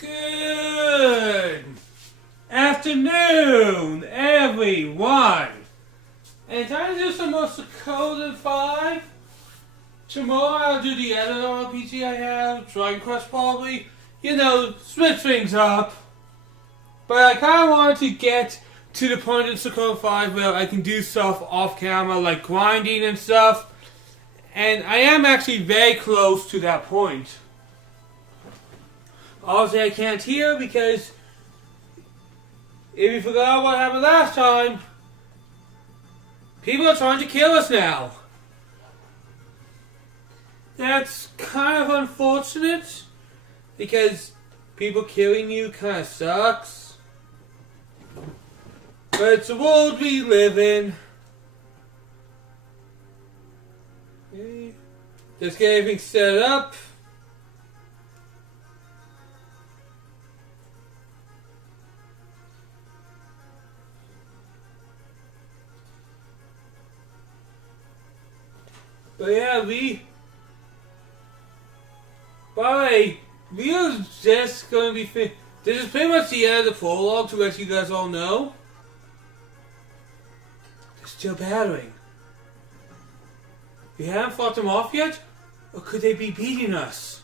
Good afternoon, everyone. And time to do some more Suikoden V. Tomorrow I'll do the other RPG I have, Dragon Quest probably. You know, switch things up. But I kind of wanted to get to the point in Suikoden V where I can do stuff off camera, like grinding and stuff. And I am actually very close to that point. Obviously I can't hear because if you forgot what happened last time, people are trying to kill us now. That's kind of unfortunate because people killing you kind of sucks. But it's the world we live in. Okay. Just get everything set up. But yeah, we are just going to be this is pretty much the end of the prologue, to let you guys all know. They're still battering. We haven't fought them off yet? Or could they be beating us?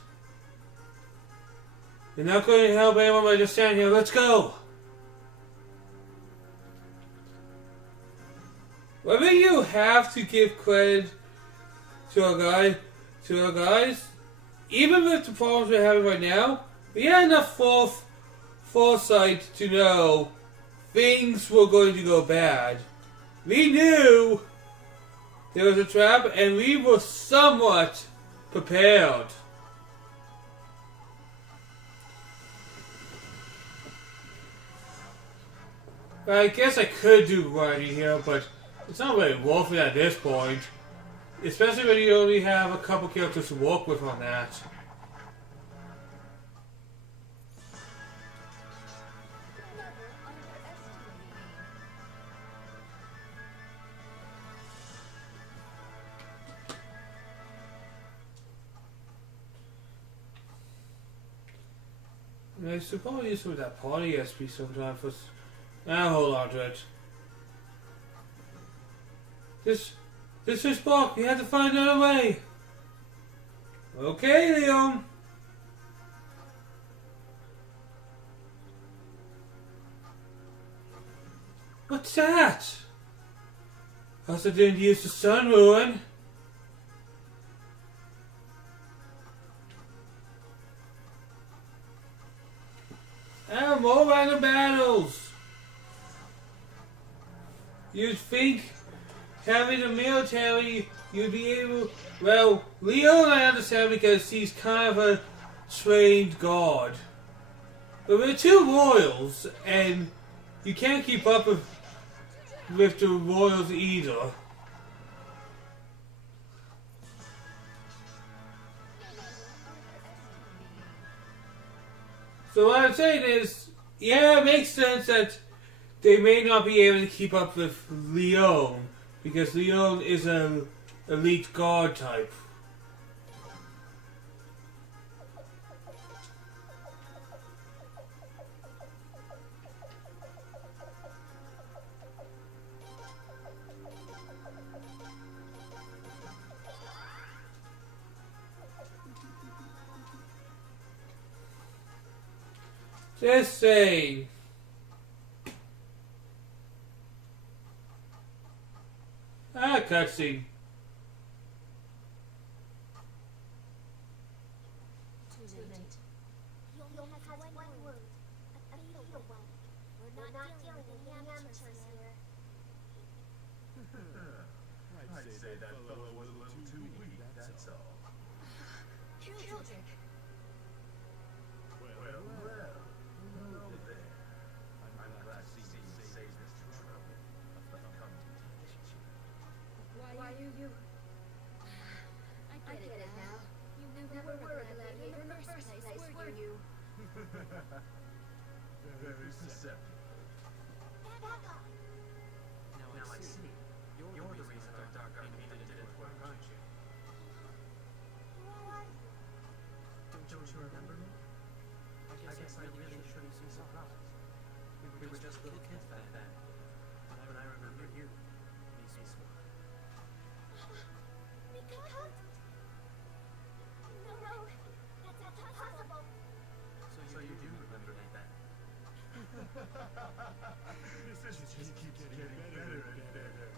They're not going to help anyone by just standing here. Let's go! Whether you have to give credit to our guys, even with the problems we're having right now, we had enough foresight to know things were going to go bad. We knew there was a trap, and we were somewhat prepared. I guess I could do grinding here, but it's not really worth it at this point. Especially when you only have a couple characters to work with on that. I suppose use with that party SP sometime for. Now hold on to it. This is blocked. We have to find another way. Okay, Leon. What's that? I also didn't use the sun ruin. And more random battles. You'd think having the military, you'd be able. Well, Leon I understand because he's kind of a trained guard. But we're two royals, and you can't keep up with the royals either. So what I'm saying is, yeah, it makes sense that they may not be able to keep up with Leon, because Leon is an elite guard type. Just saying. Cutscene. I'd say that fellow was a little too weak, that's all. Killed it. Well, hello there. I'm glad to see you save this trouble. I've come to teach you. Why you? I get it now. You never were a gladiator in the first place, were you? Very susceptible. Now I see. You're the reason our dark arcana didn't work, aren't you? Don't you remember me? I guess I We were just little kids back then. But I remember you. Me swore. We can't. No, that's impossible. So you do remember me then? This just keeps getting better and better.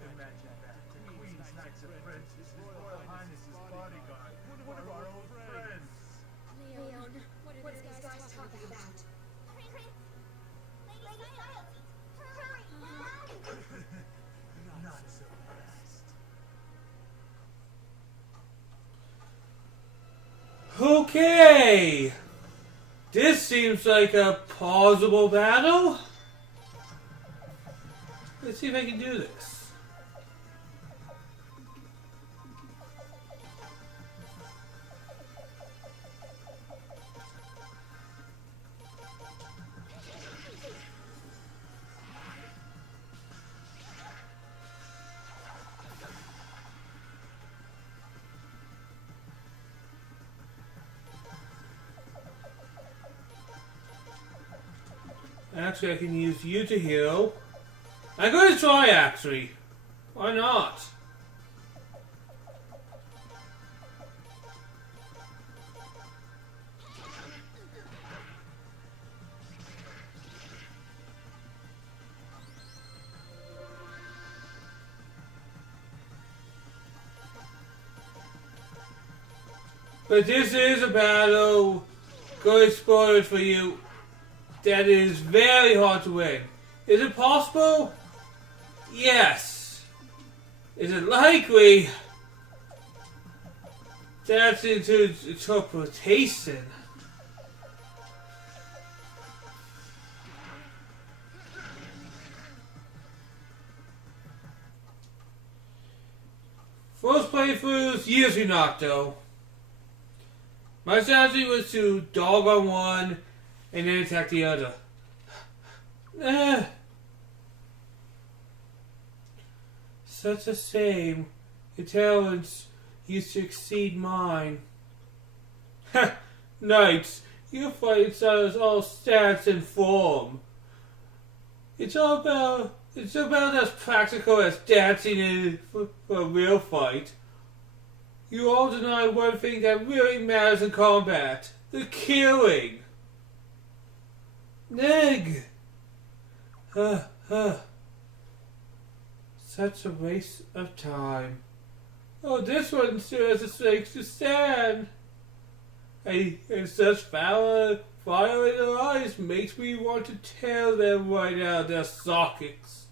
Imagine that. The Queen's Knights of Prince is His Royal Highness's bodyguard. One of our old friends. Leon, what are these guys talking about? Prince? Lady Loyalty! Hurry! Not so fast. Okay. This seems like a plausible battle. Let's see if I can do this. Actually, I can use you to heal. I'm going to try, actually. Why not? But this is a battle. Good spoilers for you. That is very hard to win. Is it possible? Yes. Is it likely? That's into interpretation. First playthroughs, usually not though. My strategy was to dog on one and then attack the other. Such a shame. Your talents used to exceed mine. Knights, your fighting style is all stats and form. It's about as practical as dancing in for a real fight. You all deny one thing that really matters in combat: the killing. Neg! Such a waste of time. Oh, this one still has a strength to stand. And such fire in their eyes makes me want to tear them right out of their sockets.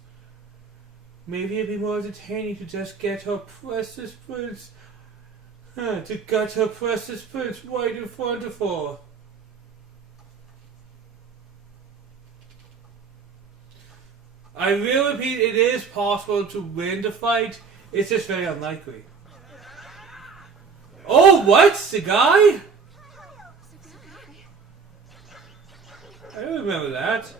Maybe it'd be more entertaining to just get her precious prince, right in front of her. I will repeat, it is possible to win the fight. It's just very unlikely. Oh, what? The guy? I don't remember that.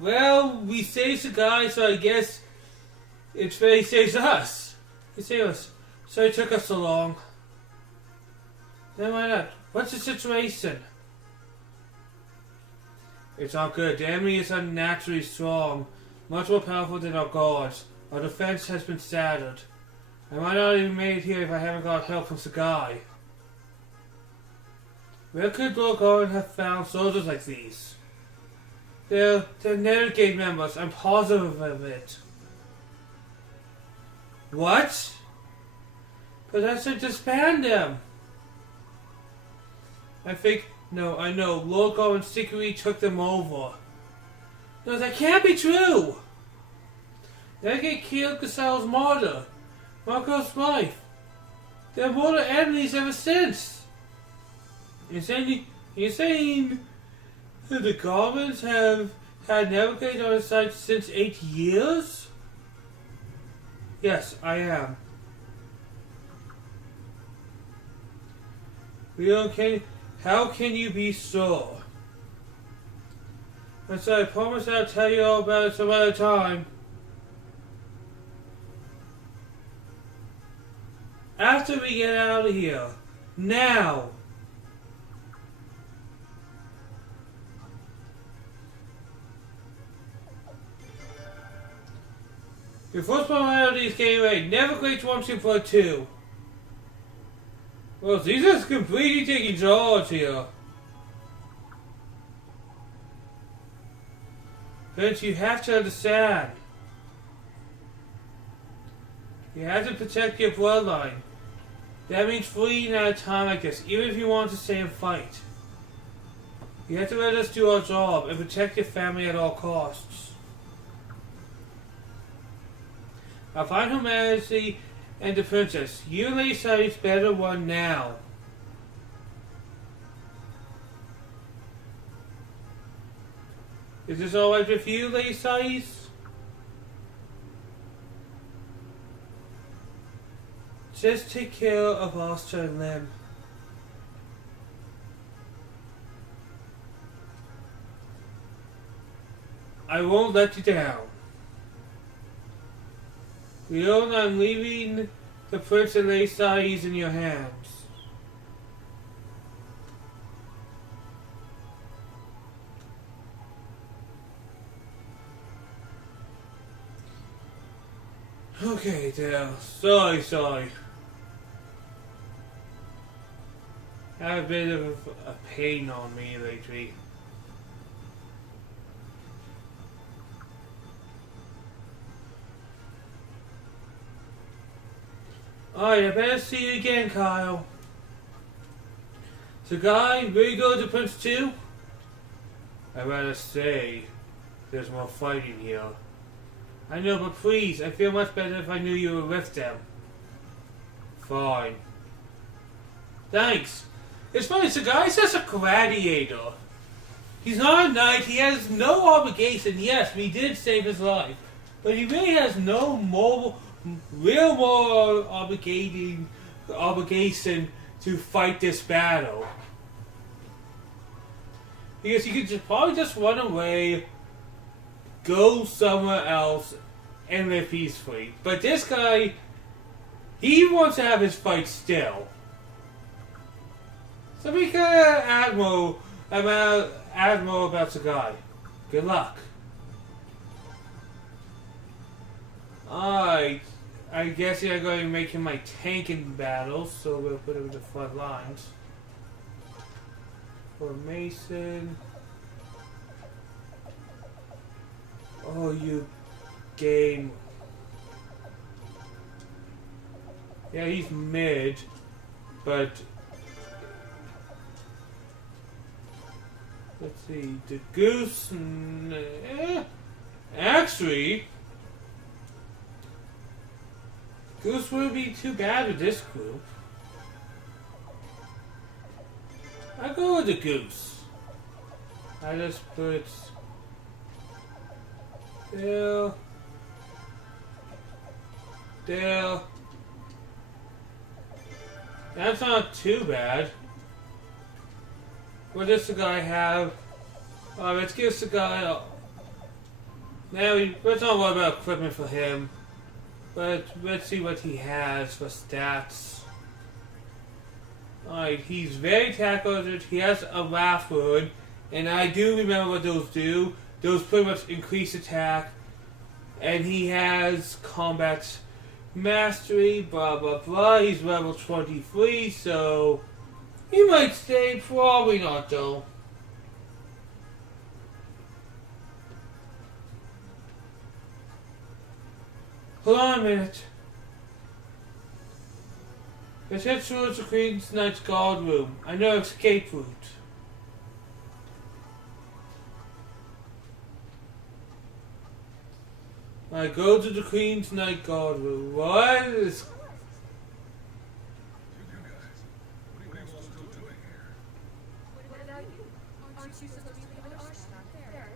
Well, we saved the guy, so I guess it's fair he saves us. He saved us. So it took us so long. Then why not? What's the situation? It's all good. The enemy is unnaturally strong. Much more powerful than our gods. Our defense has been shattered. I might not even made it here if I haven't got help from Sagai. Where could Lord Gorin have found soldiers like these? They're Nethergate members. I'm positive of it. What? But I said disband them. I know. Lord Gorin secretly took them over. No, that can't be true. Nethergate killed Gasel's martyr, Marco's wife. They're mortal enemies ever since. You're saying the Goblins have had Nethergate on its side since 8 years? Yes, I am. How can you be sure? And so I promise I'll tell you all about it some other time. After we get out of here. Now! Your first priority is getting ready. Never create one ship for two. Well, he's just completely taking charge here. But you have to understand. You have to protect your bloodline. That means fleeing at a time like this, even if you want to stay and fight. You have to let us do our job and protect your family at all costs. I'll find humanity and the princess. You and Lady Sadi's better one now. Is this alright with you, Lady Sadi's? Just take care of Oscar and Lem. I won't let you down. Leon, I'm leaving the Prince and Lady Sadi's in your hands. Okay, Dale. Sorry. I have a bit of a pain on me lately. Alright, I better see you again, Kyle. So, Guy, will you go to Prince 2? I'd rather say there's more fighting here. I know, but please, I feel much better if I knew you were with them. Fine. Thanks. It's funny, so Guy's just a gladiator. He's not a knight, he has no obligation. Yes, we did save his life. But he really has no real moral obligation to fight this battle. Because he could probably just run away, go somewhere else, and live peacefully. But this guy, he wants to have his fight still. So be kind of admiral about the guy. Good luck. Alright, I guess you're going to make him my tank in battle, so we'll put him in the front lines. For Mason. Oh, you game. Yeah, he's mid, but let's see, the Goose. Actually, Goose wouldn't be too bad with this group. I'll go with the Goose. I just put Dale. That's not too bad. What does the guy have? Let's give the guy. Let's not worry about equipment for him. But let's see what he has for stats. Alright, he's very tackle-oriented. He has a laugh word, and I do remember what those do. Those pretty much increase attack. And he has combat mastery, blah blah blah. He's level 23, so he might stay. Probably not though. Hold on a minute. Let's head towards the Queen's Knight's guard room. I know escape route. I go to the Queen's Night Guard room. What is... You guys, what are you still doing here? What about you? Aren't you supposed to be with our staff there?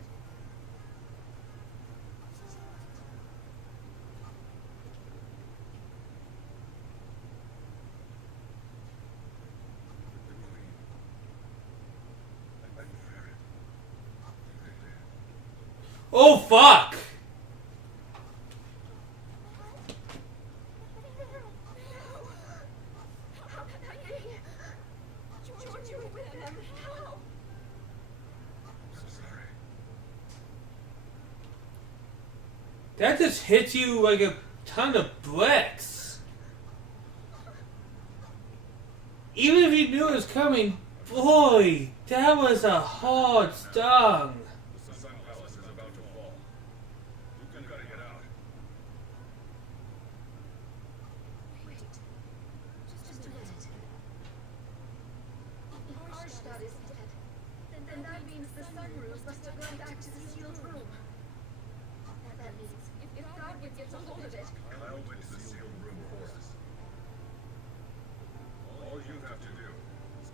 Oh fuck! George, you were with them. How? I'm so sorry. That just hits you like a ton of bricks. Even if you knew it was coming, boy, that was a hard stung. The Sun Palace is about to fall. You gotta get out. Wait. Just a minute. Arshad is dead. Then that means the sun rules must have gone back to the sealed room. That means if Godwin gets a hold of it, I'll wait to the sealed room for us. All you have to do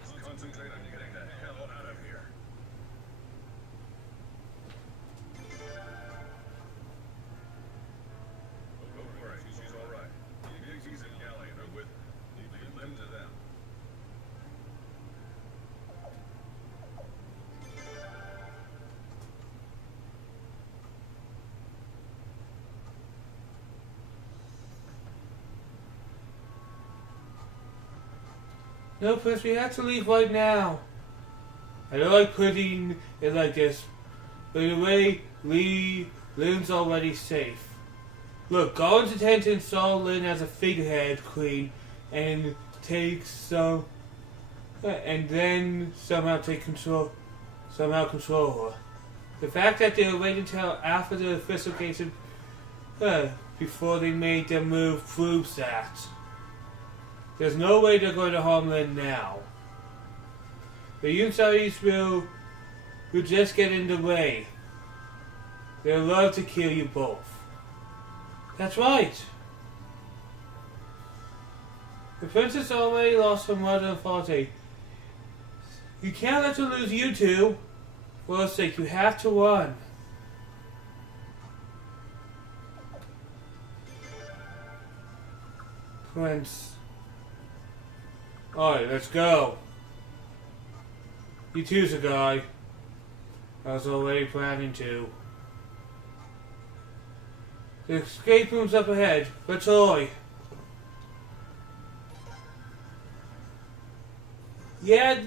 is concentrate on getting the hell out of here. Don't worry, she's all right. Yiggy's and Gallion are with her. Leave them to them. No, Prince, we have to leave right now. I don't like putting it like this, but in a way, Lynn's already safe. Look, Garland's intent to install Lynn as a figurehead queen and take some, and then somehow control her. The fact that they were waiting until after the official case before they made their move proves that. There's no way they're going to harm Lynn now. The Unsaris will just get in the way. They'll love to kill you both. That's right. The princess already lost her mother and father. You can't let her lose you two. For her sake, you have to run. Prince. Alright, let's go. You two's a guy. I was already planning to. The escape room's up ahead. Let's hurry. Yeah.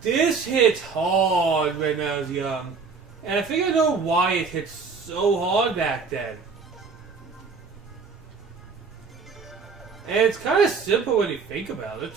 This hit hard when I was young. And I think I know why it hit so hard back then. And it's kind of simple when you think about it.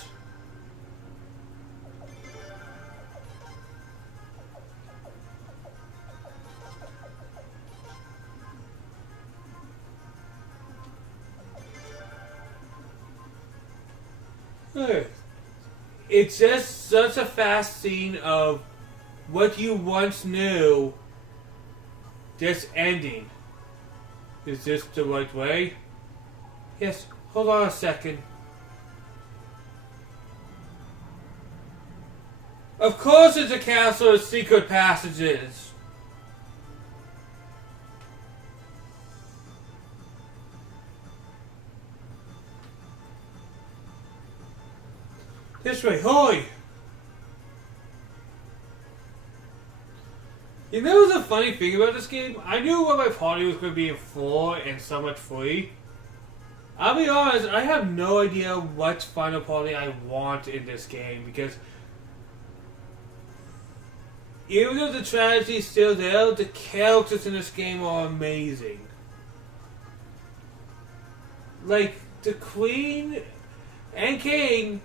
It's just such a fast scene of what you once knew just ending. Is this the right way? Yes, hold on a second. Of course it's a castle of secret passages. This way, hurry! You know the funny thing about this game? I knew what my party was going to be in 4 and so much 3. I'll be honest, I have no idea what final party I want in this game because even though the strategy is still there, the characters in this game are amazing. Like, the Queen and King,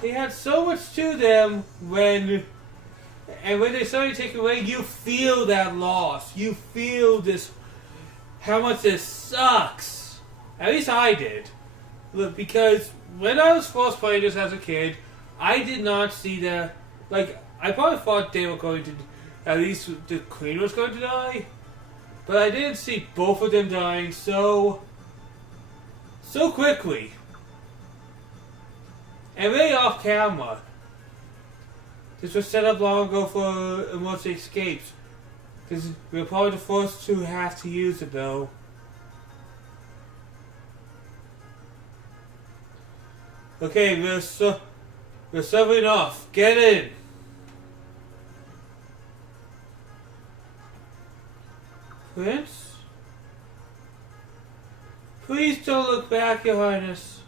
they had so much to them when they suddenly take away, you feel that loss. You feel this, how much this sucks. At least I did. Look, because when I was first playing this as a kid, I did not see that, like, I probably thought they were going to, at least the Queen was going to die. But I didn't see both of them dying so quickly. And really off camera. This was set up long ago for emergency escapes. Because we're probably the first to have to use it though. Okay, we're subbing off. Get in! Prince? Please don't look back, Your Highness.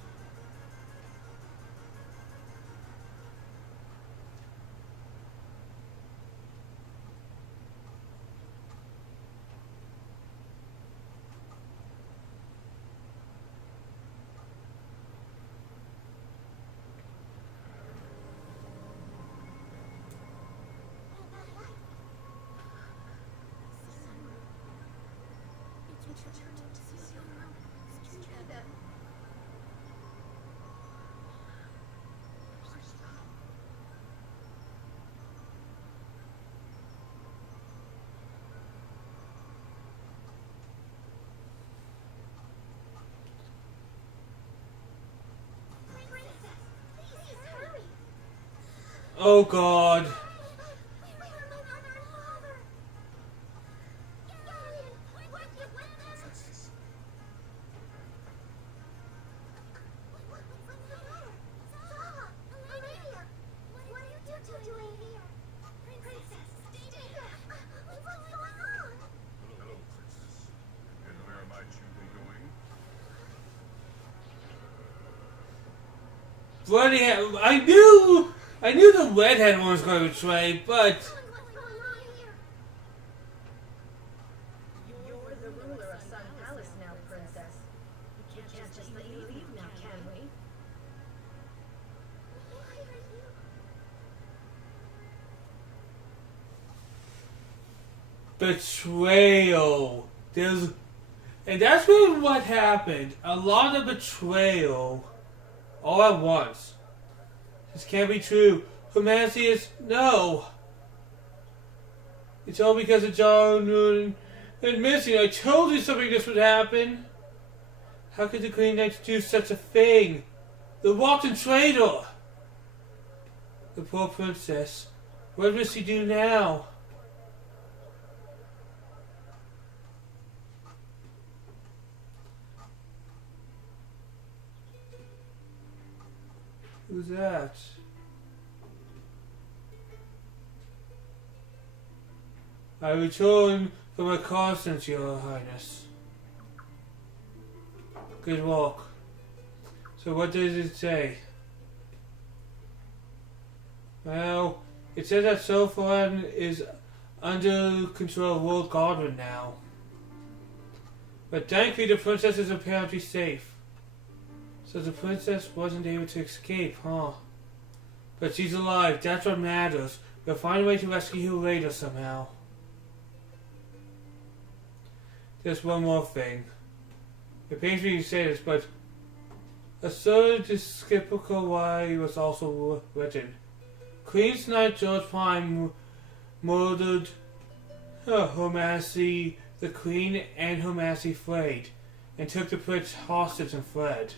Oh God. Hello, princess. And where might you be going? Bloody hell. I knew the redhead one was going to betray, but You're the ruler of Sun Palace now, princess. We can't just let you leave now, can we? betrayal. And that's really what happened. A lot of betrayal all at once. This can't be true. Humanity is no. It's all because of John and missing. I told you something this would happen. How could the Green Knights do such a thing? The rotten traitor. The poor princess. What must she do now? Who's that? I return from a conference, Your Highness. Good work. So what does it say? Well, it says that Sophoran is under control of Lord Godwin now. But thankfully the princess is apparently safe. So the princess wasn't able to escape, huh? But she's alive, that's what matters. We'll find a way to rescue her later somehow. There's one more thing. It pains me to say this, but a certain skeptical lie was also written. Queen's Knight George Prime murdered Her Majesty the Queen and Her Majesty Freyd, and took the prince hostage and fled.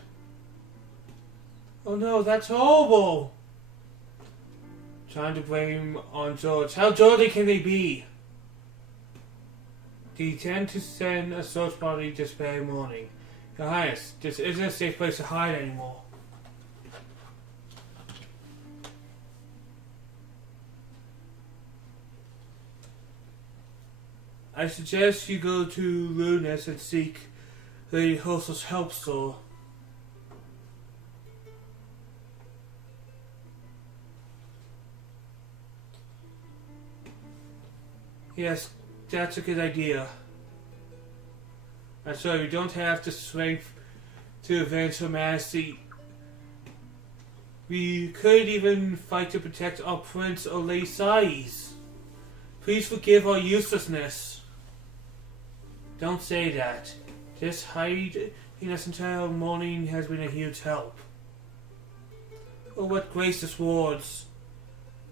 Oh no, that's horrible! Trying to blame on George. How dirty can they be? They intend to send a search party this very morning. Your Highness, this isn't a safe place to hide anymore. I suggest you go to Lunas and seek Lady Hostess' help, sir. Yes, that's a good idea. I'm sorry, we don't have the strength to avenge Her Majesty. We could even fight to protect our prince or Lady Sais. Please forgive our uselessness. Don't say that. Just hiding us entire morning has been a huge help. Oh, what gracious words.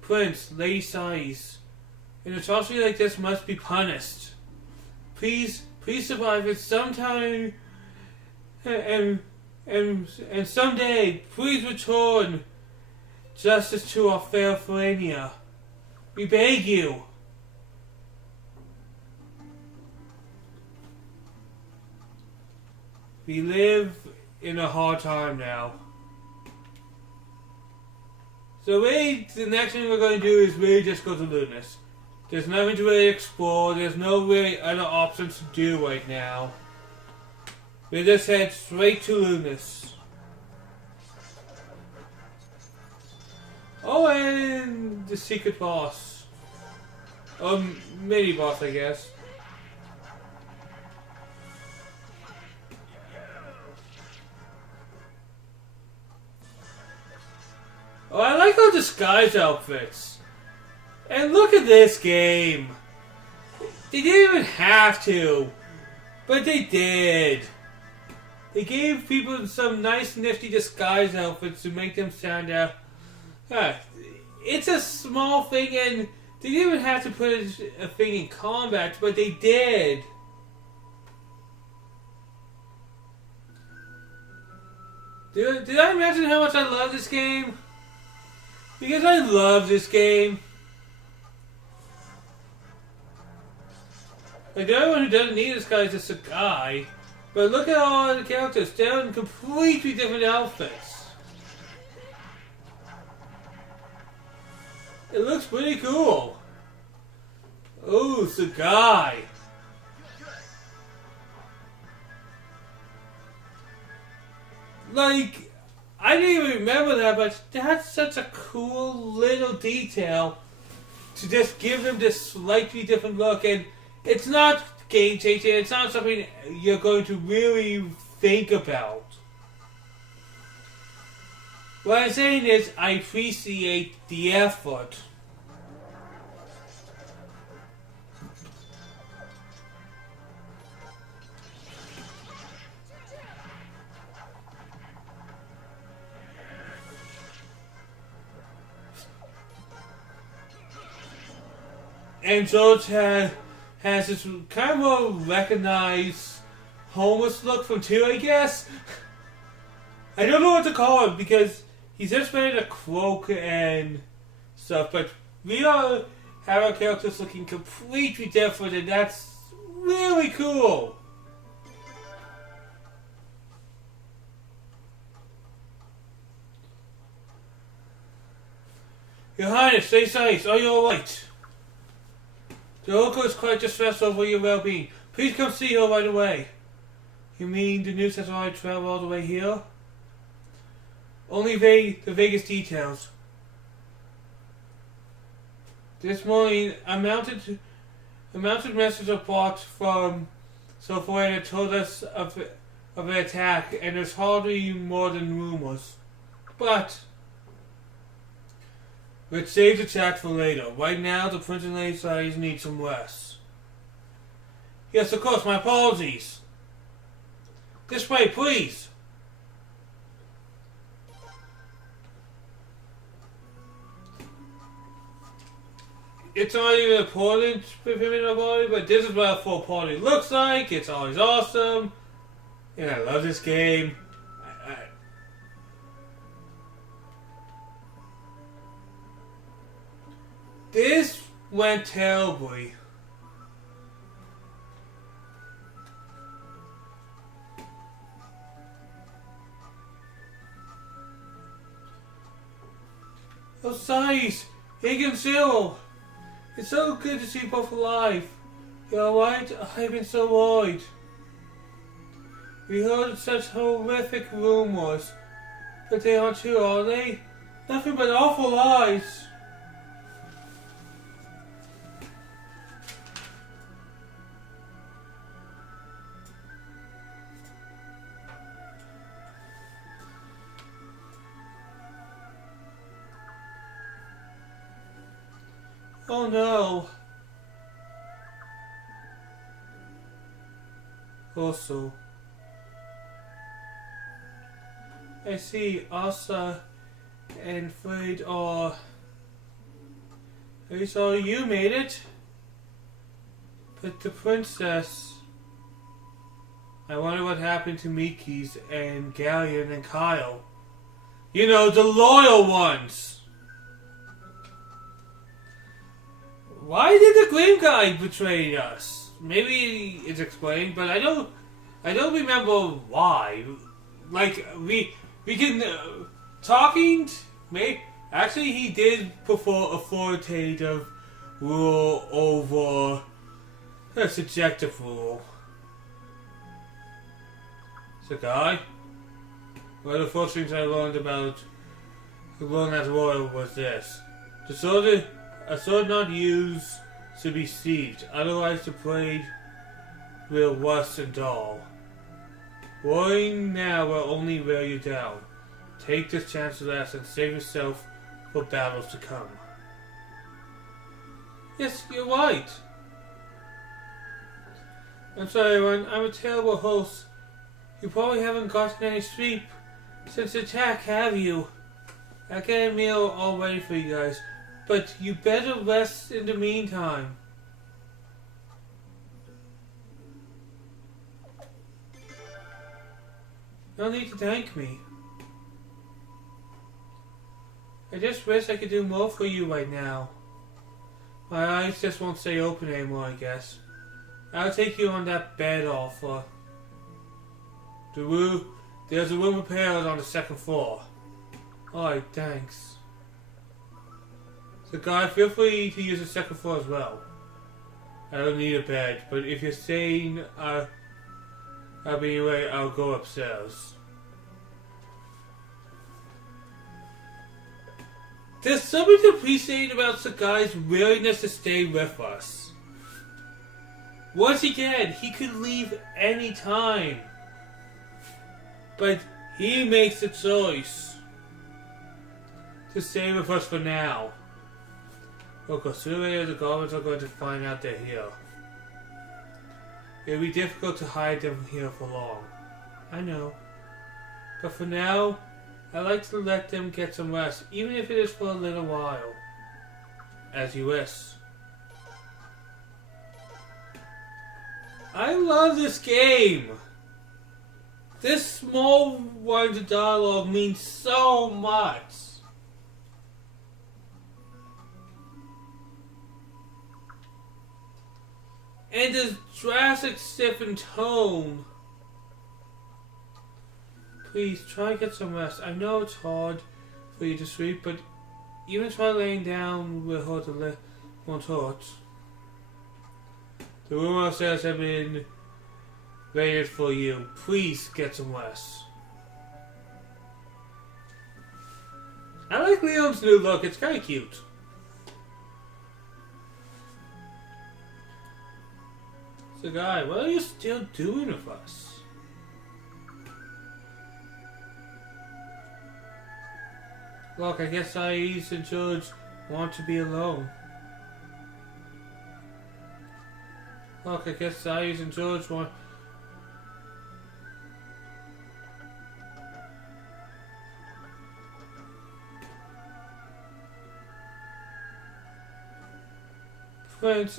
Prince, Lady Sais. An atrocity like this must be punished. Please survive it sometime, and someday, please return justice to our fair Felania. We beg you. We live in a hard time now. So the next thing we're going to do is really just go to Lunas. There's nothing to really explore. There's no really other options to do right now. We just head straight to Lunas. Oh, and the secret boss. Mini boss, I guess. Oh, I like those disguise outfits. And look at this game. They didn't even have to, but they did. They gave people some nice nifty disguise outfits to make them stand out. It's a small thing, and they didn't even have to put a thing in combat, but they did. Did I mention how much I love this game? Because I love this game. Like, the other one who doesn't need this guy is just a guy. But look at all the characters. They're in completely different outfits. It looks pretty cool. Oh, it's a guy. Like, I didn't even remember that, but that's such a cool little detail to just give them this slightly different look. And it's not game changing, it's not something you're going to really think about. What I'm saying is, I appreciate the effort. And George has this kind of a recognized homeless look from 2, I guess. I don't know what to call him because he's just wearing a cloak and stuff, but we all have our characters looking completely different, and that's really cool. Your Highness, stay safe. Are you alright? The Oracle is quite distressed over your well-being. Please come see her right away. You mean the news has already traveled all the way here? Only the vaguest details. This morning, a mounted messenger brought from Sophia told us of an attack, and there's hardly more than rumors. But let's save the chat for later. Right now, the Prince and Lady Size need some rest. Yes, of course, my apologies. This way, please. It's not even important with him in a body, but this is what a full party looks like. It's always awesome. And I love this game. This went terribly. Oh, Sais, Higgins Zero. It's so good to see you both alive. You alright? I've been so worried. We heard such horrific rumors. But they aren't true, are they? Nothing but awful lies. Oh no. Also, I see Asa and Fred are... I saw you made it. But the princess... I wonder what happened to Miki's and Galleon and Kyle. You know, the loyal ones! Why did the Green guy betray us? Maybe it's explained, but I don't remember why. Like we can talking. Maybe actually he did perform authoritative rule over a subjective rule. So, guy, one of the first things I learned as a royal was this: a sword not used to be sieged, otherwise the blade will rust and dull. Worrying now will only wear you down. Take this chance to last and save yourself for battles to come. Yes, you're right. I'm sorry, everyone. I'm a terrible host. You probably haven't gotten any sleep since the attack, have you? I'll get a meal all ready for you guys, but you better rest in the meantime. No need to thank me. I just wish I could do more for you right now. My eyes just won't stay open anymore, I guess. I'll take you on that bed offer. There's a room prepared on the second floor. Alright, thanks. So guy, feel free to use the second floor as well. I don't need a bed, but if you're saying I'll be away, I'll go upstairs. There's something to appreciate about Sagai's willingness to stay with us. Once again, he could leave any time. But he makes the choice to stay with us for now. Because sooner the governments are going to find out they're here. It'll be difficult to hide them here for long. I know. But for now, I like to let them get some rest, even if it is for a little while. As you wish. I love this game! This small lines of dialogue means so much. And this drastic shift in tone. Please try to get some rest. I know it's hard for you to sleep, but even try laying down will hurt won't hurt. The room upstairs has been rated for you. Please get some rest. I like Leon's new look. It's kind of cute. So, guy, what are you still doing with us? Look, I guess Saeed and George want to be alone. Look, I guess Saeed and George want... Friends,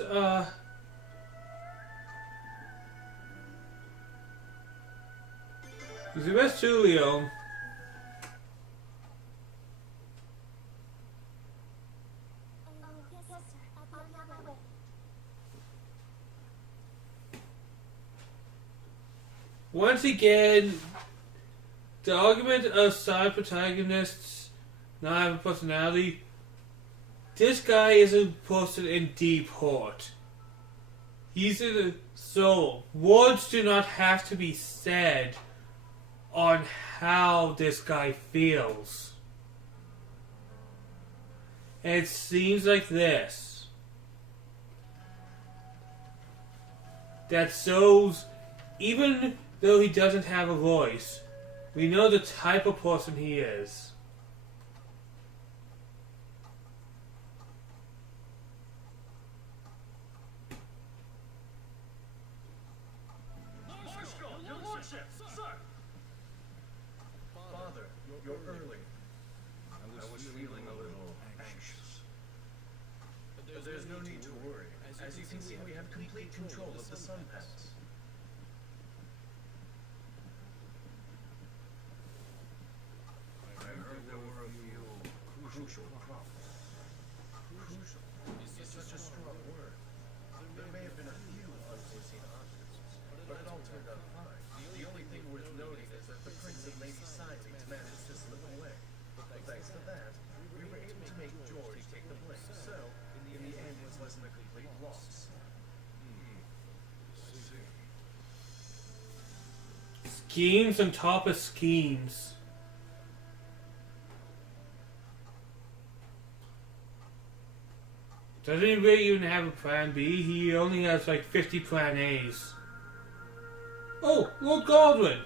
is the best too, Leon? Once again, the argument of side protagonists not having personality, this guy is a person in deep hurt. He's in a soul. Words do not have to be said on how this guy feels. And it seems like this. That shows, even though he doesn't have a voice, we know the type of person he is. Your lordship, sir! Father, you're early. I was feeling a little anxious. But there's no need to worry. As you can see, we have complete control of the Sun Palace. I heard there were a few crucial problems. Crucial is such a strong word. There may have been a few unforeseen obstacles, but it all turned out fine. The only thing worth noting is that the Prince and Lady Sideways managed to slip away. But thanks to that, we were able to make George take the blame. So, in the end, it was schemes on top of schemes. Doesn't he really even have a plan B? He only has like 50 plan A's. Oh, Lord Godwin!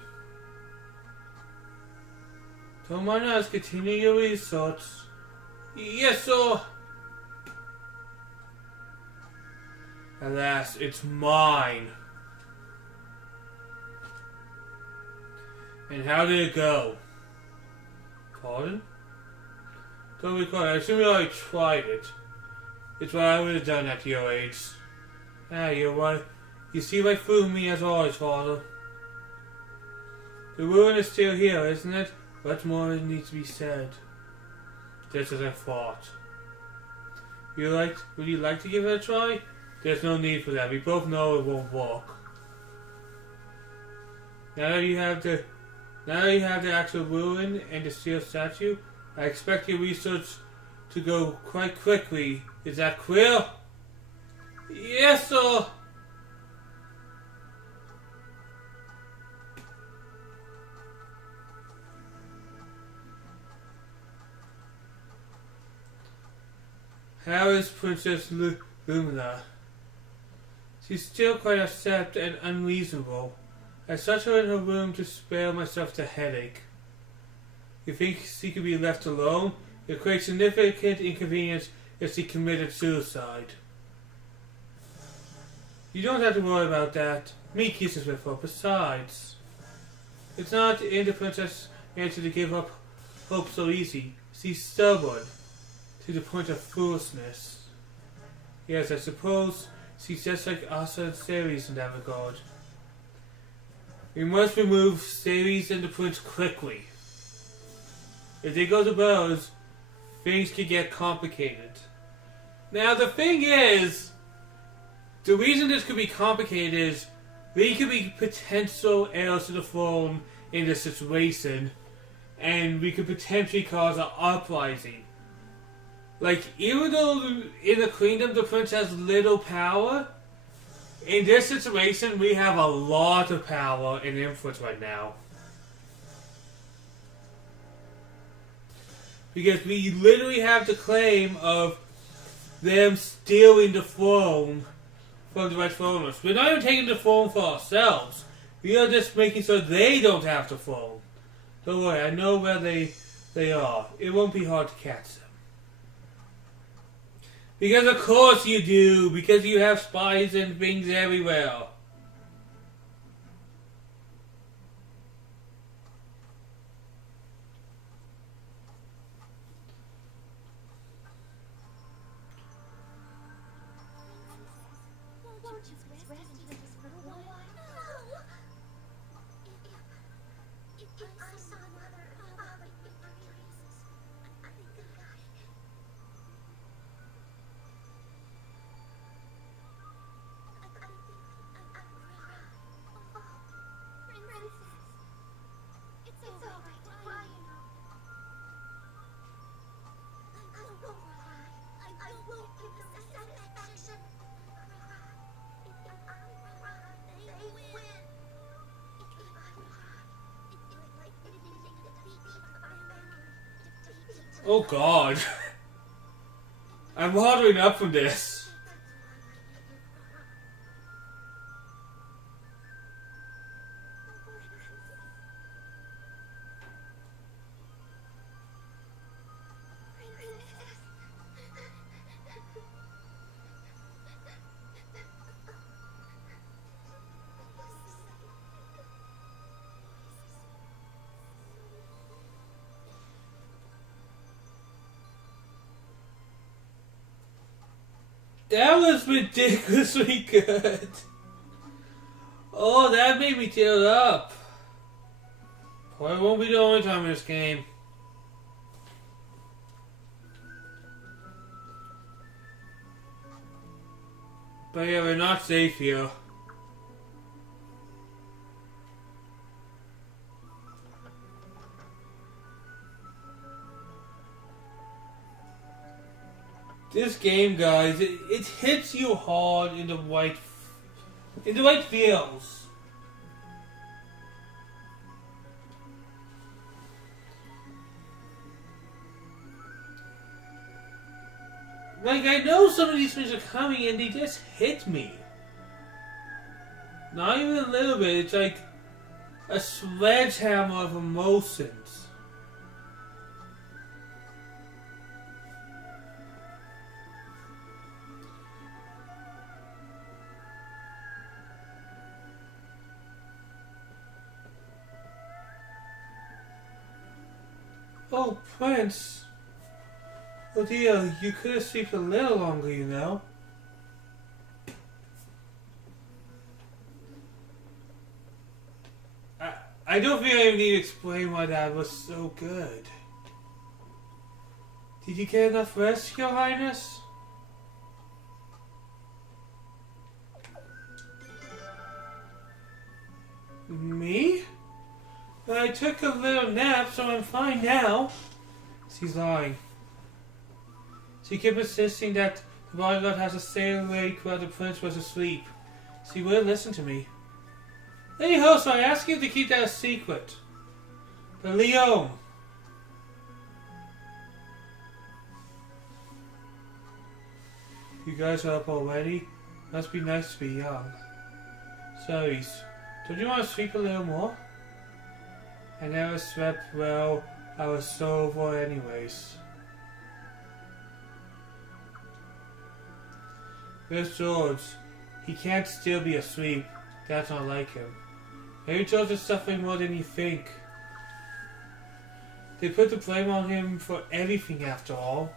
Don't mind us, continue your research. Yes, sir! Alas, it's mine. And how did it go? Pardon? Don't recall, I assume you already tried it. It's what I would have done at your age. Ah, you're right. You see right through me as always, Father. The ruin is still here, isn't it? What more needs to be said? Just as I thought. Would you like to give it a try? There's no need for that. We both know it won't work. Now that you have the actual ruin and the steel statue, I expect your research to go quite quickly. Is that clear? Yes, sir. How is Princess Lumina? She's still quite upset and unreasonable. I shut her in her room to spare myself the headache. You think she could be left alone? It creates significant inconvenience if she committed suicide. You don't have to worry about that. Me kisses with her. Besides, it's not in the princess' nature to give up hope so easy. She's stubborn to the point of foolishness. Yes, I suppose she's just like Asa and Ceres in that regard. We must remove Ceres and the prince quickly. If they go to blows, things can get complicated. Now the thing is, the reason this could be complicated is we could be potential heirs to the throne in this situation, and we could potentially cause an uprising. Like, even though in the kingdom the prince has little power, in this situation we have a lot of power and influence right now. Because we literally have the claim of them stealing the throne from the rightful owners. We're not even taking the throne for ourselves. We are just making sure they don't have the throne. Don't worry, I know where they are. It won't be hard to catch them. Because of course you do, because you have spies and things everywhere. Won't you just rest even just for a while? No! If I saw Mother and Father in my dreams, I think I'd die. I think I'm crying. Oh, Princess. It's all right to cry, you know. I won't cry. I won't give them the satisfaction. Oh God. I'm watering up from this. That was ridiculously good. Oh, that made me tear up. Well, it won't be the only time in this game. But yeah, we're not safe here. This game, guys, it hits you hard in the right feels. Like, I know some of these things are coming and they just hit me. Not even a little bit, it's like a sledgehammer of emotions. Oh, Prince. Oh dear, you could have slept a little longer, you know. I don't think I even need to explain why that was so good. Did you get enough rest, Your Highness? Me? Well, I took a little nap, so I'm fine now. She's lying. She kept insisting that the bodyguard has to stay awake while the prince was asleep. She wouldn't listen to me. Anyhow, so I asked you to keep that a secret. But Leon. You guys are up already? Must be nice to be young. Sorry, don't you want to sleep a little more? I never slept well. I was so over anyways. Where's George? He can't still be asleep. That's not like him. Maybe George is suffering more than you think. They put the blame on him for everything after all.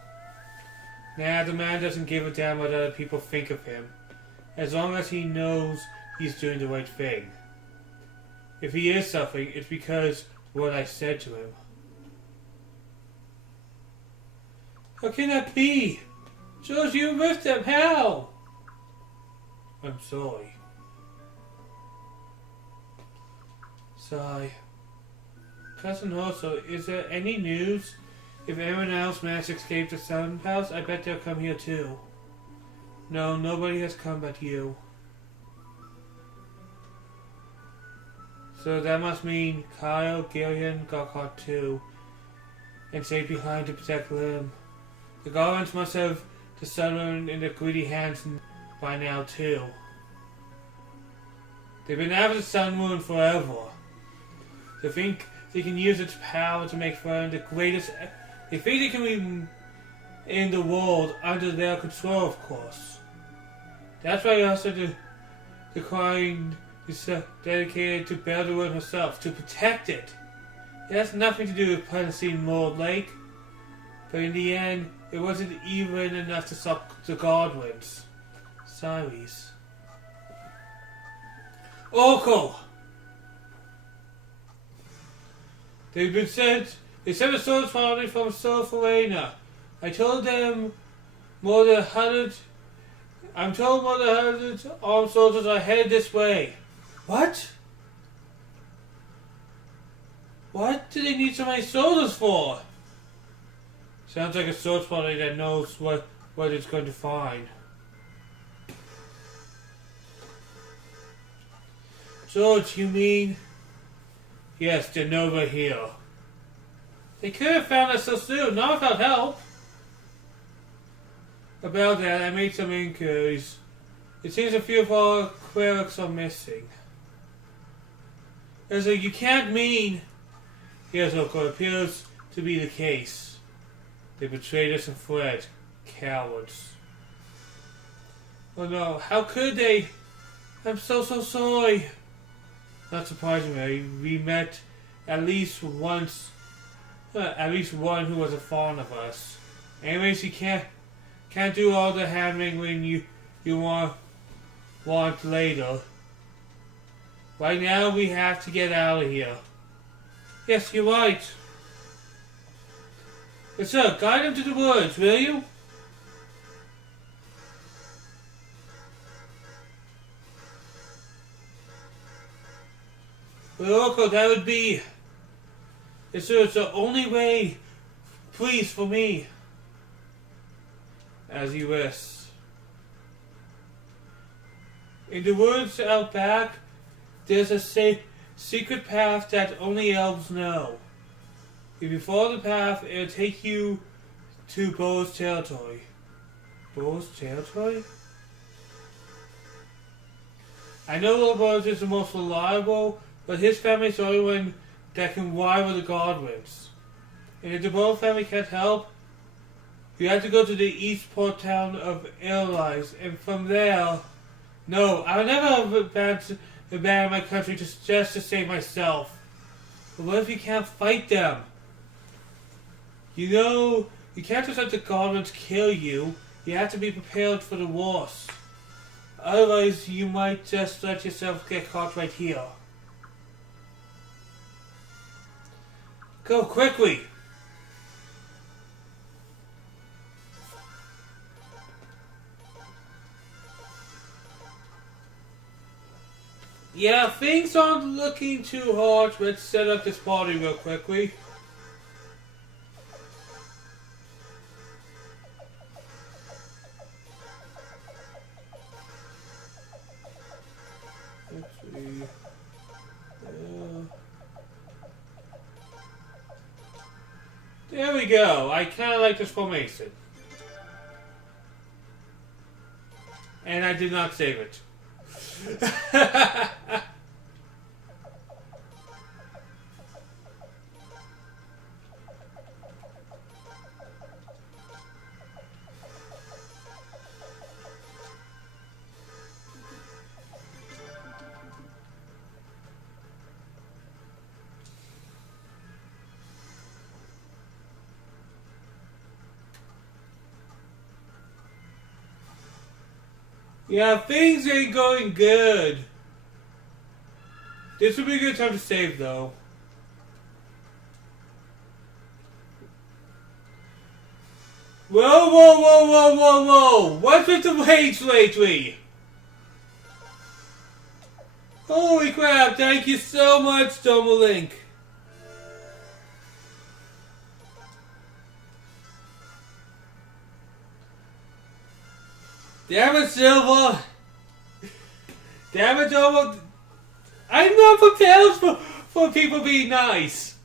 Nah, the man doesn't give a damn what other people think of him. As long as he knows he's doing the right thing. If he is suffering, it's because of what I said to him. How can that be? George, you with them. How? I'm sorry. Sigh. Cousin Hoso, is there any news? If anyone else managed to escape the Sun House, I bet they'll come here too. No, nobody has come but you. So that must mean Kyle, Gillian got caught too, and stayed behind to protect Lim. The Goblins must have the Sun in their greedy hands by now too. They've been after the Sun Moon forever. They think they can use its power to make Fern the greatest. They think they can be in the world under their control, of course. That's why also the Queen is dedicated to Belderwood herself, to protect it. It has nothing to do with punishing Lord Lake, but in the end, it wasn't even enough to stop the Godwins. Cyrus. Oracle! They sent a sword party from South Arena. I told them more than 100. I'm told more than 100 armed soldiers are headed this way. What? What do they need so many soldiers for? Sounds like a sword party that knows what it's going to find. George, you mean? Yes, they're nowhere here. They could have found us so soon, not without help. About that, I made some inquiries. It seems a few of our clerics are missing. As you can't mean... Yes, Oko, it appears to be the case. They betrayed us and fled. Cowards. Oh no, how could they? I'm so sorry. Not surprisingly, we met at least one who was a fan of us. Anyways, you can't do all the handling when you want later. Right now, we have to get out of here. Yes, you're right. But sir, guide him to the woods, will you? Oko, that would be... Yes, sir, it's the only way. Please, for me. As you wish. In the woods out back, there's a secret path that only elves know. If you follow the path, it'll take you to Bo's territory. Bull's territory? I know Lobos is the most reliable, but his family is the only one that can rival the Godwins. And if the Bull family can't help, you have to go to the Eastport town of Airlines, and from there... No, I'll never abandon my country just to save myself. But what if you can't fight them? You know, you can't just let the Godwins kill you. You have to be prepared for the worst. Otherwise, you might just let yourself get caught right here. Go quickly! Yeah, things aren't looking too hard. Let's set up this party real quickly. Let's see. There we go. I kind of like this formation. And I did not save it. Yeah, things ain't going good. This would be a good time to save, though. Whoa! What's with the rage lately? Holy crap, thank you so much, Domalink. Damn it, Silver! Damn it, Domo! I'm not prepared for people being nice!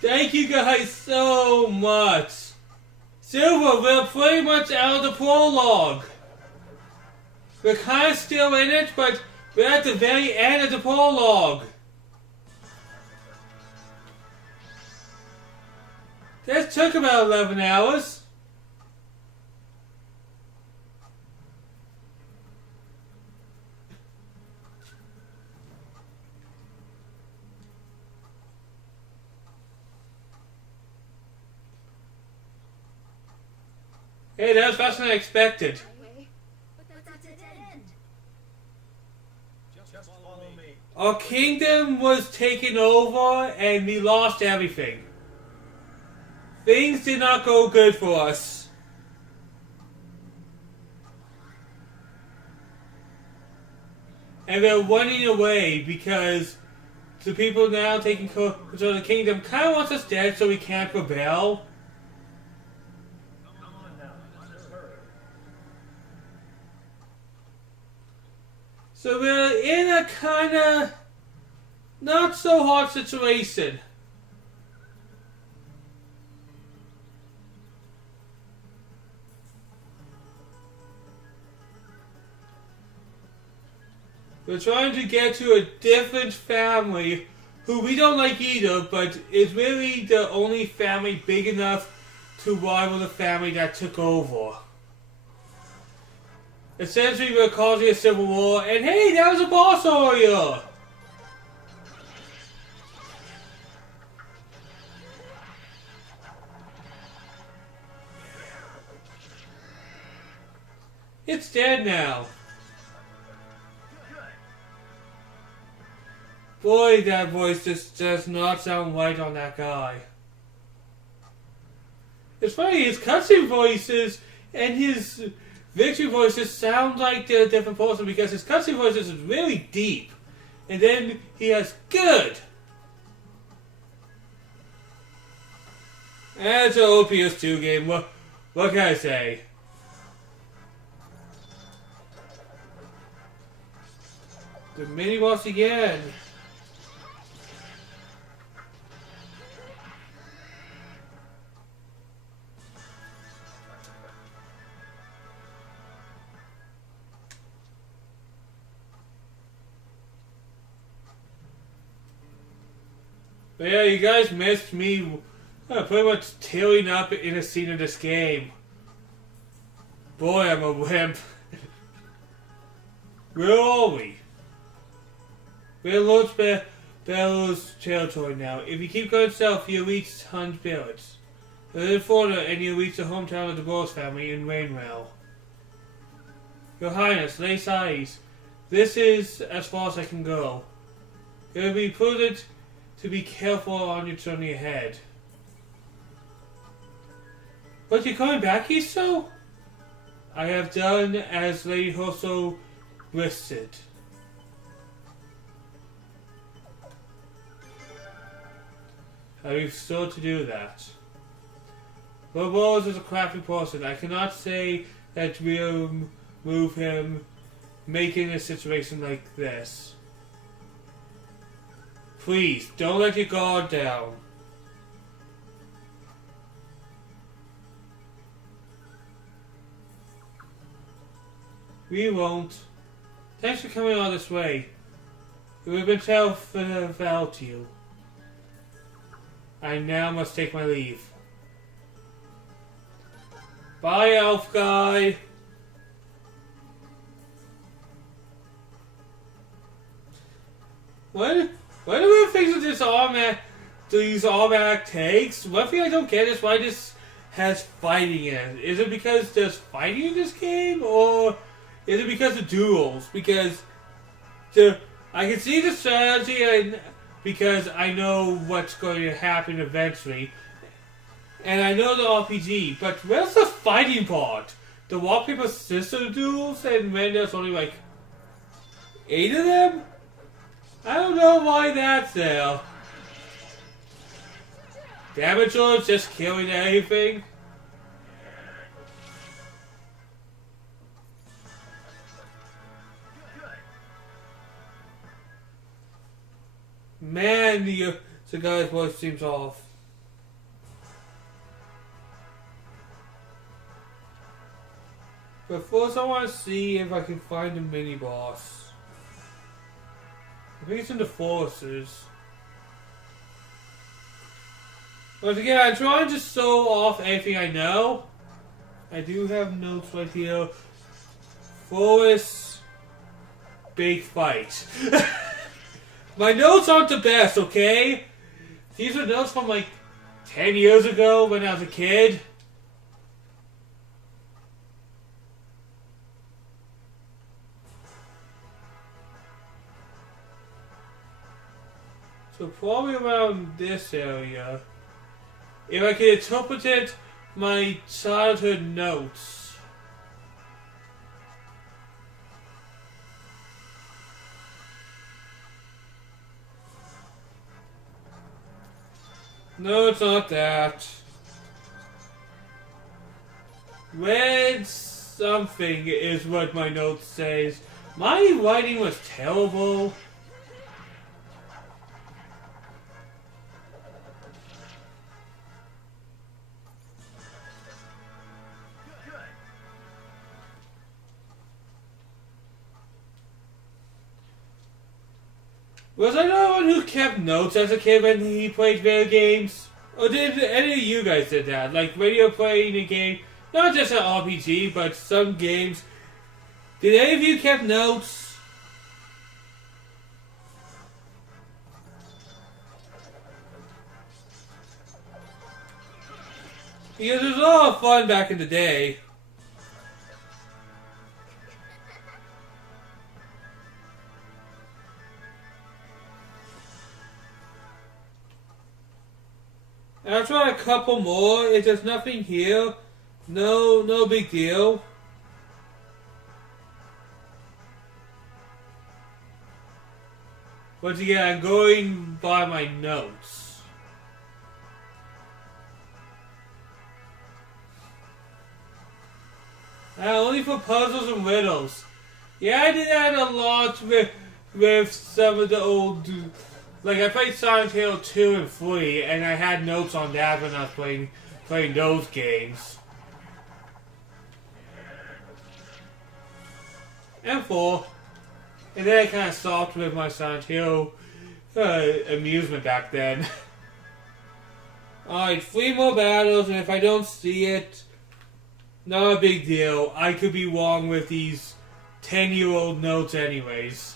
Thank you guys so much! Silver, we're pretty much out of the prologue. We're kind of still in it, but we're at the very end of the prologue. This took about 11 hours. Hey, that was faster than I expected. But that's a dead end. Just follow me. Our kingdom was taken over and we lost everything. Things did not go good for us. And we're running away because the people now taking control of the kingdom kind of wants us dead so we can't rebel. Come on now, let's hurry. So we're in a kind of not so hard situation. We're trying to get to a different family who we don't like either, but is really the only family big enough to rival the family that took over. Essentially, we're causing a civil war, and hey, that was a boss warrior! It's dead now. Boy, that voice just does not sound right on that guy. It's funny, his cutscene voices and his victory voices sound like they're a different person because his cutscene voices is really deep. And then he has good. And it's an old PS2 game, what can I say? The mini boss again. But yeah, you guys missed me pretty much tearing up in a scene of this game. Boy, I'm a wimp. Where are we? We're in Lord Bell's territory now. If you keep going south, you'll reach Hunt's village. Then further, and you'll reach the hometown of the Rose family in Rainwell. Your Highness, lay size. This is as far as I can go. It will be prudent to be careful on your journey ahead. But you're coming back here, so? I have done as Lady Hoso listed. I will still to do that. But Rose is a crafty person. I cannot say that we'll move him making a situation like this. Please, don't let your guard down. We won't. Thanks for coming all this way. It would have been farewell to you. I now must take my leave. Bye, elf guy. What do we think of this these automatic takes? One thing I don't get is why this has fighting in it. Is it because there's fighting in this game, or is it because of duels? Because I can see the strategy, and because I know what's going to happen eventually, and I know the RPG. But where's the fighting part? The rock paper scissors duels, and when there's only like 8 of them. I don't know why that's there. Damagers just killing everything. Man, the guy's voice seems off. But first I want to see if I can find a mini-boss. I think it's in the forests. But again, I'm trying to show off anything I know. I do have notes right here. Forest big fight. My notes aren't the best, okay? These are notes from like 10 years ago when I was a kid. So probably around this area. If I can interpret my childhood notes. No, it's not that. Red something is what my notes says. My writing was terrible. Was I the one who kept notes as a kid when he played video games? Or did any of you guys did that? Like when you're playing a game, not just an RPG, but some games. Did any of you kept notes? Because it was a lot of fun back in the day. And I'll try a couple more. If there's nothing here, no big deal. But yeah, I'm going by my notes. Only for puzzles and riddles. Yeah, I did that a lot with some of the old. Like, I played Silent Hill 2 and 3, and I had notes on that when I was playing those games. And 4. And then I kind of stopped with my Silent Hill amusement back then. Alright, 3 more battles, and if I don't see it, not a big deal. I could be wrong with these 10-year-old notes anyways.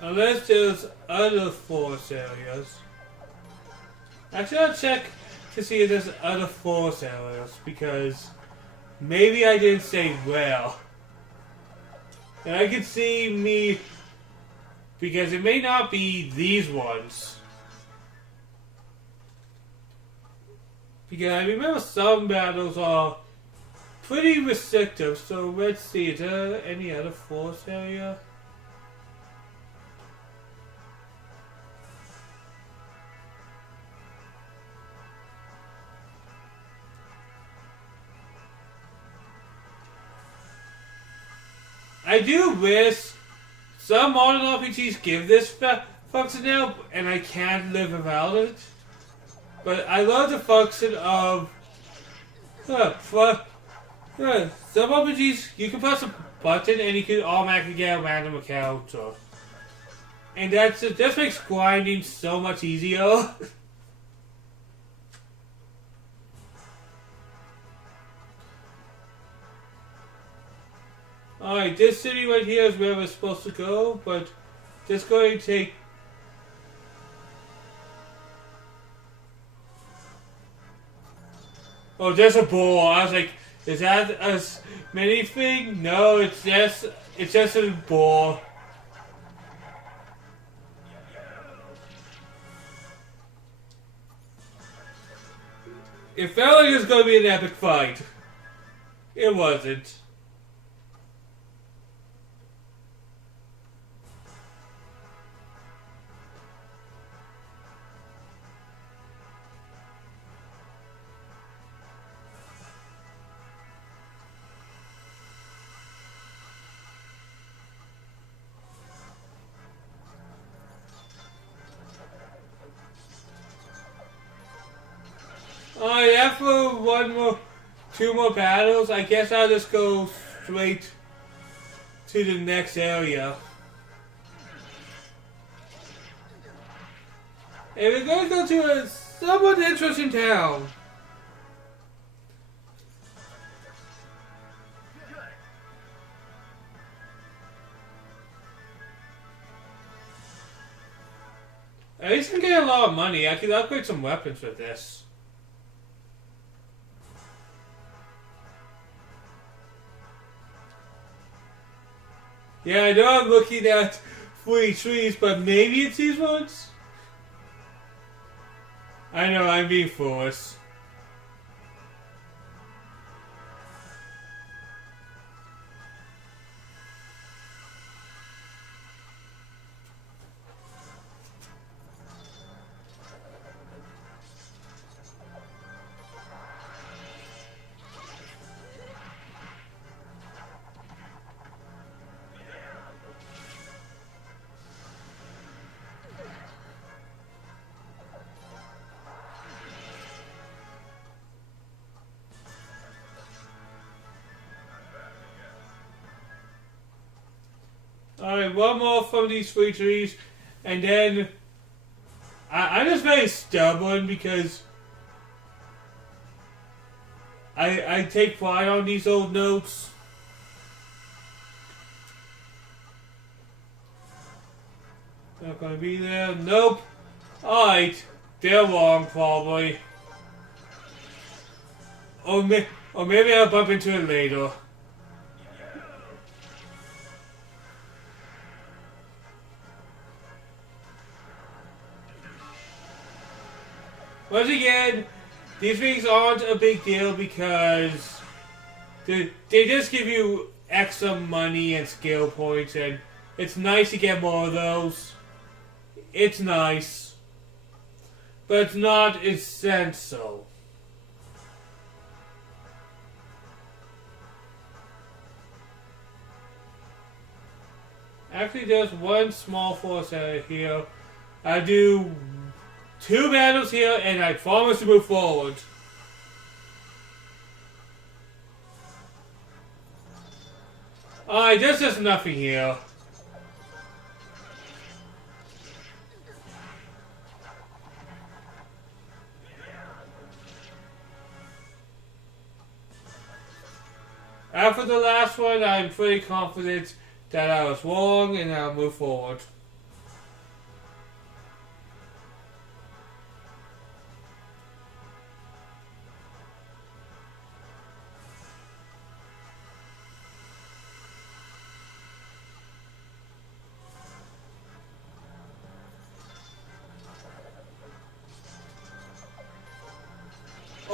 Unless there's other forest areas. Actually, I'll check to see if there's other forest areas, because maybe I didn't say where. And I could see me, because it may not be these ones. Because I remember some battles are pretty restrictive, so let's see, is there any other forest area? I do wish some modern RPGs give this function now, and I can't live without it. But I love the function of some RPGs you can press a button and you can automatically get a random encounter, and that just makes grinding so much easier. Alright, this city right here is where we're supposed to go, but just going to take... Oh, there's a boar. I was like, is that a mini thing? No, it's just a boar. It felt like it was going to be an epic fight. It wasn't. Alright, after 2 more battles, I guess I'll just go straight to the next area. And we're going to go to a somewhat interesting town. At least I can get a lot of money. I can upgrade some weapons with this. Yeah, I know I'm looking at 3 trees, but maybe it's these ones? I know, I'm being foolish. Alright, one more from these 3 trees, and then I'm just very stubborn because I take pride on these old notes. Not gonna be there. Nope. Alright, they're wrong probably. Or maybe I'll bump into it later. Once again, these things aren't a big deal because they just give you extra money and skill points, and it's nice to get more of those. It's nice, but it's not essential. Actually, there's one small force area here. I do 2 battles here, and I promise to move forward. Alright, there's just nothing here. After the last one, I'm pretty confident that I was wrong and I'll move forward.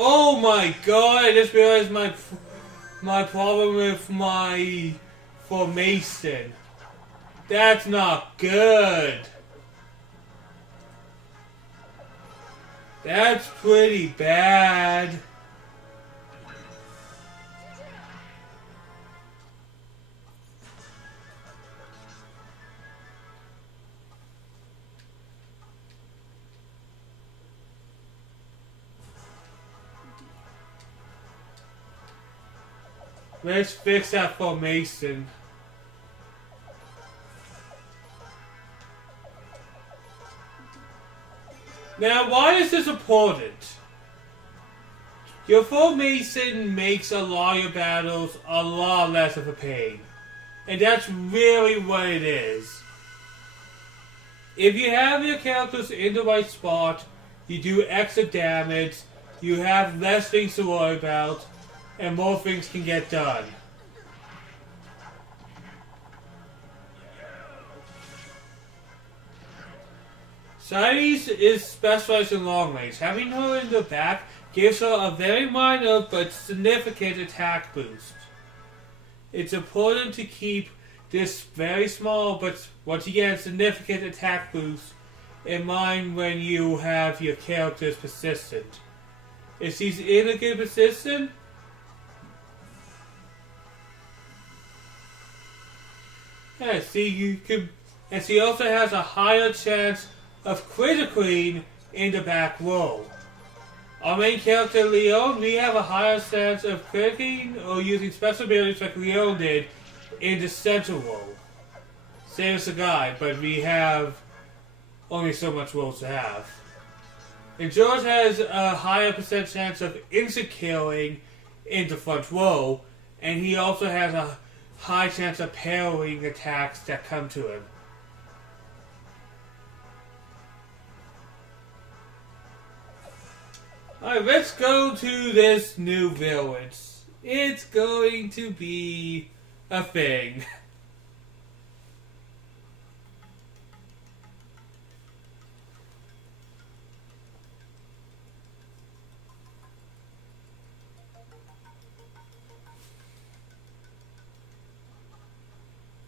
Oh my god, I just realized my problem with my formation. That's not good. That's pretty bad. Let's fix that formation. Now, why is this important? Your formation makes a lot of your battles a lot less of a pain. And that's really what it is. If you have your characters in the right spot, you do extra damage, you have less things to worry about, and more things can get done. Cyrus is specialized in long range. Having her in the back gives her a very minor but significant attack boost. It's important to keep this very small but once again significant attack boost in mind when you have your characters persistent. If she's in a good position, yeah, see, you could, and she also has a higher chance of critically in the back row. Our main character, Leon, we have a higher chance of criticking or using special abilities like Leon did in the center row. Same as the guy, but we have only so much rows to have. And George has a higher percent chance of instant killing in the front row, and he also has a high chance of parrying attacks that come to him. Alright, let's go to this new village. It's going to be a thing.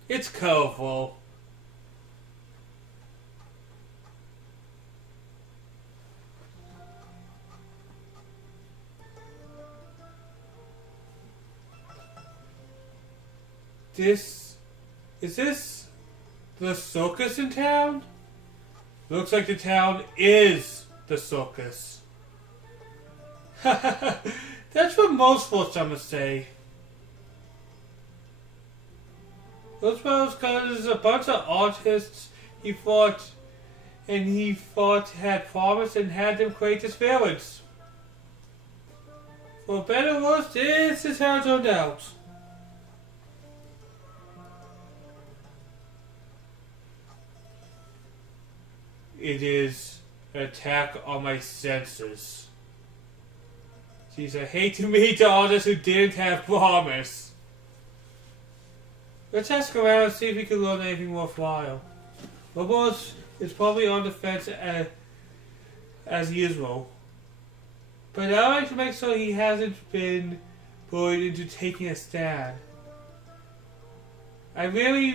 It's colorful. Is this the circus in town? Looks like the town is the circus. That's what most folks I'm gonna say. Those was because there's a bunch of artists he thought had promised and had them create this village. For better or worse, this is how it turned out. It is an attack on my senses. Jeez, I hate to meet the artists who didn't have promise. Let's ask around and see if we can learn anything worthwhile. Lobos is probably on the fence as usual. But I like to make sure he hasn't been bullied into taking a stand. I really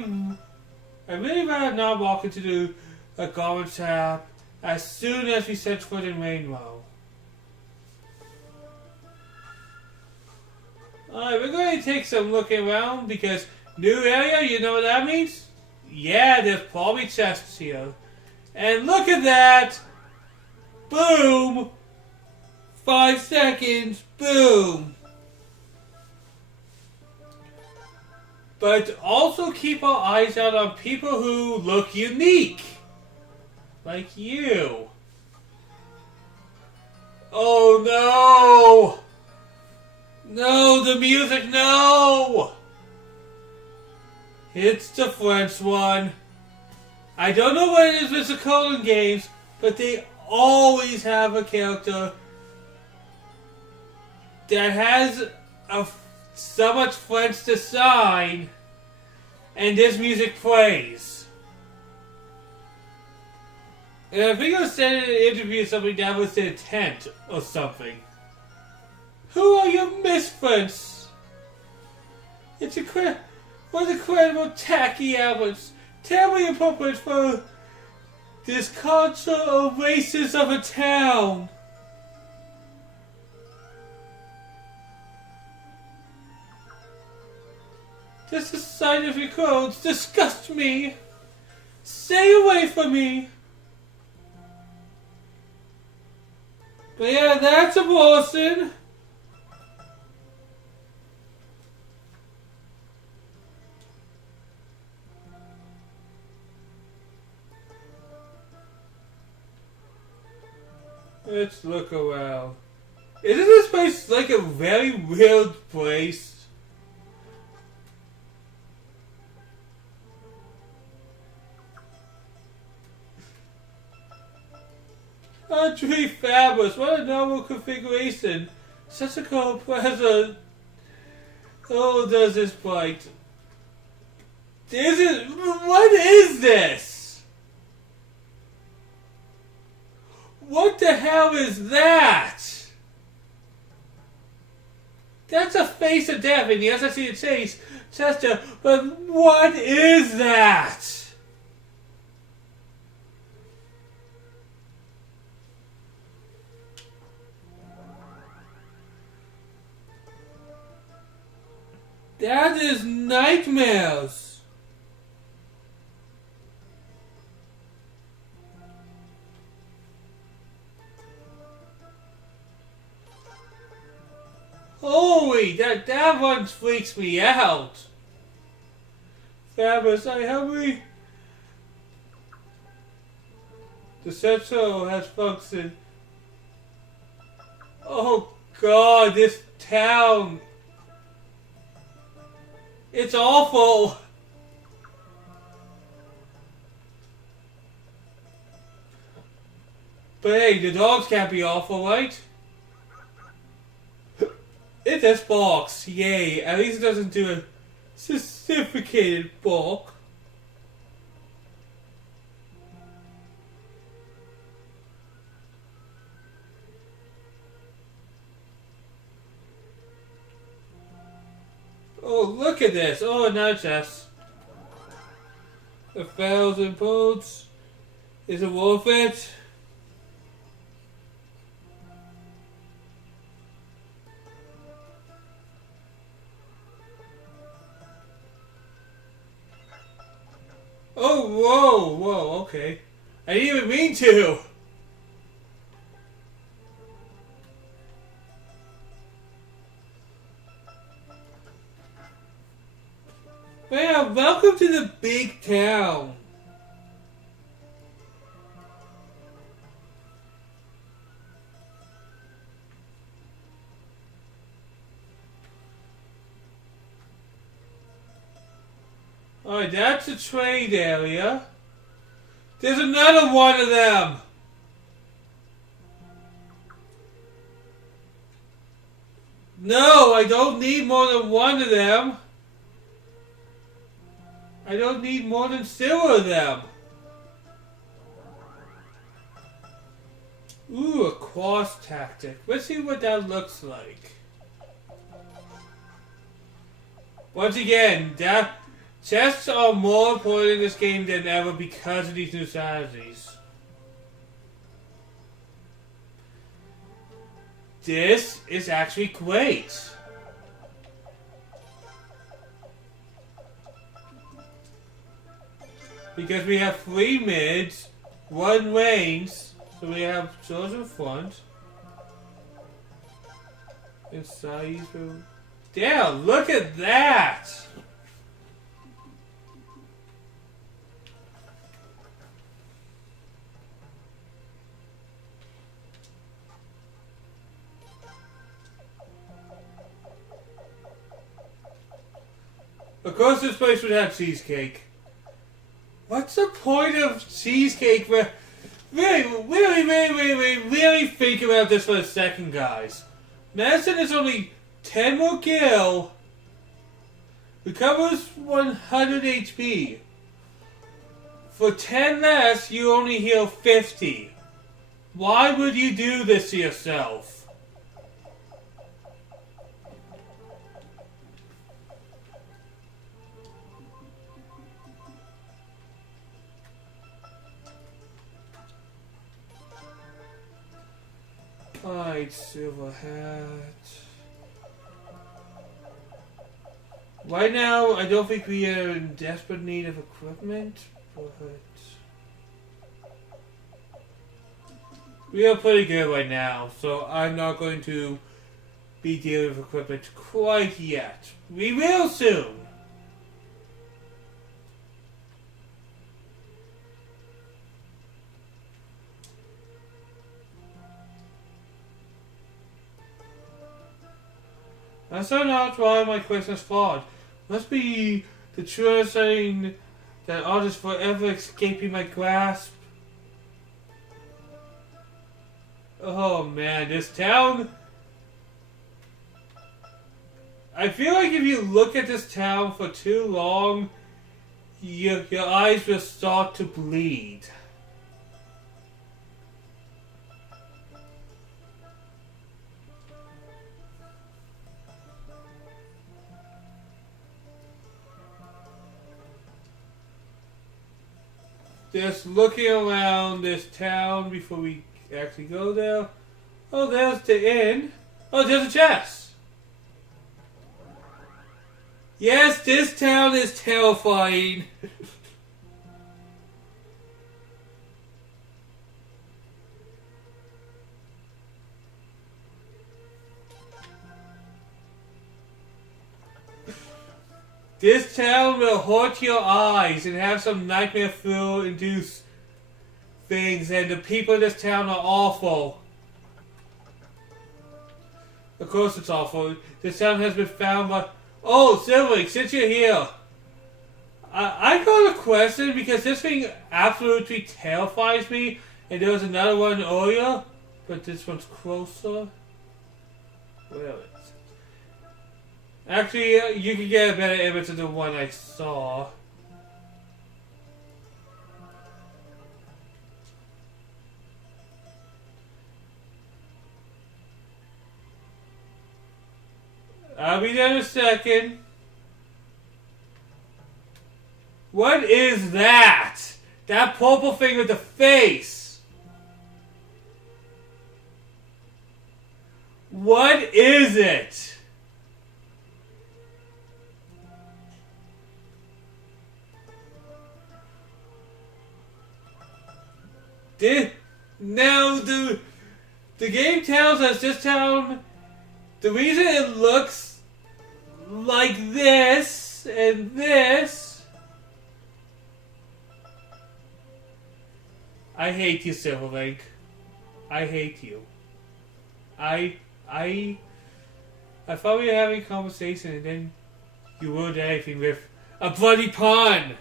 rather not walk into a garment shop as soon as we set foot in Rainbow. Alright, we're going to take some looking around because new area, you know what that means? Yeah, there's probably chests here. And look at that! boom, 5 seconds, boom. But also keep our eyes out on people who look unique. Like you. Oh no! No, the music, no! It's the French one. I don't know what it is with the Suikoden games, but they always have a character that has so much French to sign, and this music plays. And I think I said in an interview something that was the intent or something. Who are your misfits? It's what incredible tacky albums. Tell me appropriate for this concert of races of a town. Just the sight of your clothes disgusts me. Stay away from me. But yeah, that's a Boston. Let's look around. Isn't this place like a very weird place? Tree fabulous, what a novel configuration. Such a cool present. Oh, does this bite? What is this? What the hell is that? That's a face of death, and yes, I see it says Chester, but what is that? That is nightmares. Holy, that one freaks me out. Fabulous, I hurry. The central has functioned. Oh God, this town. It's awful. But hey, the dogs can't be awful, right? It just barks. Yay. At least it doesn't do a sophisticated bark. Oh, look at this. Oh, no chest. 1,000 pounds. Is it worth it? Oh, whoa, okay. I didn't even mean to. Man, welcome to the big town. Alright, that's a trade area. There's another one of them. No, I don't need more than one of them. I don't need more than 0 of them. Ooh, a cross tactic. Let's see what that looks like. Once again, chests are more important in this game than ever because of these new strategies. This is actually great. Because we have 3 mids, 1 range, So we have doors in front. Inside these rooms. Damn, look at that! Of course this place would have cheesecake. What's the point of cheesecake? Really think about this for a second, guys. Medicine is only 10 more gil. Recovers 100 HP. For 10 less, you only heal 50. Why would you do this to yourself? Alright, silver hat. Right now, I don't think we are in desperate need of equipment, but we are pretty good right now, so I'm not going to be dealing with equipment quite yet. We will soon! That's not why my question is flawed. Must be the truest saying that art is forever escaping my grasp. Oh man, this town... I feel like if you look at this town for too long, your eyes will start to bleed. Just looking around this town before we actually go there. Oh, there's the inn. Oh, there's a chest. Yes, this town is terrifying. This town will hurt your eyes and have some nightmare fuel induced things, and the people in this town are awful. Of course it's awful. This town has been found by... Oh, Silverlink, since you're here, I got a question because this thing absolutely terrifies me, and there was another one earlier, but this one's closer. Where is it? Actually, you can get a better image of the one I saw. I'll be there in a second. What is that? That purple thing with the face. What is it? Now the game tells us this town, the reason it looks like this and this. I hate you, Silverlink. I hate you. I thought we were having a conversation and then you ruined everything with a bloody pun.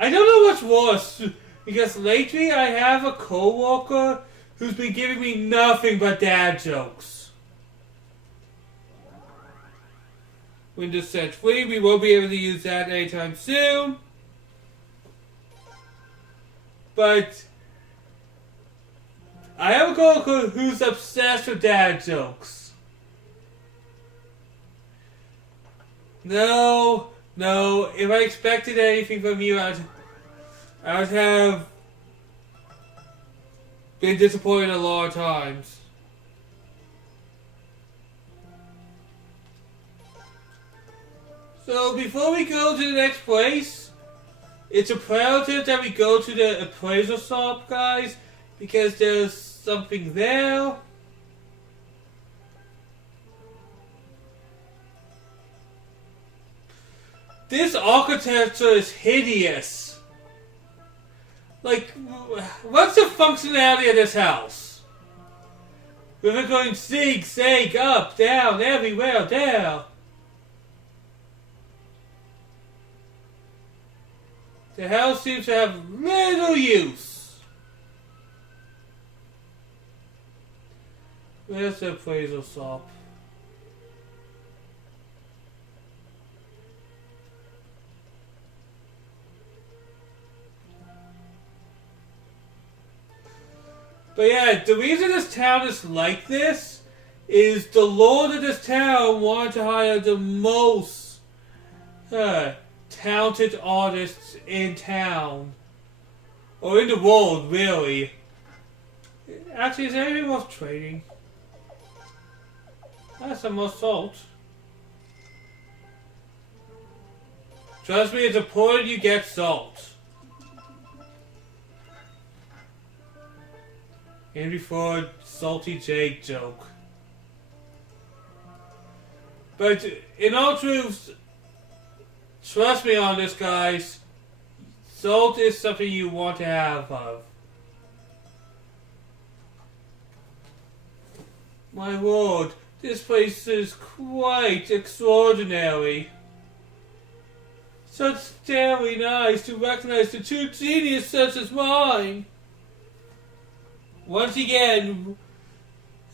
I don't know what's worse, because lately I have a co-worker who's been giving me nothing but dad jokes. Windows set free, we won't be able to use that anytime soon. But I have a co-worker who's obsessed with dad jokes. No, if I expected anything from you, I would have been disappointed a lot of times. So before we go to the next place, It's imperative that we go to the appraisal shop, guys, because there's something there. This architecture is hideous. Like, what's the functionality of this house? We're going zig, zag, up, down, everywhere, there. The house seems to have little use. Where's the appraisal shop? But yeah, the reason this town is like this is the lord of this town wanted to hire the most talented artists in town. Or in the world, really. Actually, is there anything worth trading? That's some more salt. Trust me, it's important you get salt. And before salty Jagg joke. But in all truth, trust me on this, guys. Salt is something you want to have of. My lord, this place is quite extraordinary. Such very nice to recognize the true genius such as mine. Once again,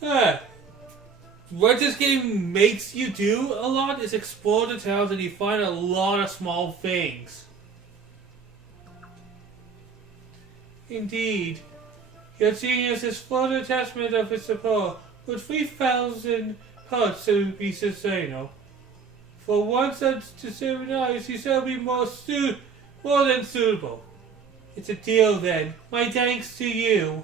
what this game makes you do a lot is explore the towns and you find a lot of small things. Indeed, your genius is further testament of its support, with 3,000 parts to be sustainable. For one such deserving eyes, you shall be more than suitable. It's a deal then. My thanks to you.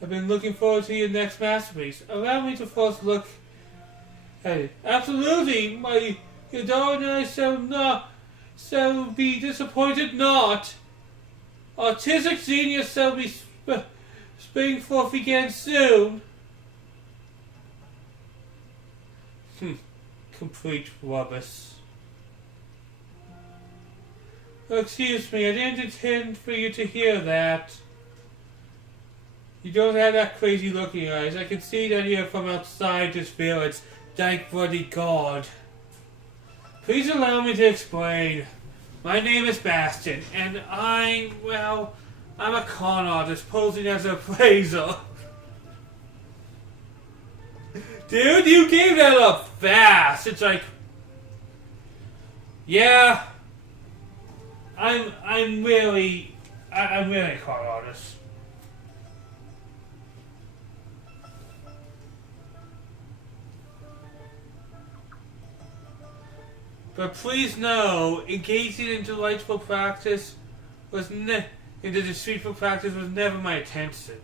I've been looking forward to your next masterpiece. Allow me to first look at it. Absolutely, your daughter and I shall be disappointed not. Artistic genius shall be spring forth again soon. Complete rubbish. Excuse me, I didn't intend for you to hear that. You don't have that crazy look in your eyes. I can see that you're from outside this village. Thank bloody God. Please allow me to explain. My name is Bastion, and I'm a con artist posing as an appraiser. Dude, you gave that up fast. It's like, yeah, I'm really a con artist. But please know, engaging in delightful practice into deceitful practice was never my intention.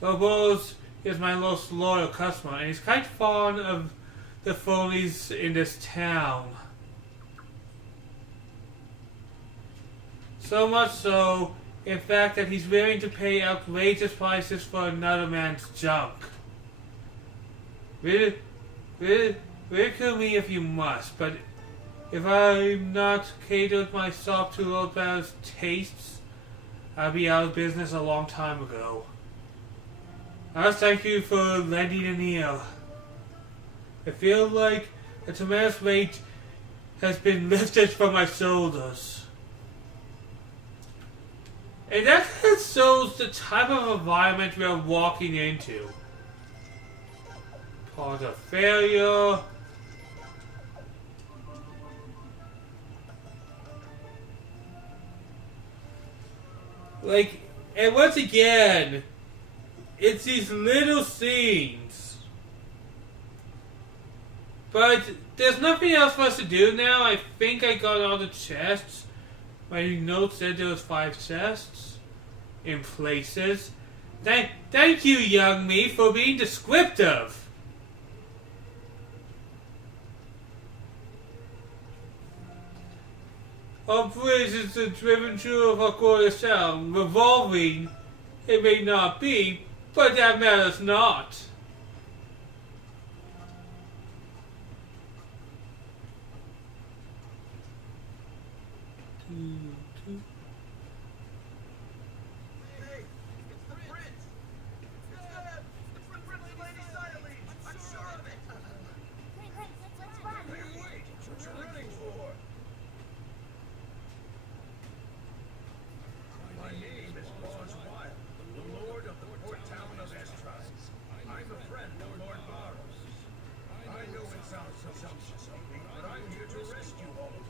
Bose is my most loyal customer, and he's quite fond of the follies in this town. So much so, in fact, that he's willing to pay outrageous prices for another man's junk. Ridicule me if you must, but if I'm not catered my shop to Lord Banner's tastes, I'll be out of business a long time ago. I must thank you for lending an ear. I feel like a tremendous weight has been lifted from my shoulders. And that shows the type of environment we are walking into. Part of failure. And once again, it's these little scenes. But there's nothing else for us to do now. I think I got all the chests. My notes said there was 5 chests in places. Thank you, young me, for being descriptive. Our bridge is the driven true of our glorious sound. Revolving, it may not be, but that matters not. Hey, it's the prince! It's them! It's the friendly lady Silene! I'm sure of it! Let's run. Hey, wait! What you running for? My name is Lord Wild, the Lord of the Port Town of Estras. I'm a friend of Lord Barros. I know it sounds suspicious of me, but I'm here to rescue all of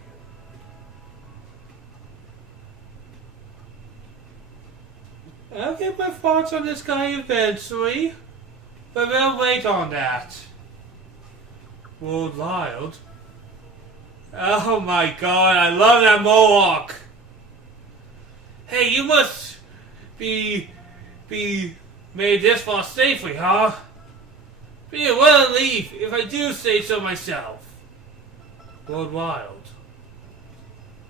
you. I'll get my thoughts on this guy eventually, but we'll wait on that. Lord Wild. Oh my god, I love that mohawk! Hey, you must be made this far safely, huh? Be a well relief, if I do say so myself. Lord Wild.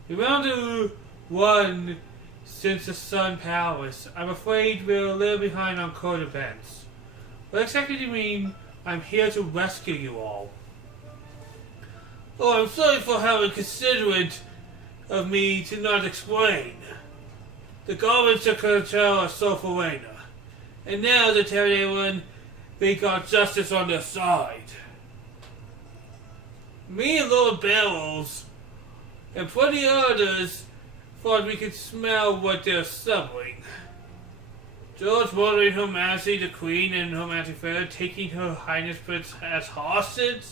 We're bound to run since the Sun Palace. I'm afraid we're a little behind on current events. What exactly do you mean I'm here to rescue you all? Oh, I'm sorry for how inconsiderate of me to not explain. The goblins took control of Soforena, and now they're telling everyone they got justice on their side. Me and Lord Barrels and plenty others thought we could smell what they're suffering. George murdering Her Majesty the Queen and Her Majesty Fair, taking Her Highness Prince as hostage.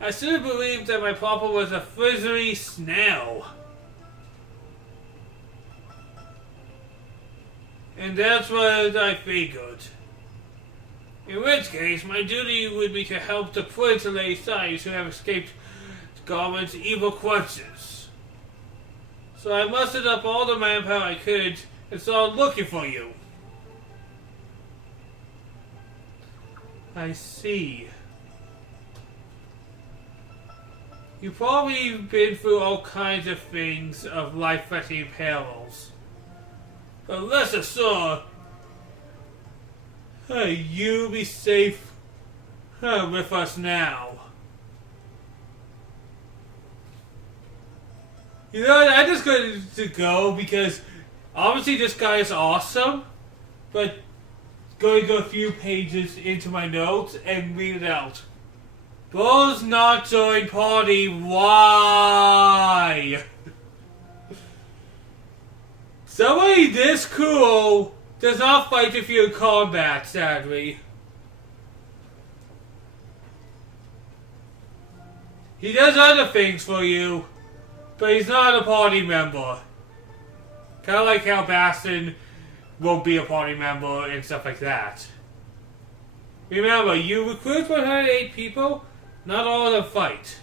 I still believed that my papa was a frizzy snail. And that's what I figured. In which case, my duty would be to help the Prince and Lady Sires who have escaped the Goblin's evil clutches. So I mustered up all the manpower I could and started looking for you. I see. You've probably been through all kinds of things of life-threatening perils. But rest assured, you'll be safe with us now. You know what, I'm just going to go because obviously this guy is awesome, but going to go a few pages into my notes and read it out. Bros not join party, why? Somebody this cool does not fight if you're in combat, sadly. He does other things for you, but he's not a party member. Kind of like how Bastion won't be a party member and stuff like that. Remember, you recruit 108 people, not all of them fight.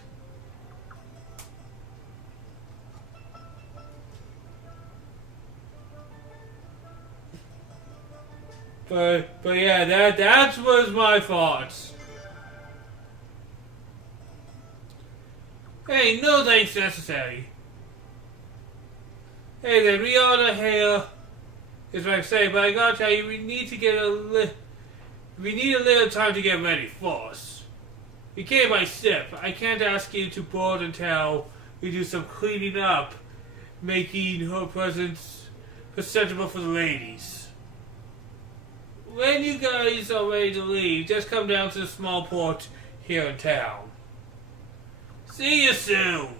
But yeah, that was my thoughts. Hey, no thanks necessary. Hey then, we ought to hair is what I say, but I gotta tell you, we need a little time to get ready first. We came by ship. I can't ask you to board until we do some cleaning up, making her presence presentable for the ladies. When you guys are ready to leave, just come down to the small port here in town. See you soon!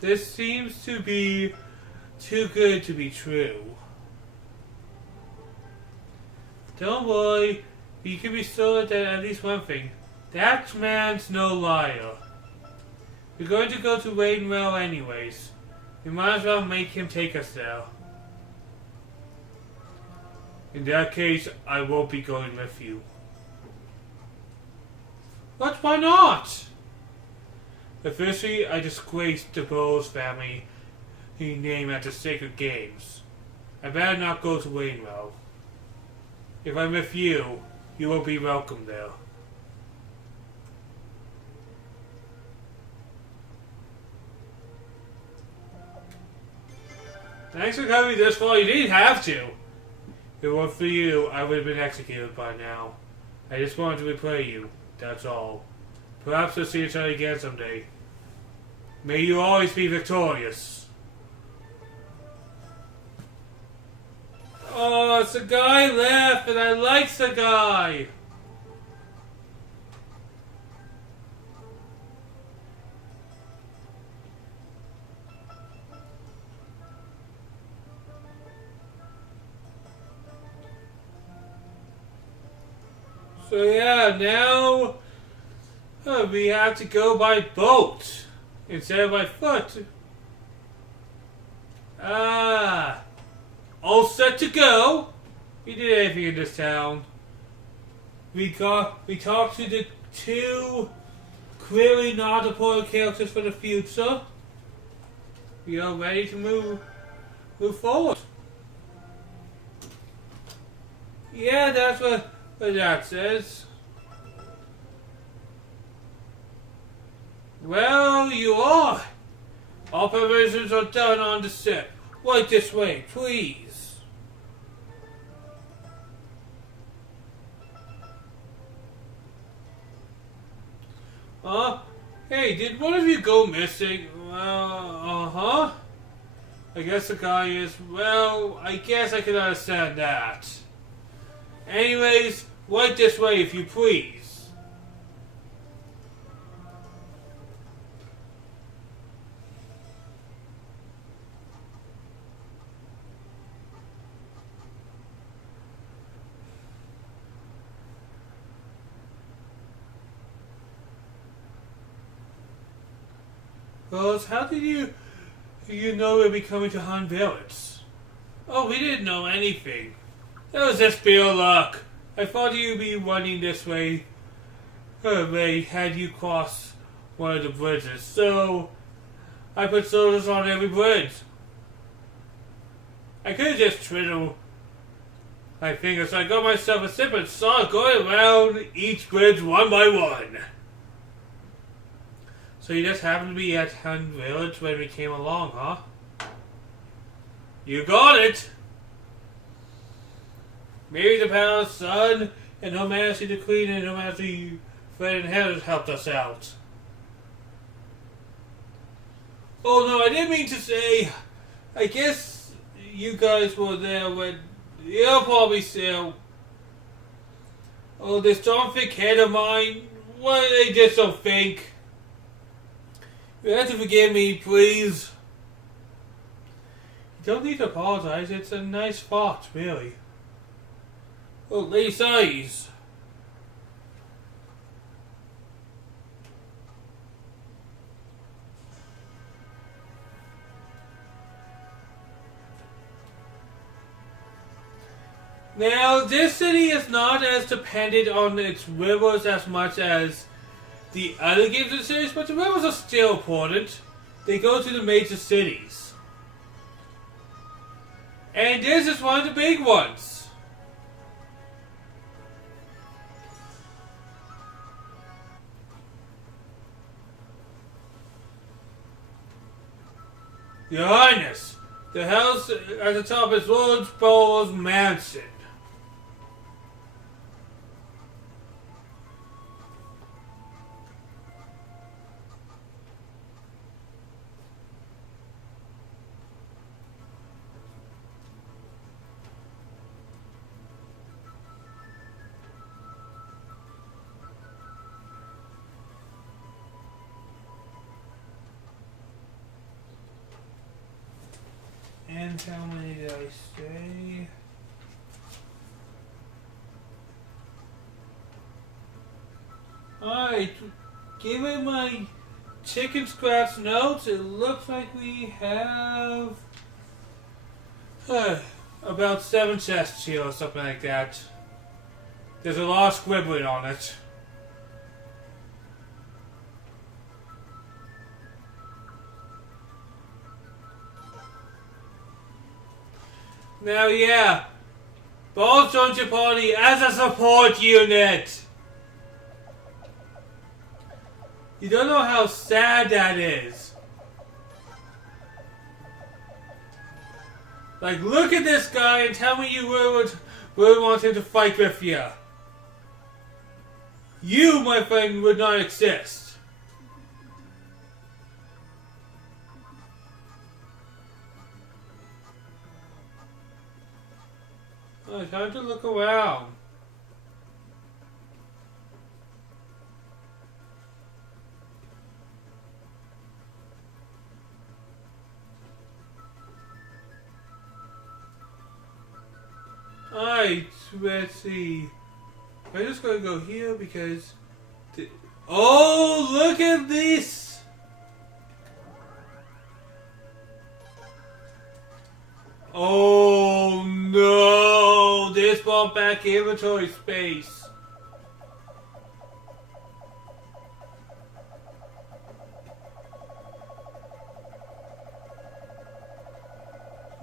This seems to be too good to be true. Don't worry, you can be sure that at least one thing. That man's no liar. We're going to go to Wainwell anyways. We might as well make him take us there. In that case, I won't be going with you. But why not? Officially, I disgraced the Burroughs family name at the Sacred Games. I better not go to Wainwell. If I'm with you, you will be welcome there. Thanks for coming this far. You didn't have to. If it weren't for you, I would have been executed by now. I just wanted to repay you. That's all. Perhaps we'll see each other again someday. May you always be victorious. Oh, it's the guy left, and I like the guy. So yeah, now we have to go by boat instead of by foot. All set to go. We did anything in this town. We talked to the two clearly not important characters for the future. We are ready to move forward. Yeah, that's what that says. Well, you are. All preparations are done on the ship. Right this way, please. Hey, did one of you go missing? Well, I guess the guy is, well, I guess I can understand that. Anyways, right this way if you please. Rose, how did you know we'd be coming to Han Village? Oh, we didn't know anything. That was just pure luck. I thought you'd be running this way. They had you cross one of the bridges, so I put soldiers on every bridge. I could have just twiddled my fingers, so I got myself a sip and saw it going around each bridge one by one. So you just happened to be at Han Village when we came along, huh? You got it! Maybe the Palace Sun and Her Majesty the Queen and Her Majesty Fred and Heather helped us out. Oh no, I didn't mean to say. I guess you guys were there when you'll probably say, oh, this John Fick head of mine, what they just don't think. You have to forgive me, please. You don't need to apologize. It's a nice thought, really. Oh, Lady Size. Now, this city is not as dependent on its rivers as much as the other games in the series, but the rivers are still important. They go to the major cities. And this is one of the big ones. Your Highness, the house at the top is Lord Bowles' mansion. And how many did I say? Alright, given my chicken scratch notes, it looks like we have about 7 chests here or something like that. There's a lot of scribbling on it. Now, yeah, Both join your party as a support unit. You don't know how sad that is. Like, look at this guy and tell me you really want him to fight with you. You, my friend, would not exist. Oh, time to look around. Alright, let's see. I'm just gonna go here because... Oh, look at this! Oh no! This brought back inventory space.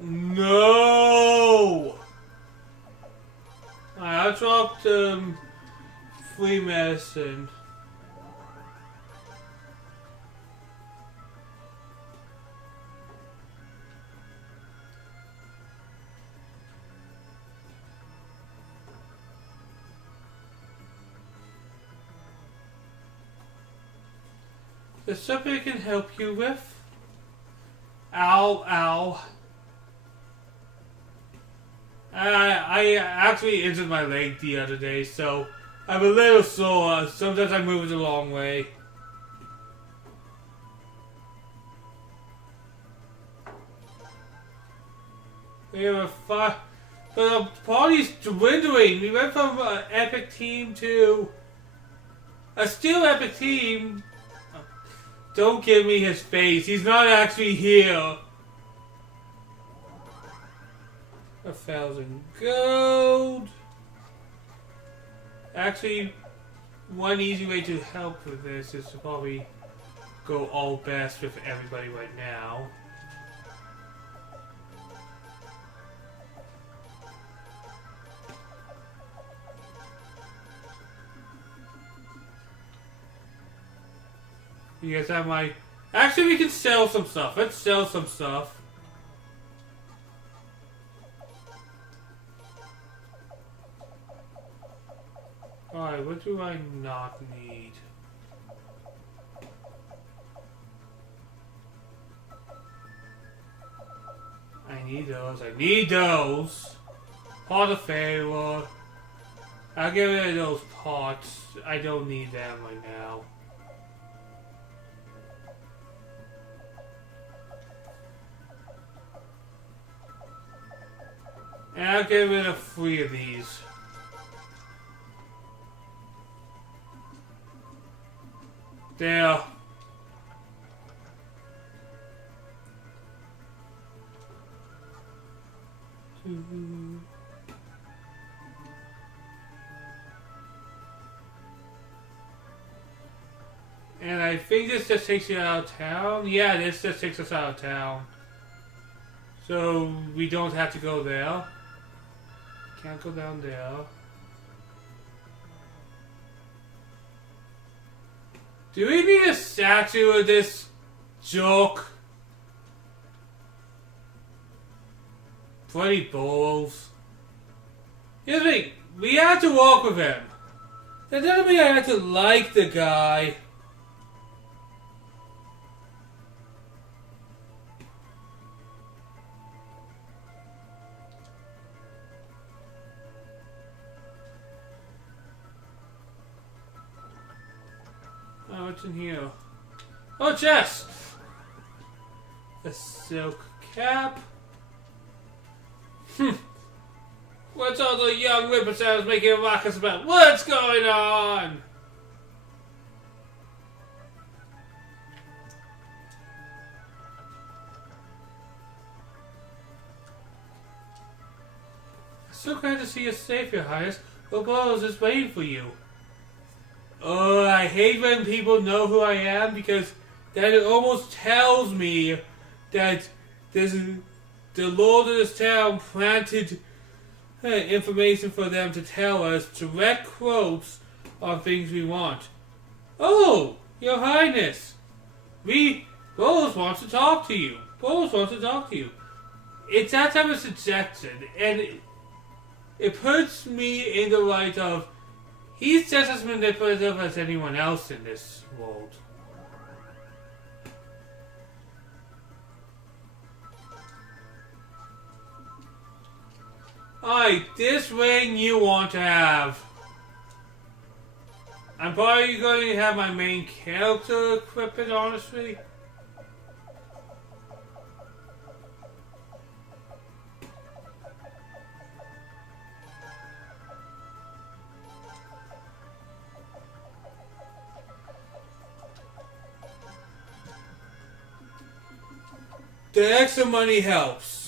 No! I dropped free medicine. There's something I can help you with? Ow, ow. I actually injured my leg the other day, so I'm a little sore. Sometimes I move it the wrong way. We have a but the party's dwindling. We went from an epic team to a still epic team. Don't give me his face. He's not actually here. 1,000 gold. Actually, one easy way to help with this is to probably go all best with everybody right now. You guys have my... Actually, we can sell some stuff. Let's sell some stuff. Alright, what do I not need? I need those. I need those. Pot of favor. I'll get rid of those pots. I don't need them right now. And I'll get rid of 3 of these. There. And I think this just takes you out of town. Yeah, this just takes us out of town. So we don't have to go there. Can't go down there. Do we need a statue of this joke? Bloody balls. Here's the thing, we had to walk with him. That doesn't mean I had to like the guy. Oh, what's in here? Oh, chest! A silk cap. What's all the young whippersnappers making a ruckus about? What's going on? So glad to see you safe, Your Highness. Obolos is waiting for you. Oh, I hate when people know who I am because that it almost tells me that the Lord of this town planted information for them to tell us direct quotes of things we want. Oh, Your Highness, Bowles wants to talk to you. Bowles wants to talk to you. It's that type of suggestion, and it puts me in the light of he's just as manipulative as anyone else in this world. Alright, this ring you want to have. I'm probably going to have my main character equip it, honestly. The extra money helps.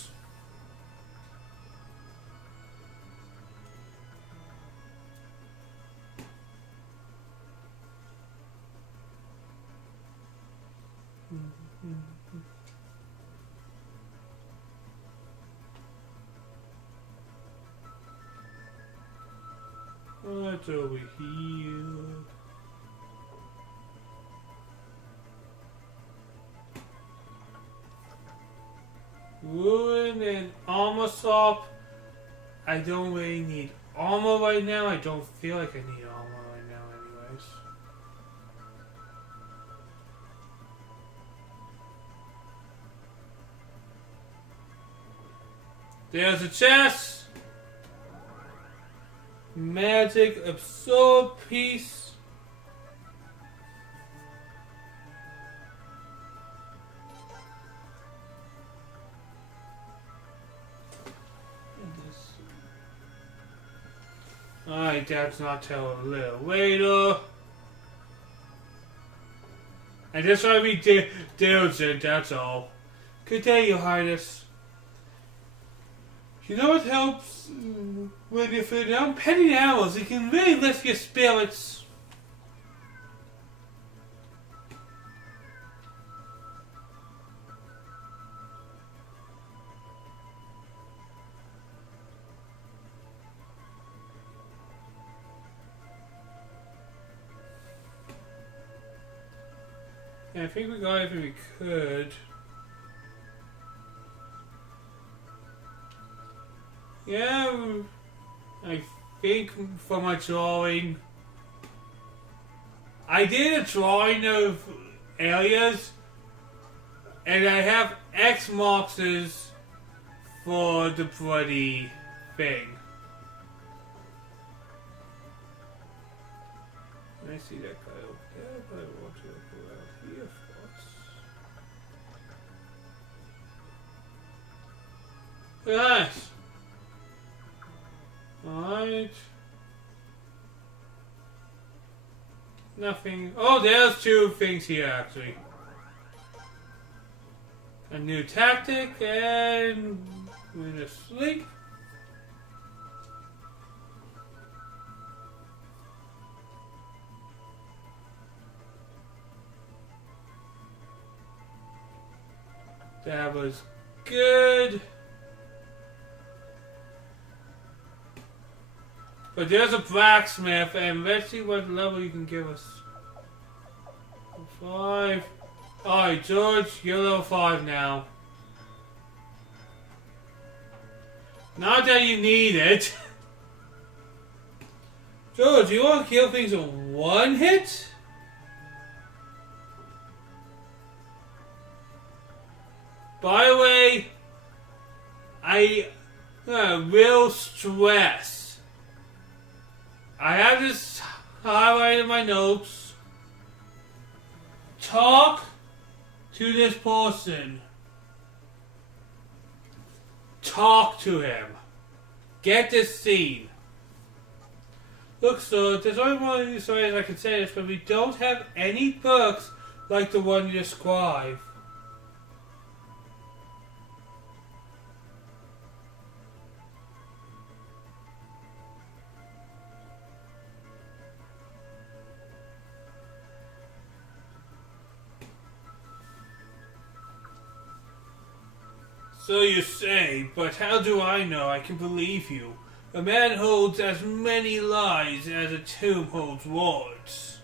What's over here? Ruin and armor swap. I don't really need armor right now. I don't feel like I need armor right now anyways. There's a chest. Magic absorb piece. Alright, that's not till a little later. I just want to be diligent, that's all. Good day, Your Highness. You know what helps when you're feeling down? Petting animals. It can really lift your spirits. Yeah, I think we got everything we could. Yeah, I think for my drawing, I did a drawing of areas, and I have X marks for the bloody thing. I see that guy over there, but I want to go around here first. Nice. Alright. Nothing. Oh, there's two things here actually. A new tactic and we're gonna sleep. That was good. But there's a blacksmith, and let's see what level you can give us. 5. Alright, George, you're level 5 now. Not that you need it. George, you want to kill things in one hit? By the way, I will stress. I have this highlighted in my notes. Talk to this person. Talk to him. Get this scene. Look, so there's only one of these stories I can say this, but we don't have any books like the one you described. So you say, but how do I know I can believe you? A man holds as many lies as a tomb holds wards.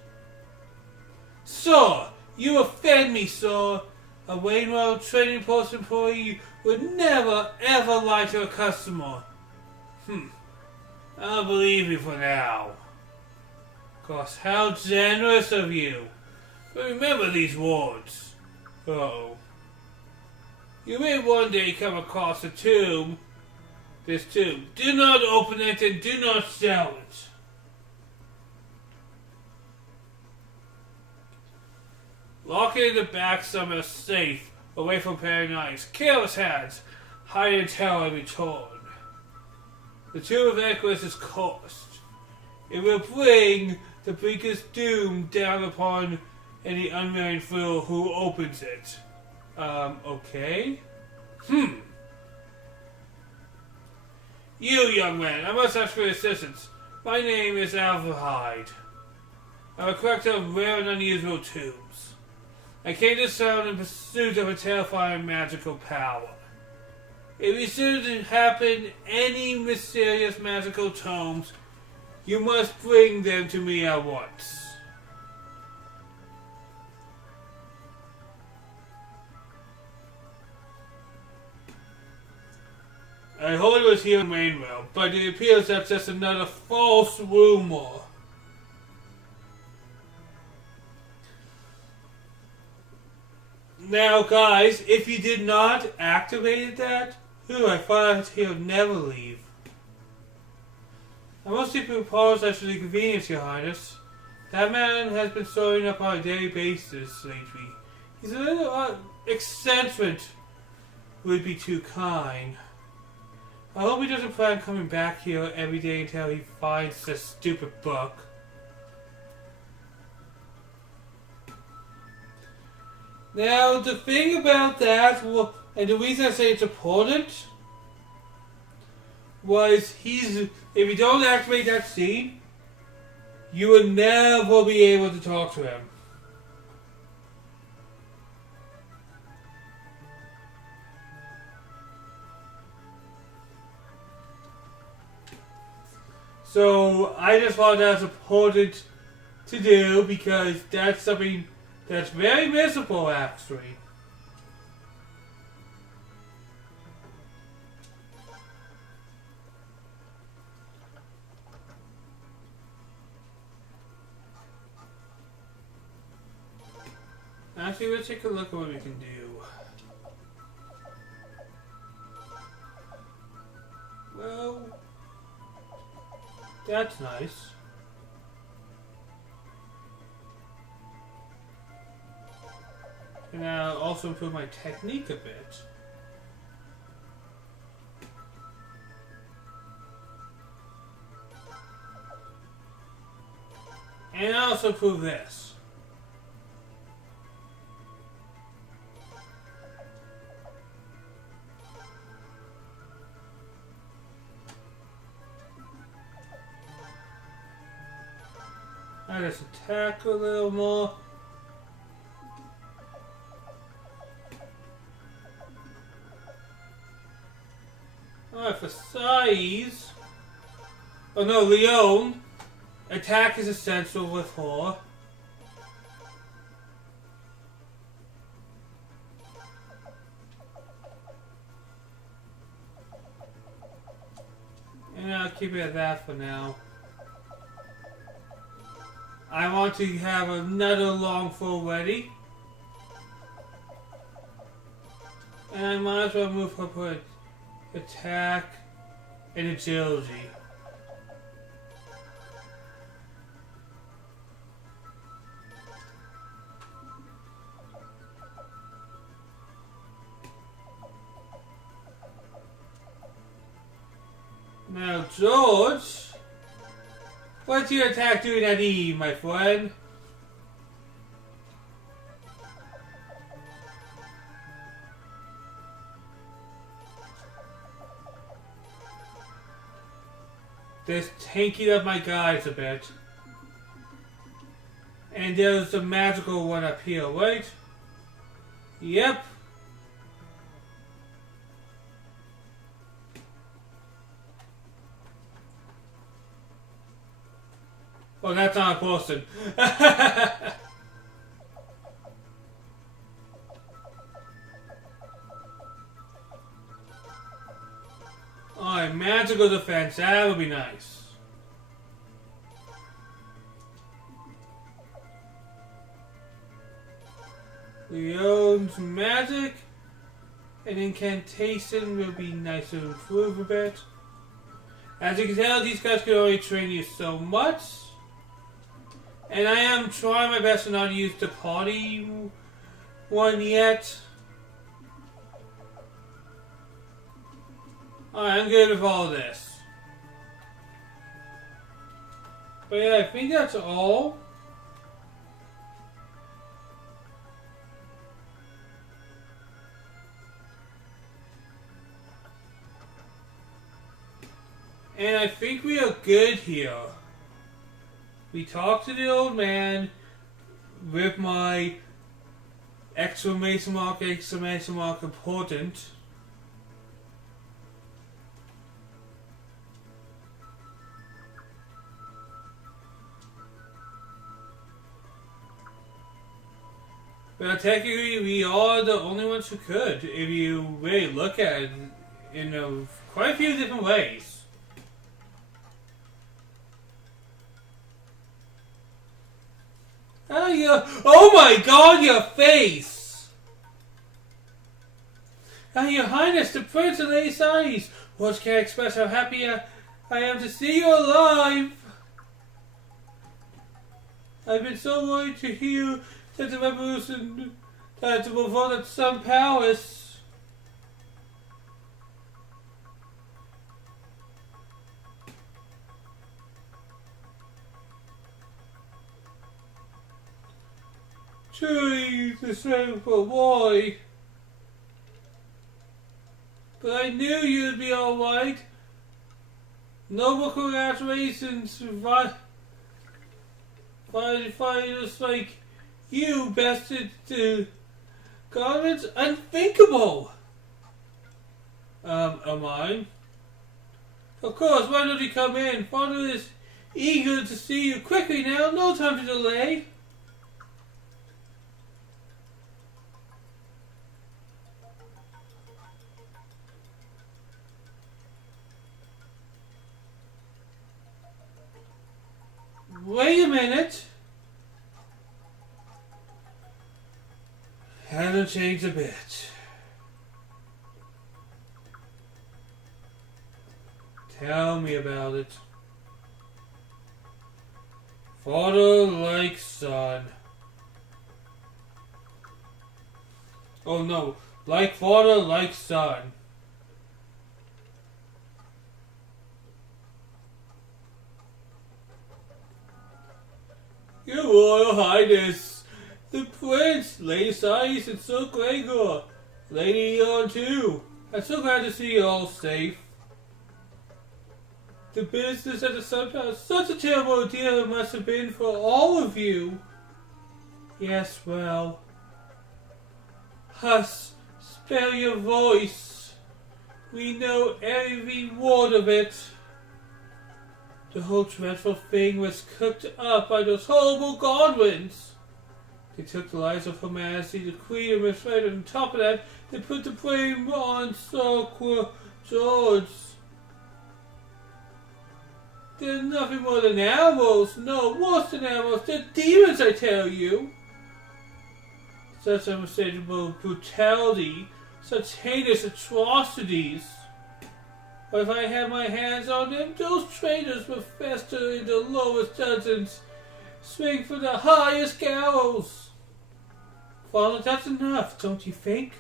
Sir, you offend me, sir. A Wainwright trading post employee would never ever lie to a customer. I'll believe you for now. Of course, how generous of you. But remember these words. Uh-oh. You may one day come across a tomb. This tomb. Do not open it and do not sell it. Lock it in the back somewhere safe, away from prying eyes, careless hands. Hide until I return. The Tomb of Equus is cursed. It will bring the biggest doom down upon any unmarried fool who opens it. Okay? You, young man, I must ask for your assistance. My name is Alvarhide. I'm a collector of rare and unusual tombs. I came to town in pursuit of a terrifying magical power. If you should happen any mysterious magical tomes, you must bring them to me at once. I heard it was here in Wainwright, but it appears that's just another false rumor. Now guys, if you did not activate that, I thought he'll never leave. I must simply apologize for the inconvenience, Your Highness. That man has been showing up on a daily basis lately. He's a little eccentric, would be too kind. I hope he doesn't plan on coming back here every day until he finds this stupid book. Now, the thing about that, and the reason I say it's important, was if you don't activate that scene, you will never be able to talk to him. So, I just thought that was important to do because that's something that's very visible, actually. Actually, let's take a look at what we can do. Well, that's nice. And I'll also improve my technique a bit. And I'll also improve this. I just attack a little more. Alright, for size. Oh no, Leon. Attack is essential with her. And I'll keep it at that for now. I want to have another long full ready. And I might as well move her for attack and agility. Now, George, what's your attack doing at E, my friend? Just tanking up my guys a bit. And there's the magical one up here, right? Yep. Oh, that's not a person. Alright, magical defense. That would be nice. Leon's magic and incantation will be nice to improve a bit. As you can tell, these guys can only train you so much. And I am trying my best to not use the party one yet. Alright, I'm good with all this. But yeah, I think that's all. And I think we are good here. We talked to the old man with my exclamation mark important. But technically, we are the only ones who could, if you really look at it in quite a few different ways. Oh my God, your face! Your Highness, the Prince of Lady Sais, words can't express how happy I am to see you alive. I've been so worried to hear that the revolution that will vote at some palace. Truly, the same for boy. But I knew you'd be alright. Noble congratulations, fighters like you bested the garments. Unthinkable! Am I? Of course, why don't you come in? Father is eager to see you quickly now. No time to delay. Wait a minute. Hasn't changed a bit. Tell me about it. Father like son. Oh no, like father, like son. Your Royal Highness, the Prince, Lady Sais, and Sir Gregor, Lady Eon too. I'm so glad to see you all safe. The business at the Sun Palace, such a terrible ordeal it must have been for all of you. Yes, well. Hush, spare your voice. We know every word of it. The whole dreadful thing was cooked up by those horrible goblins. They took the lives of Her Majesty, the Queen, and Miss Red, and on top of that, they put the blame on Sir George. They're nothing more than animals. No, worse than animals. They're demons, I tell you. Such unmistakable brutality, such heinous atrocities. But if I had my hands on them, those traitors would fester in the lowest dungeons, swing for the highest gallows. Father, that's enough, don't you think?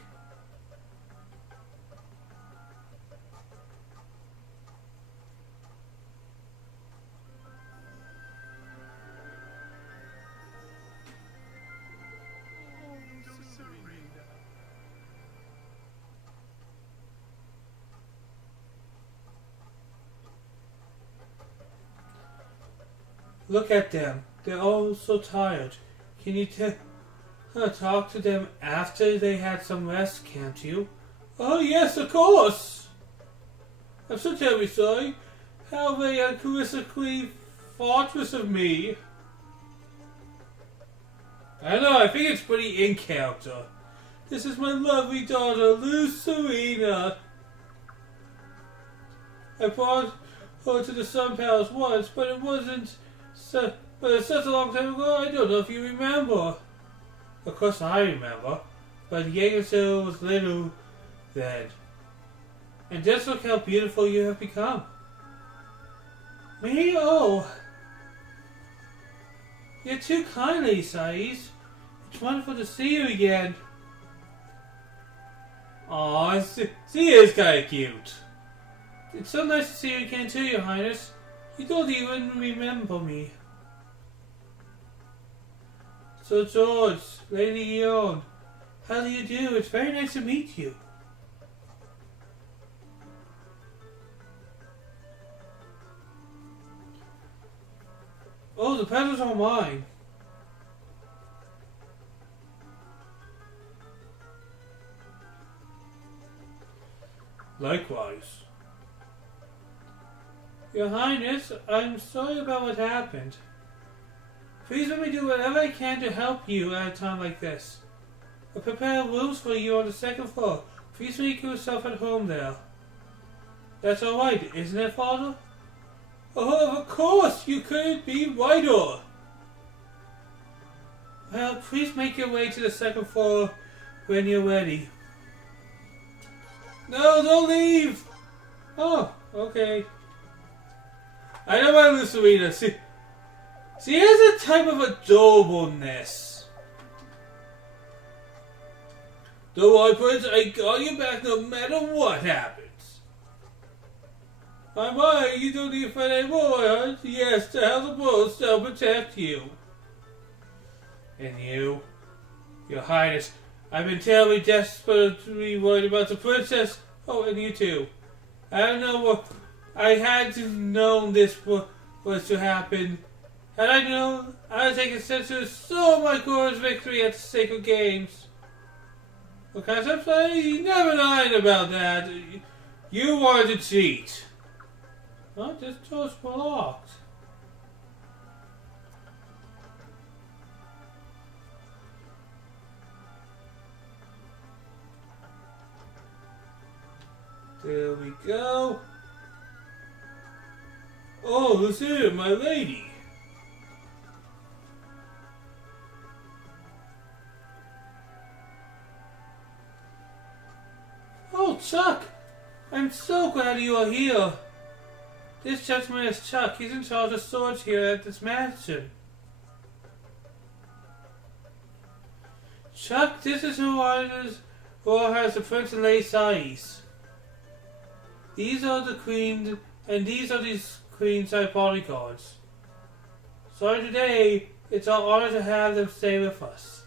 Look at them. They're all so tired. Can you talk to them after they had some rest, can't you? Oh, yes, of course. I'm so terribly sorry. How they uncharacteristically fortress of me. I know, I think it's pretty in character. This is my lovely daughter, Serena. I brought her to the Sun Palace once, but it's such a long time ago, I don't know if you remember. Of course I remember, but Jagg was little then. And just look how beautiful you have become. Me? Oh. You're too kind, Lady Sais. It's wonderful to see you again. Aw, she is kinda cute. It's so nice to see you again too, Your Highness. You don't even remember me. So George, Lady Eon, how do you do? It's very nice to meet you. Oh, the petals are mine. Likewise. Your Highness, I'm sorry about what happened. Please let me do whatever I can to help you at a time like this. I'll prepare rooms for you on the second floor. Please make yourself at home there. That's alright, isn't it, Father? Oh, of course, you couldn't be whiter. Well, please make your way to the second floor when you're ready. No, don't leave! Oh, okay. I know my little Serena. She has a type of adorableness. Don't worry, Prince, I got you back no matter what happens. My, you don't need to fight anymore, huh? Yes, the House of Wolves shall protect you. And you, Your Highness, I've been terribly desperately worried about the princess. Oh, and you too. I don't know what... I had to know this was to happen. Had I known, I would have taken steps to restore my glorious victory at the Sacred Games. Because I'm saying you never lied about that. You wanted to cheat. Oh, this door's locked. There we go. Oh, Lucia, my lady. Oh, Chuck! I'm so glad you are here. This gentleman is Chuck. He's in charge of swords here at this mansion. Chuck, this is who has the Prince and Lady Sais. These are the Queen, and these are these Queen's bodyguards. So today, it's our honor to have them stay with us.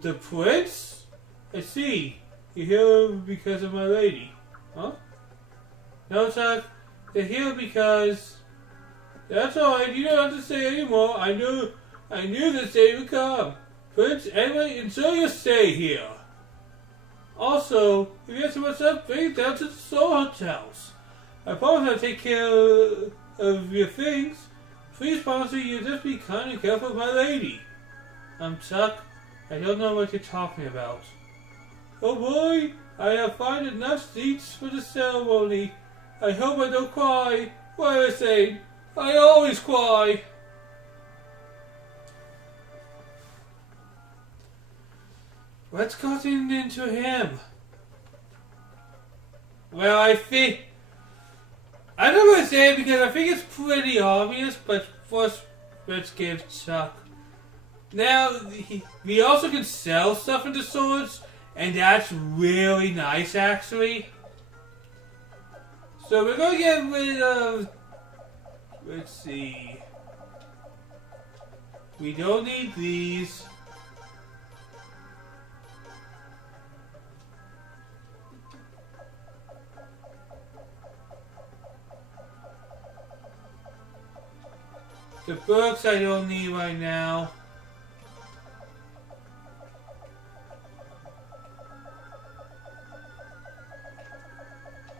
The Prince? I see. You're here because of my lady. Huh? No, Chuck. They're here because... That's alright, you don't have to say anymore. I knew this day would come. Prince, anyway, enjoy your stay here. Also, if you have too much up, bring it down to the Soul Hotels. I promise I'll take care of your things. Please promise me you'll just be kind and careful with my lady. Chuck, I don't know what you're talking about. Oh boy, I have found enough seats for the ceremony. I hope I don't cry. What am I saying? I always cry. What's gotten into him? Well, I don't want to say it because I think it's pretty obvious, but first, let's give Chuck. Now, we also can sell stuff into swords, and that's really nice, actually. So we're going to get rid of... Let's see. We don't need these. The books I don't need right now.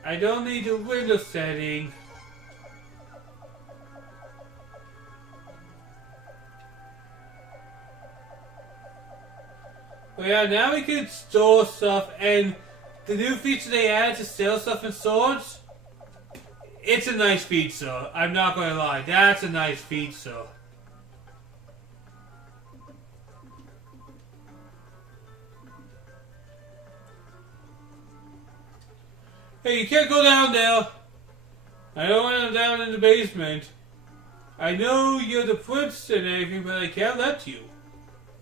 I don't need the window setting. yeah, now we can store stuff, and the new feature they added to sell stuff in swords, it's a nice feature. I'm not gonna lie, that's a nice feature. Hey, you can't go down there. I don't want to down in the basement. I know you're the prince and everything, but I can't let you.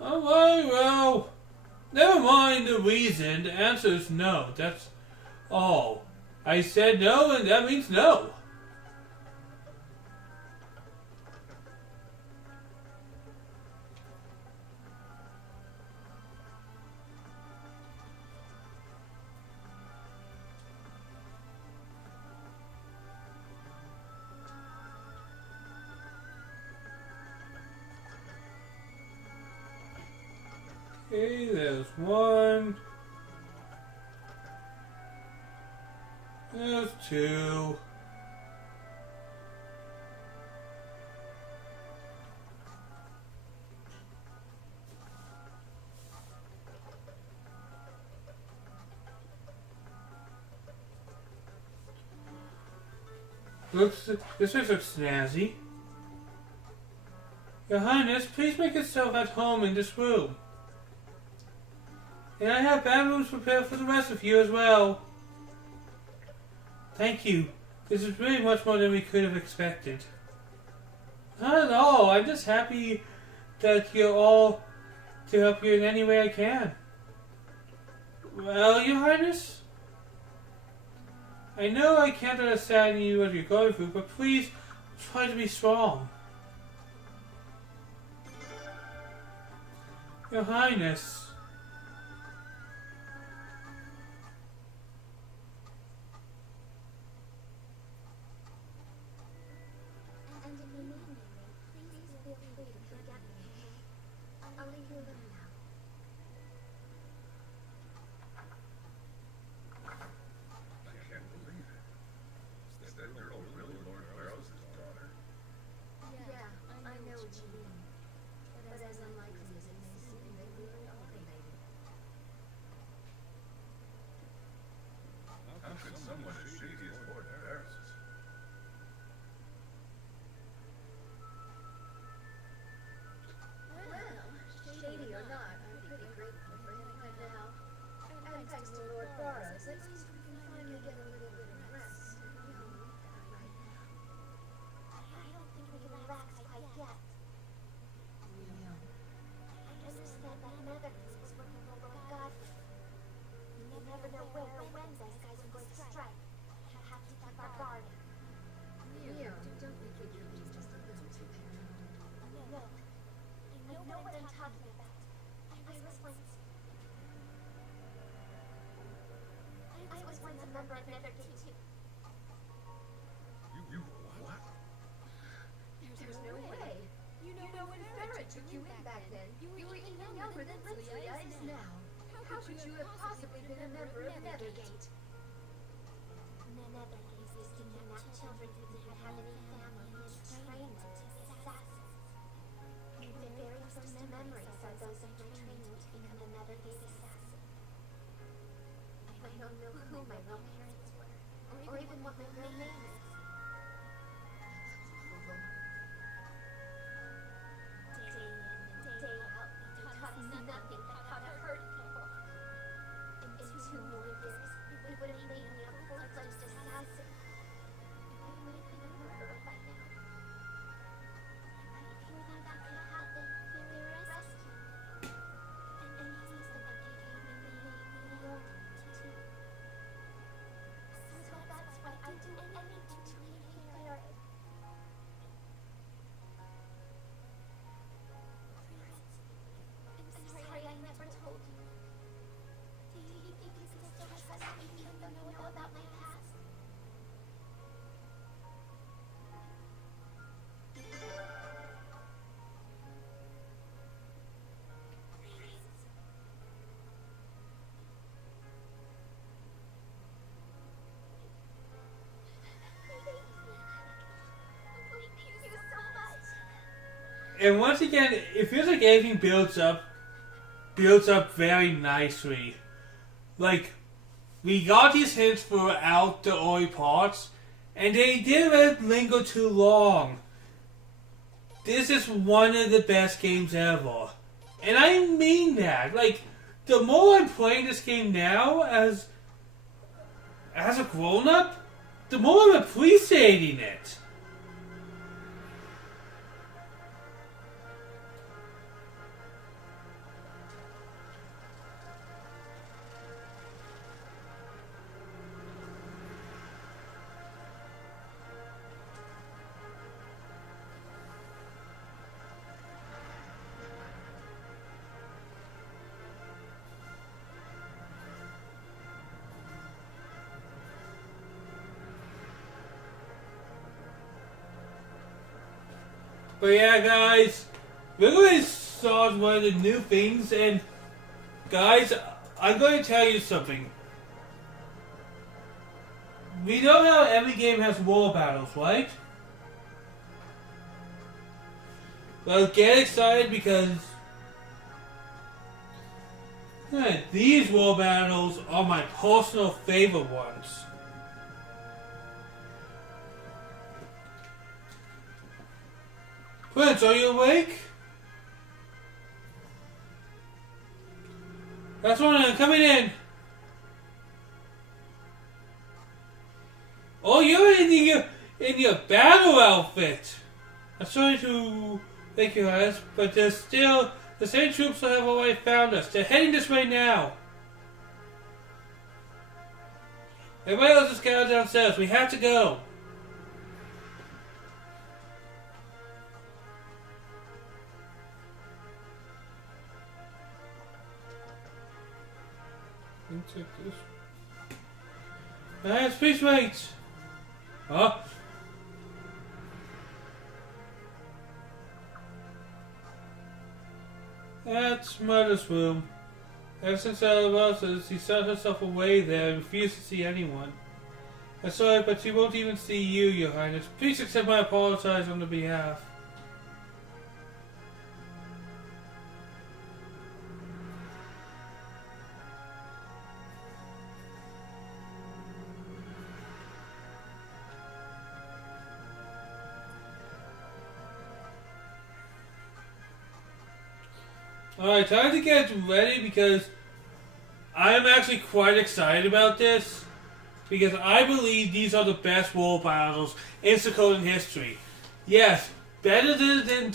Oh, well, never mind the reason. The answer is no. That's all. I said no, and that means no. Okay, there's one. There's two. This place looks snazzy. Your Highness, please make yourself at home in this room. And I have bamboos prepared for the rest of you as well. Thank you. This is really much more than we could have expected. Not at all. I'm just happy that you're all to help you in any way I can. Well, Your Highness, I know I can't understand you what you're going through, but please try to be strong. Your Highness. And once again, it feels like everything builds up builds up very nicely. Like, we got these hints throughout the early parts, and they didn't let it linger too long. This is one of the best games ever. And I mean that. Like, the more I'm playing this game now as a grown-up, the more I'm appreciating it. But yeah, guys, we're going to start one of the new things, and guys, I'm going to tell you something. We know how every game has war battles, right? Well, get excited because these war battles are my personal favorite ones. Prince, are you awake? That's one of them coming in. Oh, you're in your battle outfit. I'm sorry to make you ask, but there's still the same troops that have already found us. They're heading this way now. Everybody else is gathered downstairs. We have to go. Take this. Please wait. Huh? That's Mother's room. Ever since Alabaster, she sent herself away there and refused to see anyone. I'm sorry, but she won't even see you, Your Highness. Please accept my apologies on her behalf. Alright, time to get ready because I am actually quite excited about this. Because I believe these are the best war battles in Suikoden history. Yes, better than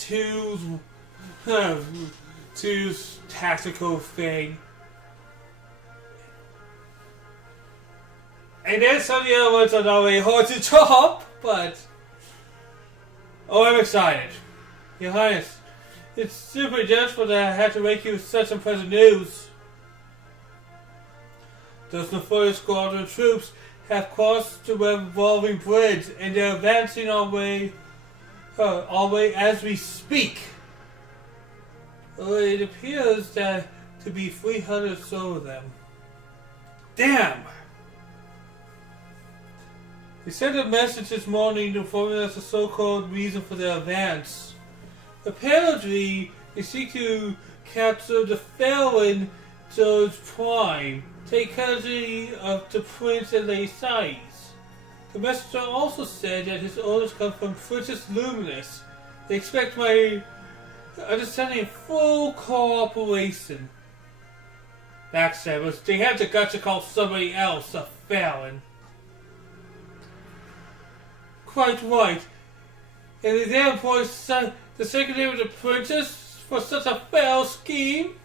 two's tactical thing. And then some of the other ones are not very hard to top, but... Oh, I'm excited. Your Highness. It's super dreadful that I had to wake you with such unpleasant news. Those nefarious squadron troops have crossed the revolving bridge and they're advancing our way as we speak. It appears that to be 300 or so of them. Damn! They sent a message this morning informing us the so-called reason for their advance. Apparently, they seek to capture the felon George Prime, take custody of the prince and lay sides. The messenger also said that his orders come from Princess Luminous. They expect my understanding of full cooperation. Backstabbers, they have the guts to call somebody else a felon. Quite right. And they then employ the secretary of the princess for such a foul scheme?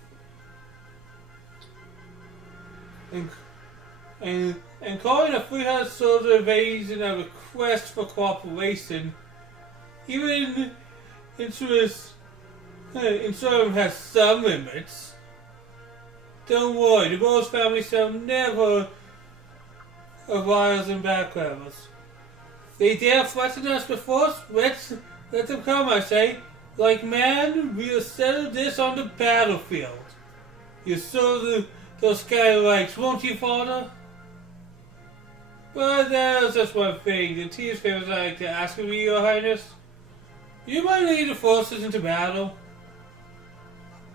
And calling a 300 soldier invasion a request for cooperation, even interest in some has some limits. Don't worry, the Rose family shall never arise in backgrounds. They dare threaten us before us? Let them come, I say. Like man, we'll settle this on the battlefield. You saw those skylights, won't you, Father? But there's just one thing. The team's favors I like to ask of you, Your Highness. You might lead the forces into battle.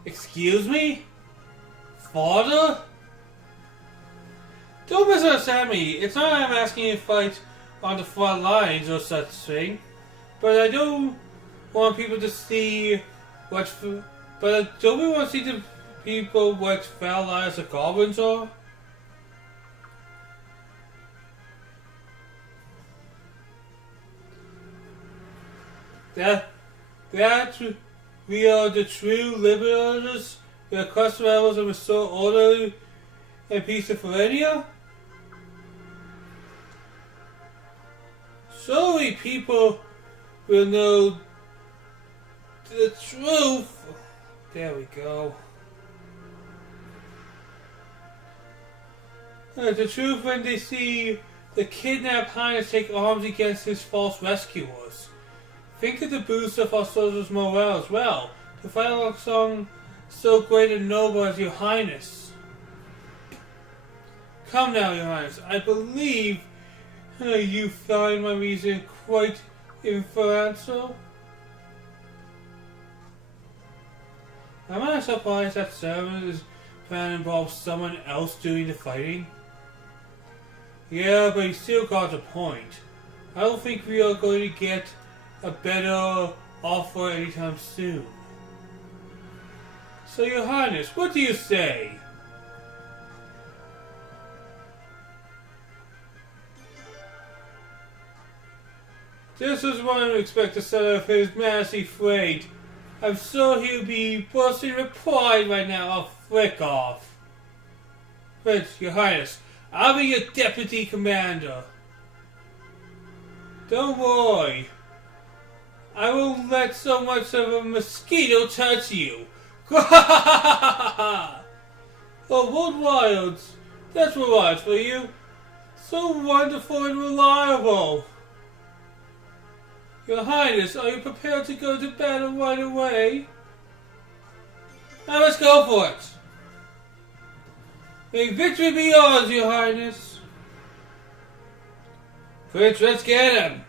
Excuse me? father? Don't misunderstand me. It's not that I'm asking you to fight on the front lines or such thing. But I don't want people to see what... But don't we want to see the people what foul lives the goblins are? That we are the true liberators. We are crush rebels and restore order and peace to Ferenia. Surely people will know the truth. There we go. The truth when they see the kidnapped Highness take arms against his false rescuers. Think of the boost of our soldiers' morale as well. To fight alongside so great and noble as your Highness. Come now, your Highness. I believe you find my reason quite influential. Am I surprised that Sarah's plan involves someone else doing the fighting? Yeah, but he still got a point. I don't think we are going to get a better offer anytime soon. So, your Highness, what do you say? This is what I would expect to set up his massive freight. I'm sure he'll be bursting with pride right now. I'll frick off. But, your Highness, I'll be your deputy commander. Don't worry. I won't let so much of a mosquito touch you. Oh, what wilds. That's what for you. So wonderful and reliable. Your Highness, are you prepared to go to battle right away? Now let's go for it. May victory be yours, your Highness. Prince, let's get him.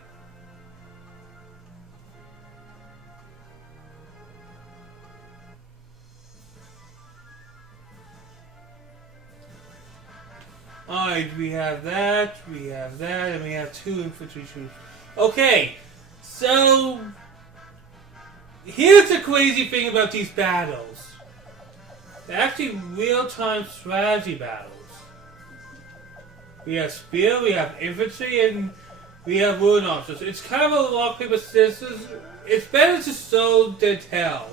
Alright, we have that, and we have 2 infantry troops. Okay, so here's the crazy thing about these battles. They're actually real-time strategy battles. We have spear, we have infantry, and we have wound officers. It's kind of a rock, paper, scissors. It's better to show than tell.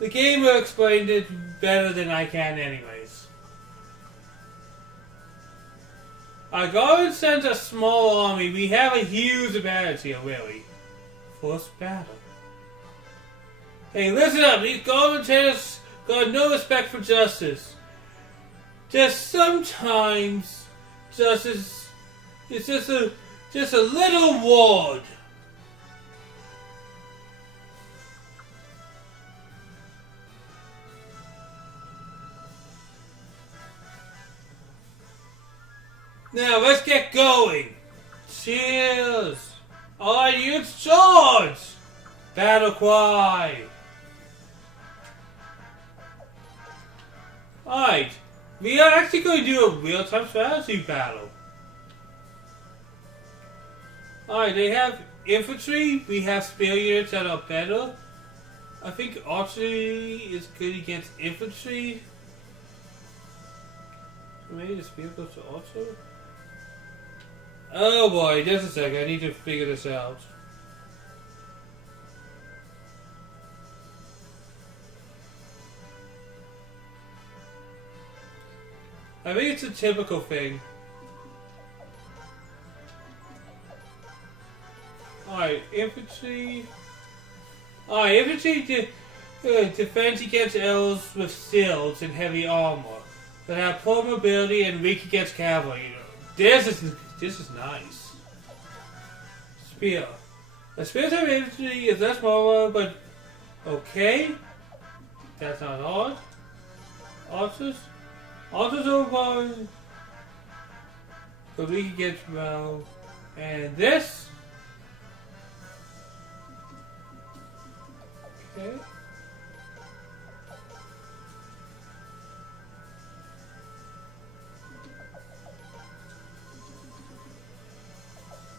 The game will explain it better than I can anyways. Our government sends a small army. We have a huge advantage here, really. First battle. Hey, listen up! These governmenters got no respect for justice. Just sometimes, justice is just a little ward. Now let's get going. Cheers. Alright, it's charge. Battle cry. Alright, we are actually going to do a real-time strategy battle. Alright, they have infantry, we have spear units that are better. I think archery is good against infantry. So maybe the spear goes to archer? Oh boy, just a second, I need to figure this out. I think it's a typical thing. Alright, infantry. Alright, infantry defense against elves with shields and heavy armor, but have poor mobility and weak against cavalry. This is nice. Spear. A spear type infantry is less mobile, but okay. That's not hard. Archers. Archers over, but we can get well. And this. Okay.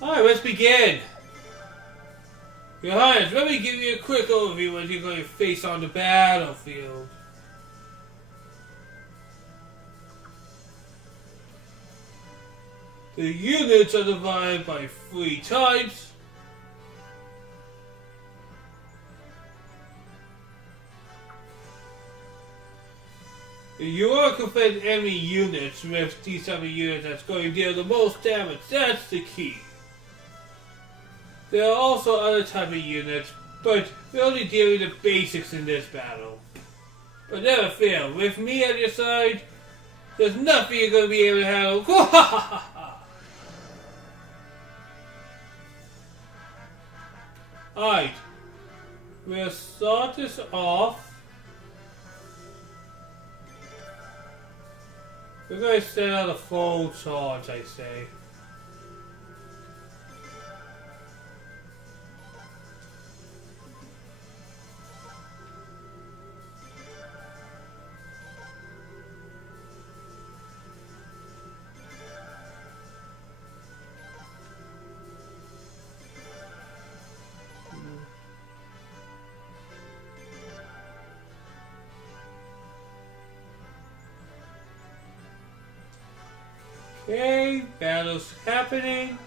Alright, let's begin. Your Highness, let me give you a quick overview of what you're going to face on the battlefield. The units are divided by 3 types. You are confronting enemy units with these type of units that's going to deal the most damage. That's the key. There are also other type of units, but we're only dealing with the basics in this battle. But never fear, with me at your side, there's nothing you're going to be able to handle. Alright, we'll start this off. We're going to set out a full charge, I say. Okay, battle's happening.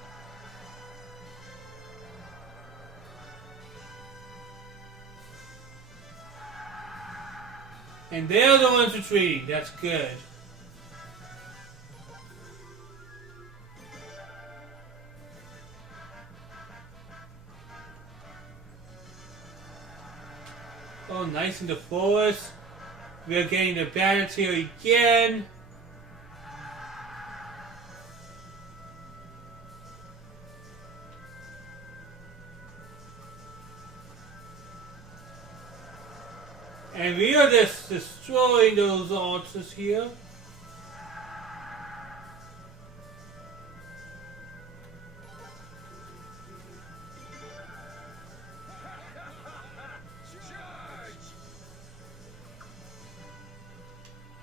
And they're the ones retreating, that's good. Oh, nice in the forest. We're getting the battles here again. And we are just destroying those archers here.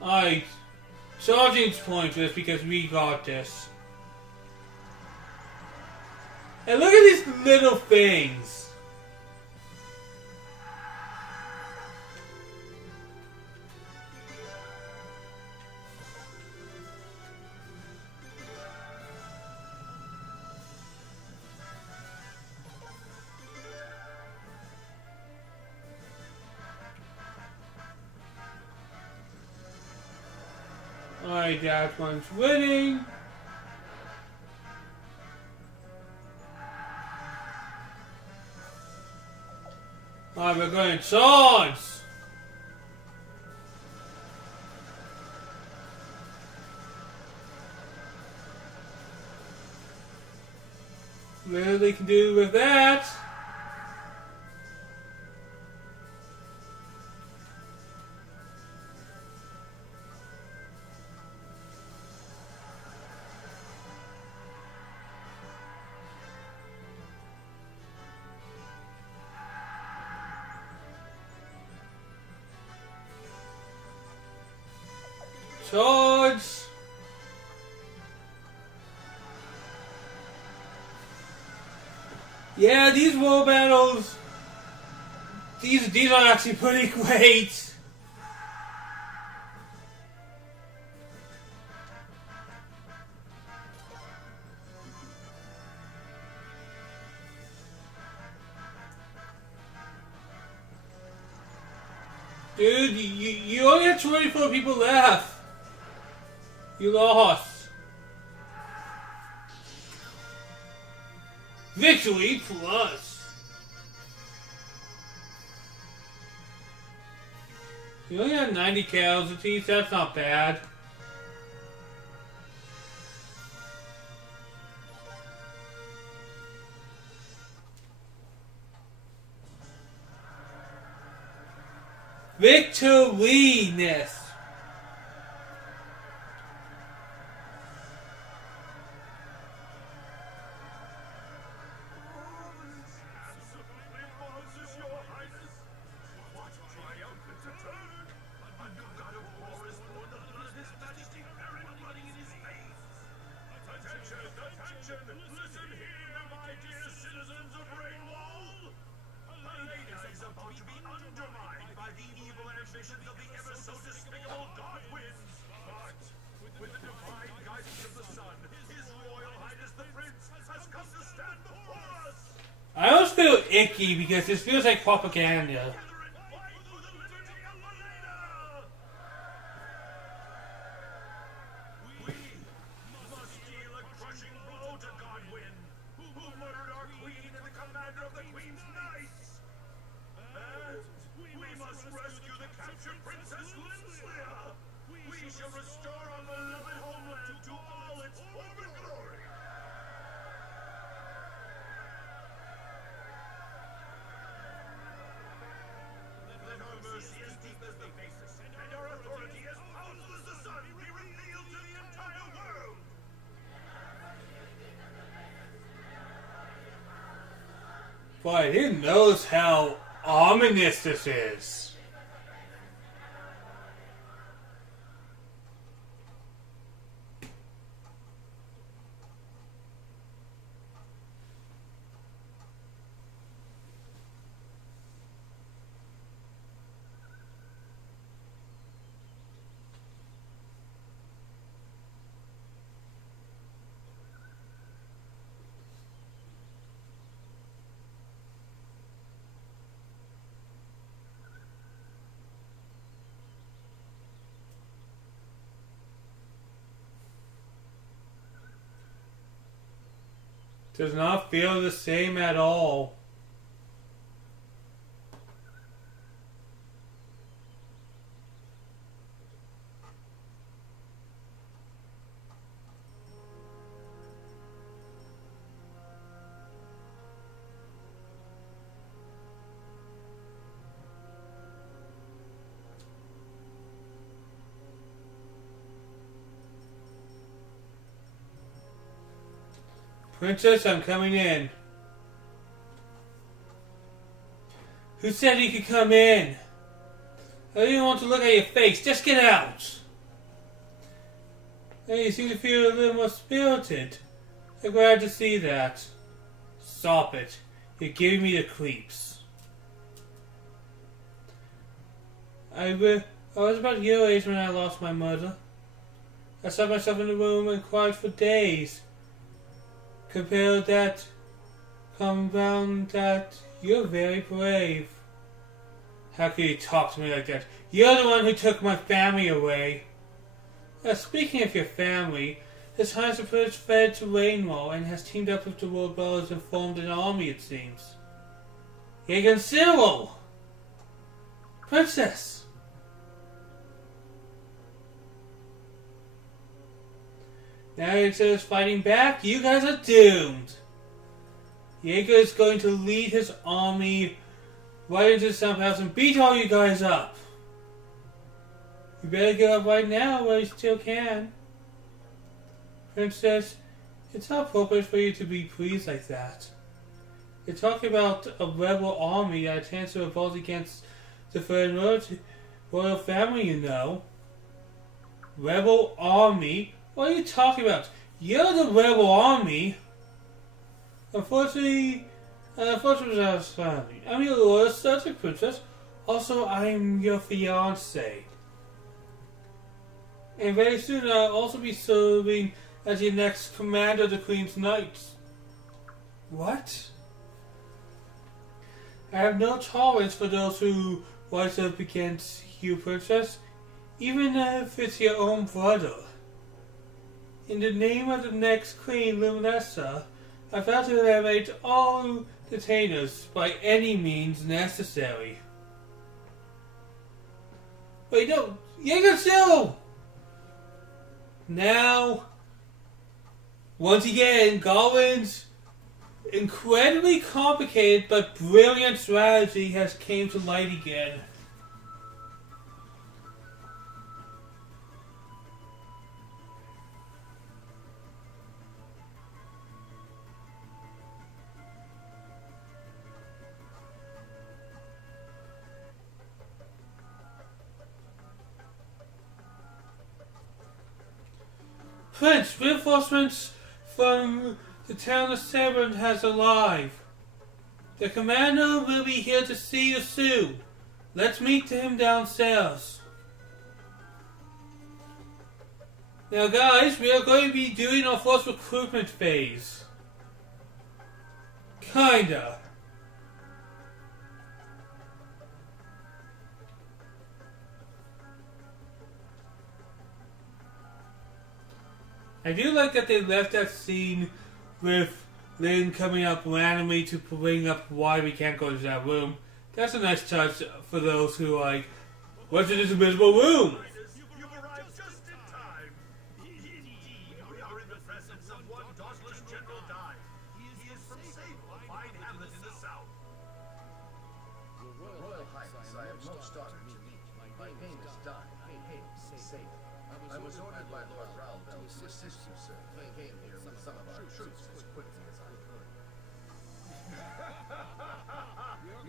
Alright, charging's pointless because we got this. And look at these little things. Alright, that one's winning. Alright, we're going to charge. Little they can do with that. Charge! Yeah, these war battles, these are actually pretty great. Dude, you only have 24 people left. You lost. Victory plus. You only have 90 casualties, that's not bad. Victoriness. Attention! Listen here! icky because this feels like propaganda. We must deal a crushing blow to Godwin, who murdered our queen and the commander of the Queen's Knights. And we must rescue the captured Princess Linslia. We shall restore our beloved homeland to all its former glory. Let our mercy as deep as the faces, and our authority as powerful as the sun be revealed to the entire world. Boy, I didn't notice how ominous this is. Does not feel the same at all. Princess, I'm coming in. Who said you could come in? I didn't want to look at your face. Just get out. Hey, you seem to feel a little more spirited. I'm glad to see that. Stop it. You're giving me the creeps. I was about your age when I lost my mother. I sat myself in the room and cried for days. Compare that, compound that, you're very brave. How can you talk to me like that? You're the one who took my family away. Now, speaking of your family, this Highness of Prince fled to Rainwall and has teamed up with the World Brothers and formed an army, it seems. Jagg and Cyril! Princess! Now instead of fighting back, you guys are doomed. Jaeger is going to lead his army right into the Sun House and beat all you guys up. You better get up right now while you still can. Princess, it's not appropriate for you to be pleased like that. You're talking about a rebel army that intends to revolt against the third royal family, you know. Rebel army? What are you talking about? You're the rebel army. Unfortunately, I was family. I'm your loyal subject, Princess. Also, I'm your fiancé. And very soon I'll also be serving as your next commander of the Queen's Knights. What? I have no tolerance for those who rise up against you, Princess, even if it's your own brother. In the name of the next Queen, Luminessa, I vow to eliminate all detainers by any means necessary. Wait, no! Jägersil! Now, once again, Garland's incredibly complicated but brilliant strategy has came to light again. Prince, reinforcements from the town of Severn has arrived. The commander will be here to see you soon. Let's meet him downstairs. Now guys, we are going to be doing our first recruitment phase. Kinda. I do like that they left that scene with Lynn coming up randomly to bring up why we can't go to that room. That's a nice touch for those who like, what's in this invisible room? You've arrived just in time. Indeed, we are in the presence of one dauntless General Dai. He is from Sable, a fine hamlet in the south. Your Royal Highness, I am most honored to meet you. My name is Dai. Sable. I was ordered by Lord Ralbel to assist you, sir. I came here with some of our troops as quickly as I could.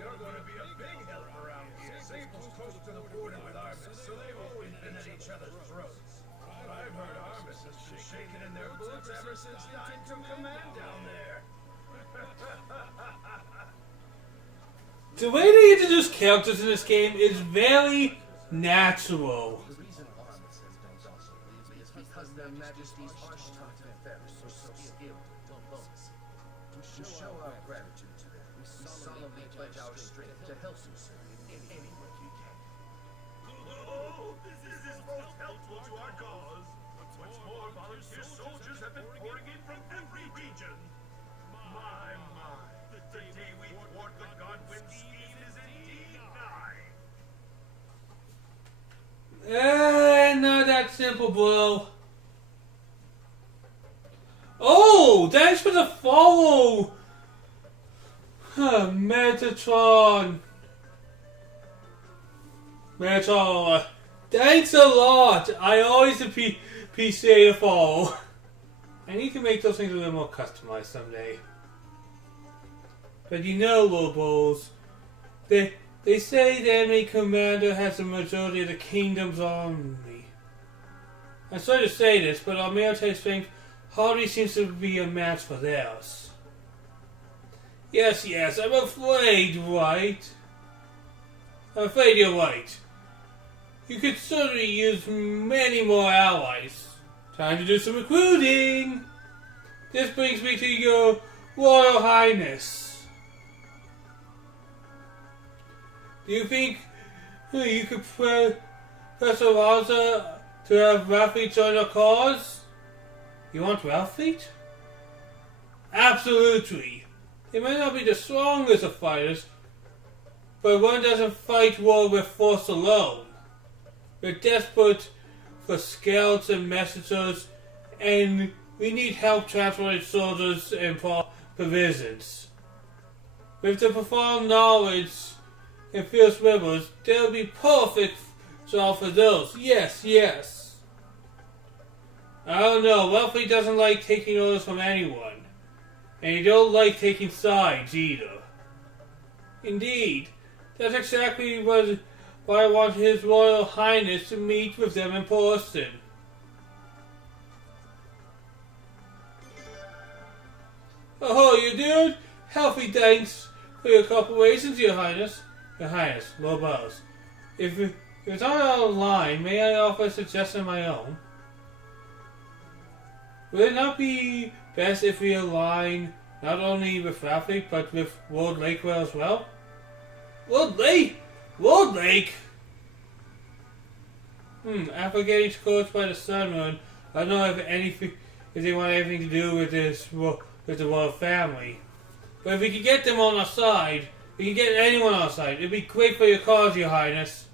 You're going to be a big help around here. Sable's close to the border with Armis, so they've always been at each other's throats. But I've heard Armis has been shaking in their boots ever since Dai took command down there. The way they introduce characters in this game is very natural. The reason Armis has been docile is because their Majesty's Archtongue Ferris were so skilled in diplomacy. To show our gratitude to them, we solemnly pledge our strength to help you, sir, in any way we can. Oh, this is most helpful to our cause. What's more, volunteer soldiers have been pouring in from every region. My, the day we thwart the Godwin scheme is indeed nigh. Not that simple, bro. Oh, thanks for the follow. Metatron. Thanks a lot. I always appreciate a follow. I need to make those things a little more customized someday. But you know, Lobos, they say the enemy commander has the majority of the kingdom's army. I'm sorry to say this, but our military strength hardly seems to be a match for theirs. Yes, I'm afraid, right? I'm afraid you're right. You could certainly use many more allies. Time to do some recruiting. This brings me to your Royal Highness. Do you think you could press Raza to have Ralphie join our cause? You want Ralphie? Absolutely. They might not be the strongest of fighters, but one doesn't fight war with force alone. We're desperate for scouts and messengers, and we need help transporting soldiers and provisions. With the profound knowledge and fierce rivers, they'll be perfect job for those. Yes. I don't know, Ralphie doesn't like taking orders from anyone. And he don't like taking sides either. Indeed, that's exactly why I want His Royal Highness to meet with them in person. Oh, you dude? Healthy thanks for your cooperation, Your Highness. Your Highness, low bows. If it's not out of line, may I offer a suggestion of my own? Would it not be best if we align not only with Ralphie, but with Lord Lakewell as well? Lord Lake? After getting scorched by the sun moon, I don't know if they want anything to do with with the royal family. But if we can get them on our side, we can get anyone on our side. It'd be great for your cause, Your Highness.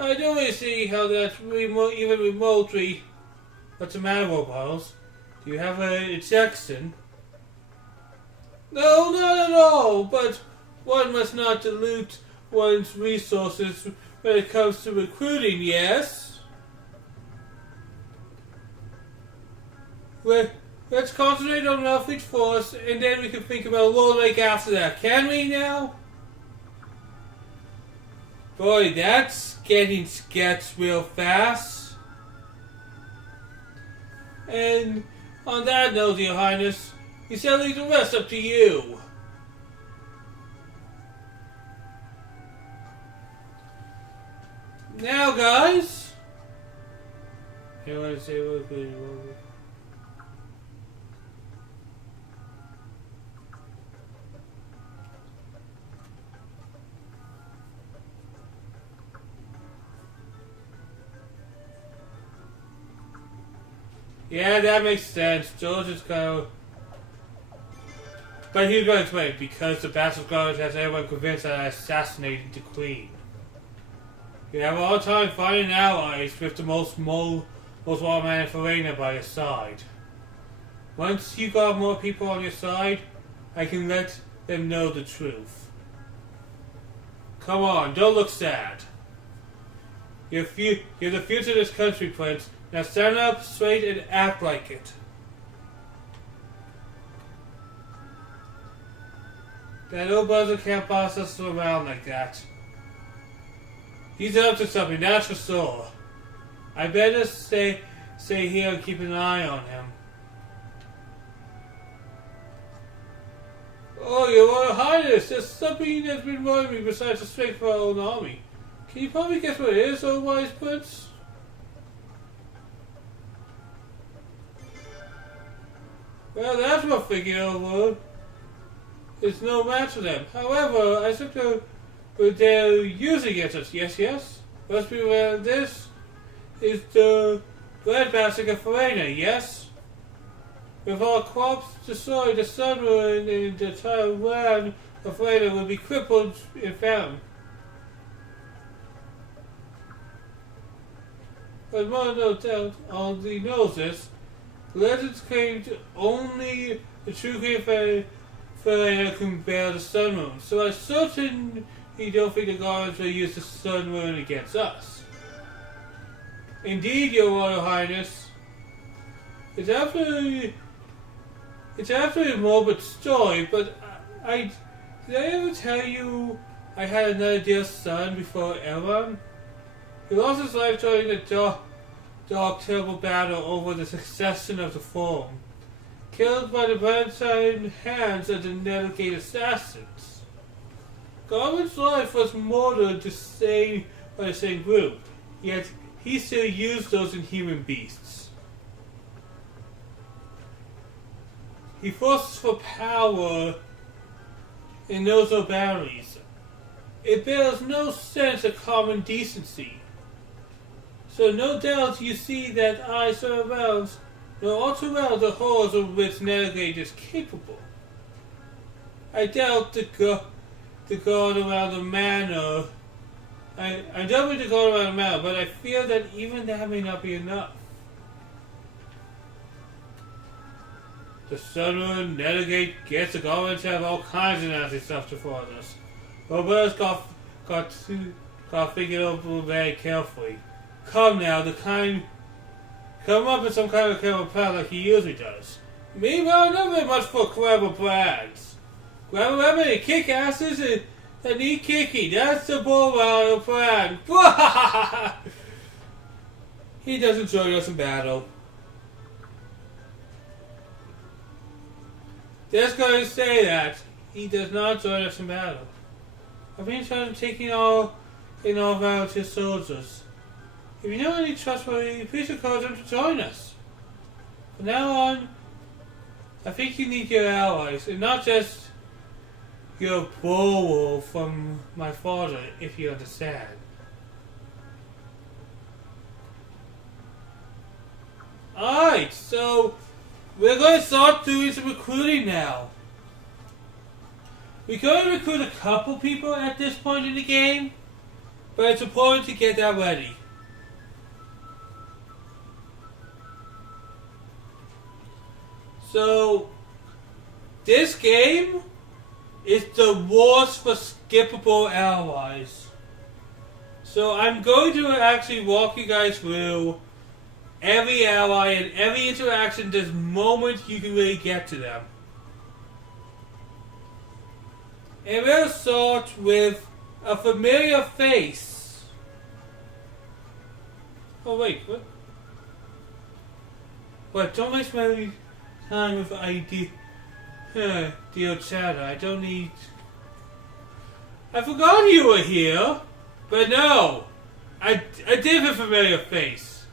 I don't really see how that's even remotely. What's the matter, Robottles? Do you have a Jackson? No, not at all, but one must not dilute one's resources when it comes to recruiting, yes? Let's concentrate on Ralphie first, and then we can think about Lord Lake after that. Can we now? Boy, that's getting sketched real fast. And on that note, Your Highness, we shall leave the rest up to you. Now, guys. You want to say what? Yeah, that makes sense. George is going. But he's going to explain because the Bastard Guard has everyone convinced that I assassinated the Queen. You have all the time finding allies with the most wild man in Farina by your side. Once you got more people on your side, I can let them know the truth. Come on, don't look sad. You're the future of this country, Prince. Now stand up straight and act like it. That old buzzer can't boss us around like that. He's up to something, that's for sure. I better stay here and keep an eye on him. Oh, Your Royal Highness, there's something that's been worrying me besides the strength of our own army. Can you probably guess what it is, old wise prince? Well, that's what figured over. It's no match for them. However, I suppose they're using against us. Yes? Must be aware of this. Is the breadbasket of Farina, yes? With our crops destroyed, the sun and the entire land of Farina will be crippled and famine. But more no doubt, only knows this. Legends claim only the true king Farina can bear the sun moon, so I certainly don't think the gods will use the sun moon against us. Indeed, Your Royal Highness. It's absolutely a morbid story, but did I ever tell you I had another dear son before Elrond? He lost his life during the dark, terrible battle over the succession of the throne, killed by the blood-stained hands of the Nethergate assassins. Garland's life was murdered by the same group, yet he still used those inhuman beasts. He forces for power and knows no boundaries. It bears no sense of common decency. So no doubt you see that I surrounds know all too well the horrors of which Nethergate is capable. I doubt the guard around the manor. I'm doubling the guard around the manor, but I fear that even that may not be enough. The Sunrun, Nethergate, gets the government to have all kinds of nasty stuff to fraud us. Robert's got figured over very carefully. Come now, come up with some kind of clever plan like he usually does. Meanwhile, not very much for clever plans. Grab a weapon and kick asses and need kicking. That's the bull royal plan. He doesn't join us in battle. Just going to say that he does not join us in battle. I've been trying to take in all volunteer soldiers. If you know any trustworthy, please encourage them to join us. From now on, I think you need your allies, and not just your bull from my father, if you understand. Alright, so we're going to start doing some recruiting now. We're going to recruit a couple people at this point in the game, but it's important to get that ready. So, this game is the worst for skippable allies. So I'm going to actually walk you guys through every ally and every interaction this moment you can really get to them. And we'll start with a familiar face. Oh wait, what? What, don't waste my time with ID. Dear chatter, I don't need... I forgot you were here! But no! I did have a familiar face.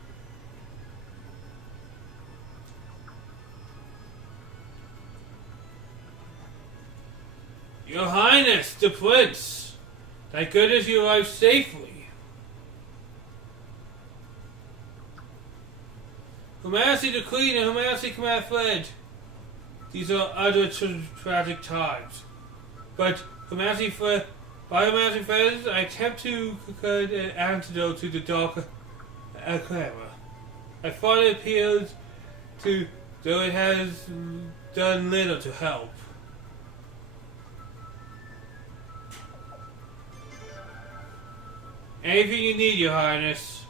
Your Highness, the Prince. Thank goodness you arrived safely. Her Majesty the Queen and Her Majesty Commander fled. These are other tragic times. But Her Majesty fled. By Her Majesty fled, I attempt to conclude an antidote to the dark clamor. I thought it appealed to, though it has done little to help. Anything you need, Your Highness.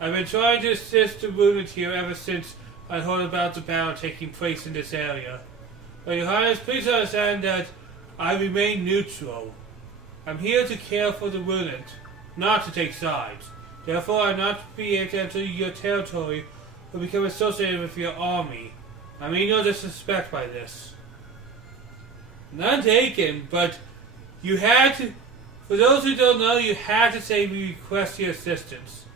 I've been trying to assist the wounded here ever since I heard about the battle taking place in this area. But Your Highness, please understand that I remain neutral. I'm here to care for the wounded, not to take sides. Therefore, I will not be able to enter your territory or become associated with your army. I mean no disrespect by this. None taken, but you had to... For those who don't know, you had to say we request your assistance.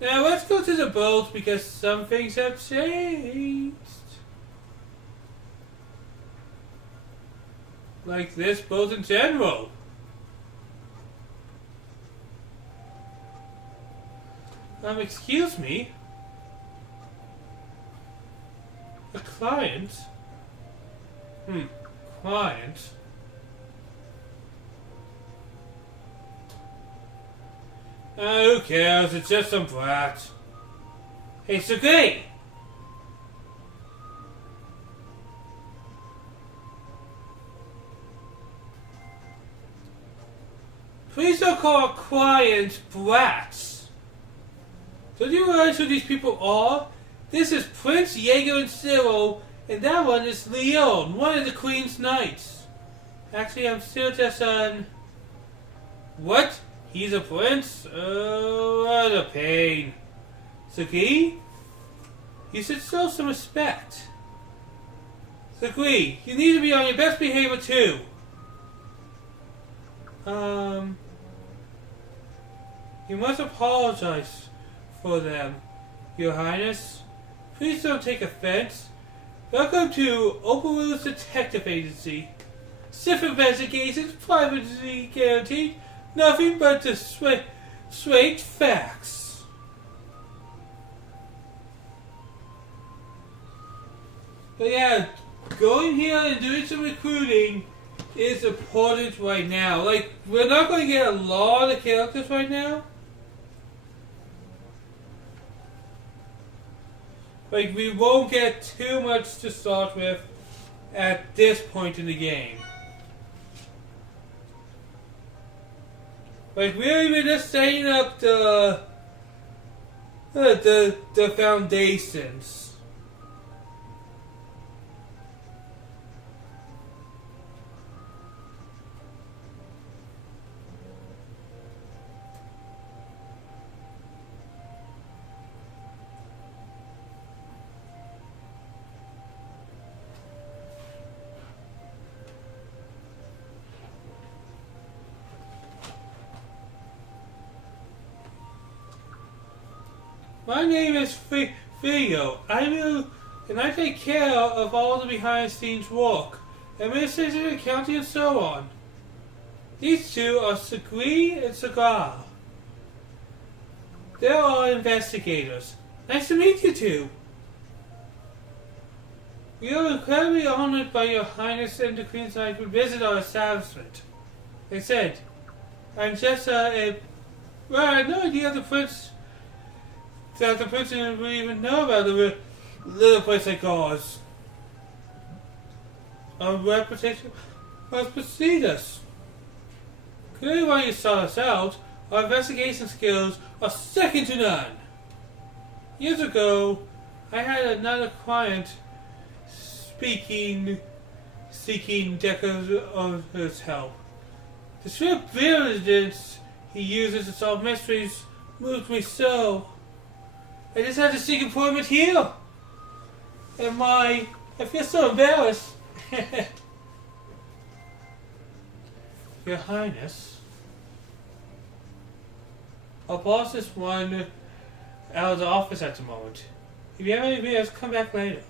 Now let's go to the boat because some things have changed. Like this boat in general. Excuse me? A client? Client? Who cares? It's just some brat. Hey, Sergei! Please don't call our clients brats. Don't you realize who these people are? This is Prince Jaeger and Cyril, and that one is Leon, one of the Queen's Knights. Actually, I'm still just What? He's a prince? Oh, what a pain. Sergei? You should show some respect. Sergei, you need to be on your best behavior too. You must apologize for them, Your Highness. Please don't take offense. Welcome to Opal's Detective Agency. Safe investigations, privacy guaranteed. Nothing but the straight facts. But yeah, going here and doing some recruiting is important right now. Like, we're not going to get a lot of characters right now. Like, we won't get too much to start with at this point in the game. Like, we're even just setting up the foundations. My name is Theo. And I take care of all the behind-the-scenes work, administration, accounting, and so on. These two are Sergei and Sagar. They are investigators. Nice to meet you two. We are incredibly honored by Your Highness and the Queen's Knight to visit our establishment. They said, I'm just well, I had no idea the prince didn't really even know about a little place like ours. Our reputation must precede us. Clearly, while you sought us out, our investigation skills are second to none. Years ago, I had another client seeking Decker's help. The sheer brilliance he uses to solve mysteries moved me so. I just had to seek employment here. And I feel so embarrassed. Your Highness, our boss is one out of the office at the moment. If you have any videos, come back later.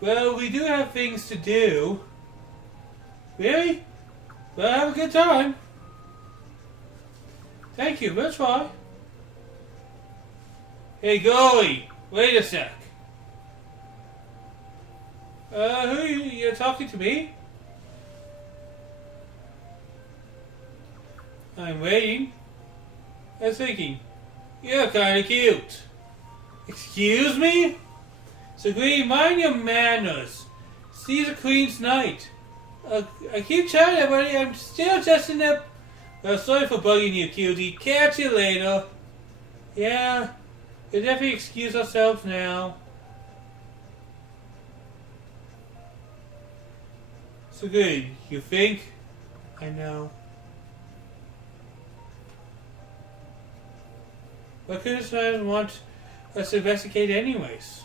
Well, we do have things to do. Really? Well, have a good time. Thank you, we'll try. Hey, Goalie, wait a sec. Who are you? You're talking to me? I'm waiting. I was thinking, you're kinda cute. Excuse me? So, Green, mind your manners. See the Queen's Knight. I keep chatting, everybody. I'm still just in that. Well, sorry for bugging you, cutie. Catch you later. Yeah, we'll definitely excuse ourselves now. So good, you think? I know. What could this man want us to investigate anyways?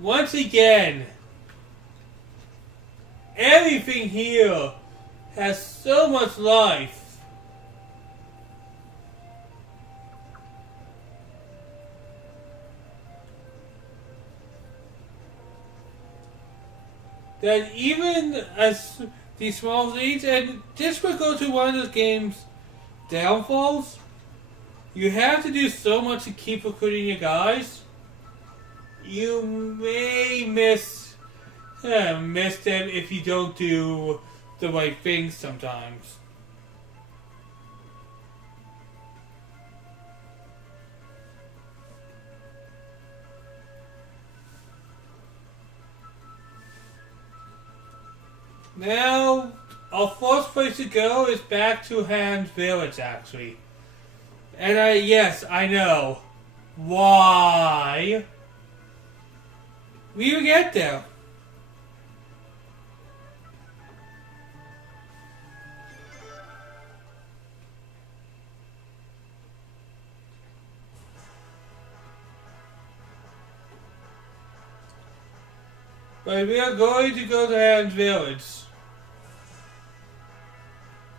Once again, everything here has so much life. That even as these small things, and this will go to one of the game's downfalls, you have to do so much to keep recruiting your guys. You may miss them if you don't do the right things sometimes. Now, our first place to go is back to Ham's Village, actually. And yes, I know. Why? We will get there. But we are going to go to Ham's Village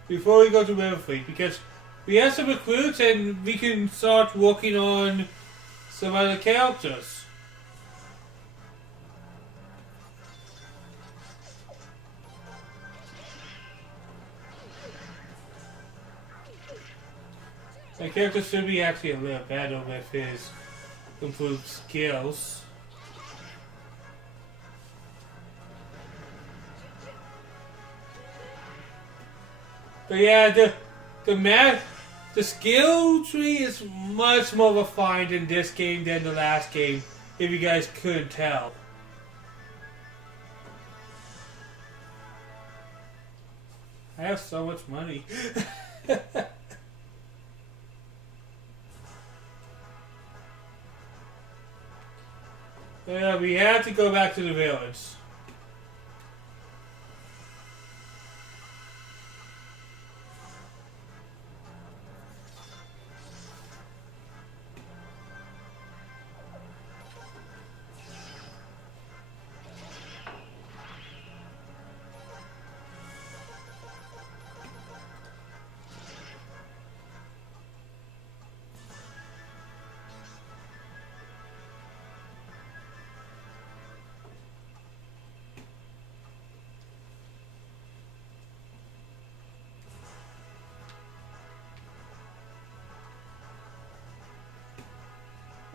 before we go to Riverfleet, because we have some recruits and we can start working on some other characters. My character should be actually a little better with his improved skills. But yeah, the skill tree is much more refined in this game than the last game, if you guys couldn't tell. I have so much money. Yeah, we have to go back to the village.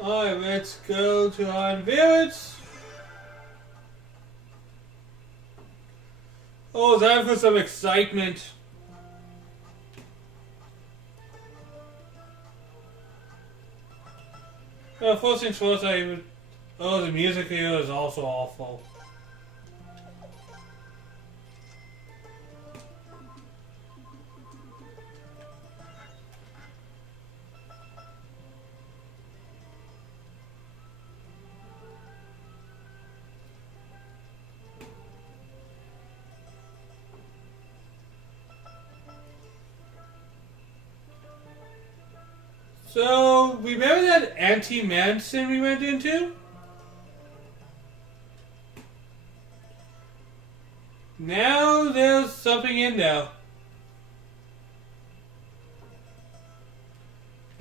Alright, let's go to our village. Oh, time for some excitement. First things first, oh, the music here is also awful. So, remember that anti-mansion we went into? Now there's something in there.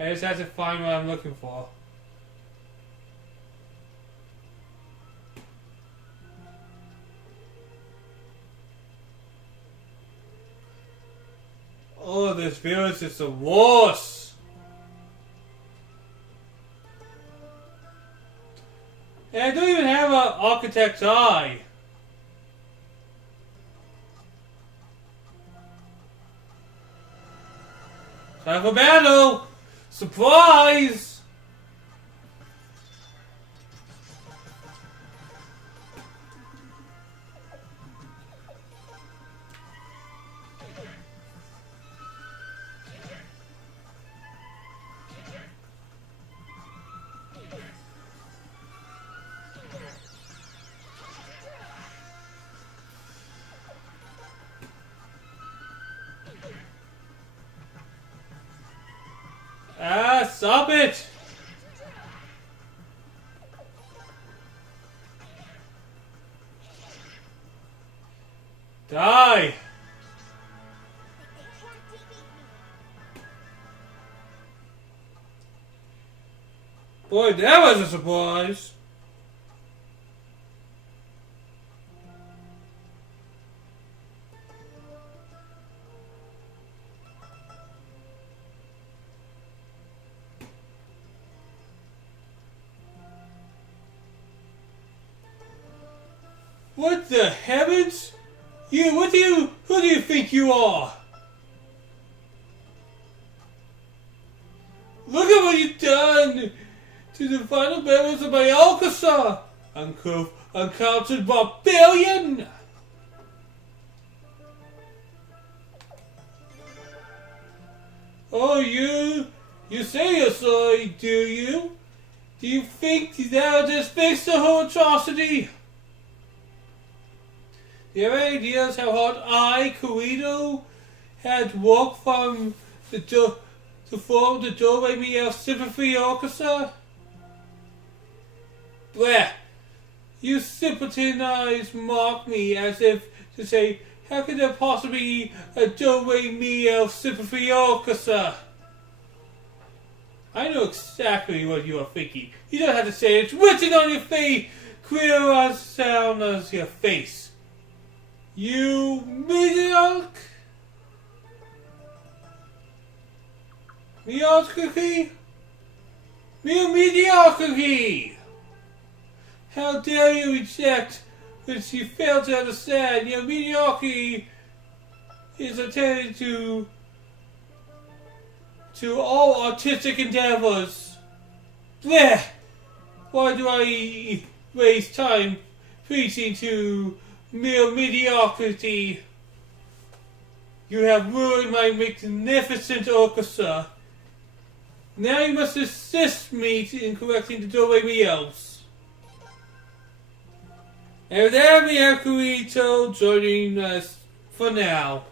I just have to find what I'm looking for. Oh, this village is the worst. And I don't even have an architect's eye. Time for battle! Surprise! Ah, stop it! Die! Boy, that was a surprise! What the heavens? Who do you think you are? Look at what you've done to the final members of my orchestra! Uncounted barbarian! Oh, you say you're sorry, do you? Do you think that'll just fix the whole atrocity? Do you have any ideas how hard I, Kurito, had to work from to form the Doorway Me Sympathy Orchestra? Bleh! You simpleton eyes mock me as if to say, how could there possibly be a Doorway Me Sympathy Orchestra? I know exactly what you are thinking. You don't have to say it. It's written on your face, clear as sound as your face. You mediocre! Mediocrity? Mediocrity! How dare you reject which you fail to understand? Your mediocrity is attended to all artistic endeavors. Bleh! Why do I waste time preaching to mere mediocrity? You have ruined my magnificent orchestra. Now you must assist me in correcting the Doorway Me elves. And with that, we have Kurito joining us for now.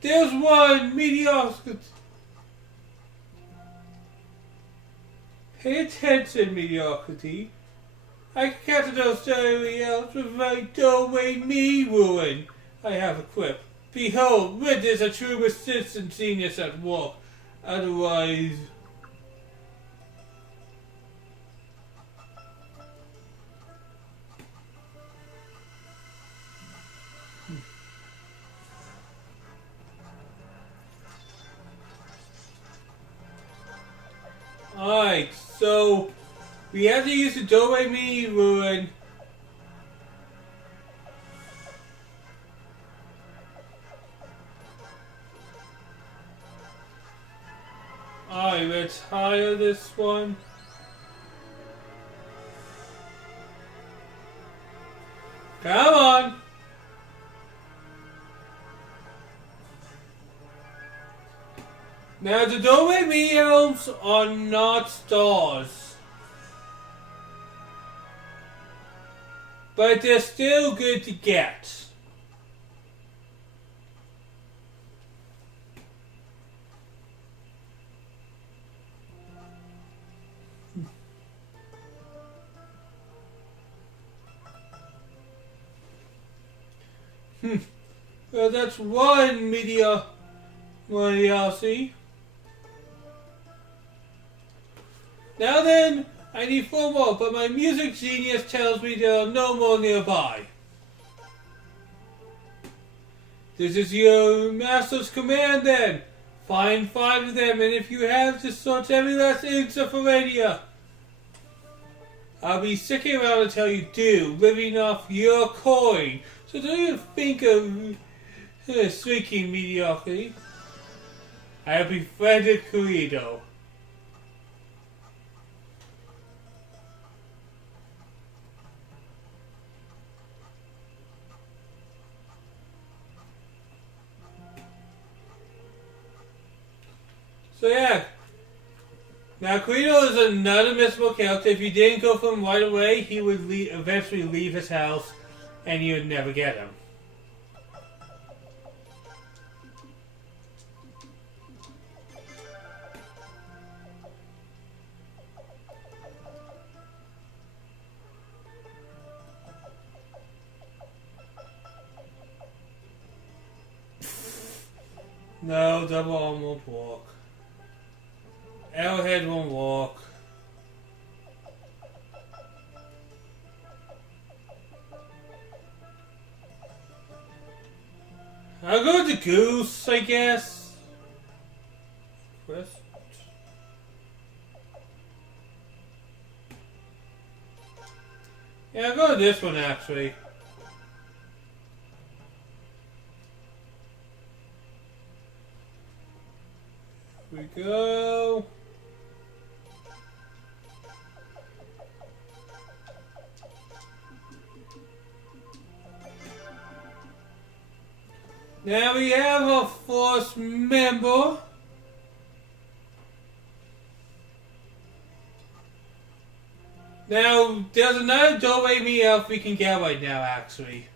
There's one mediocrity. Pay attention, mediocrity. I can capture those Doorway elves with my Doorway Me ruin. I have a quip. Behold, witness a true resistance genius at work. Otherwise... Alright, so we have to use the Doorway Me ruin. Alright, retire this one. Come on! Now the Doorway Me elves are not stars. But they're still good to get. Well, that's one media DLC. Now then, I need 4 more, but my music genius tells me there are no more nearby. This is your master's command then. Find 5 of them, and if you have, just search every last inch of Aradia. I'll be sticking around until you do, living off your coin. So don't even think of streaking mediocrity. I have befriended Corrido. So yeah. Now Corrido is another mystical character. If you didn't go for him right away, he would eventually leave his house and you would never get him. No, double arm won't walk. Arrowhead won't walk. I'll go with the goose, I guess. Quest. Yeah, I'll go with this one actually. Here we go. Now we have a force member. Now, there's another doorway me elf we can get right now, actually.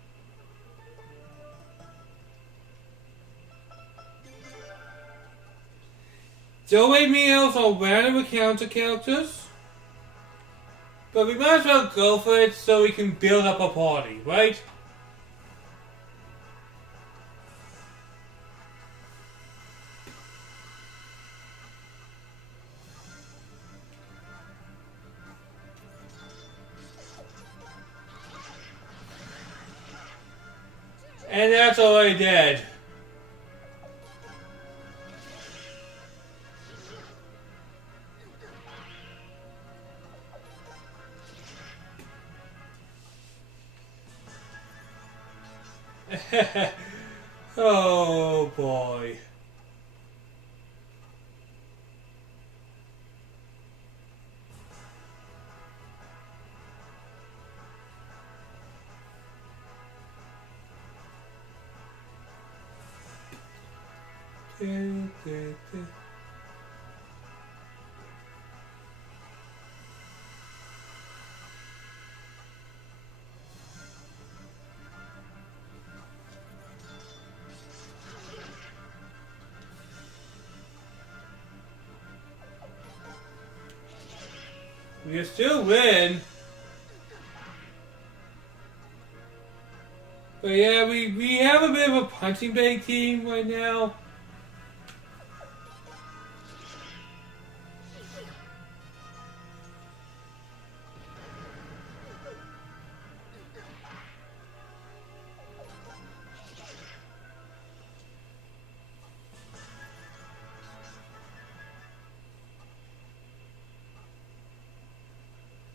Doorway me elves are random encounter characters. But we might as well go for it so we can build up a party, right? And that's already dead. Oh boy. We can still win. But yeah, we have a bit of a punching bag team right now.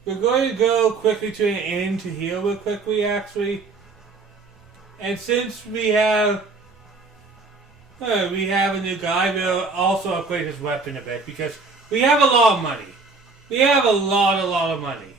We're going to go quickly to an inn to heal real quickly, actually. And since we have a new guy, we'll also upgrade his weapon a bit because we have a lot of money. We have a lot of money.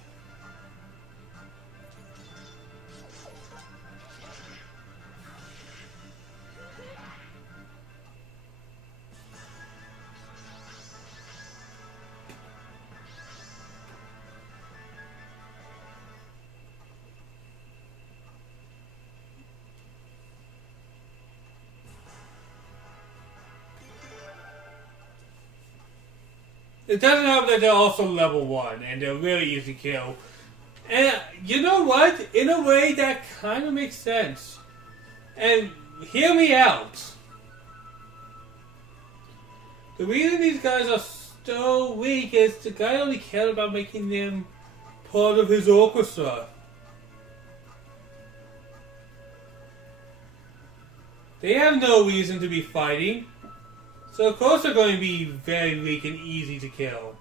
It doesn't help that they're also level 1 and they're really easy to kill. And you know what? In a way, that kind of makes sense. And hear me out. The reason these guys are so weak is the guy only cared about making them part of his orchestra. They have no reason to be fighting, so of course they're going to be very weak and easy to kill.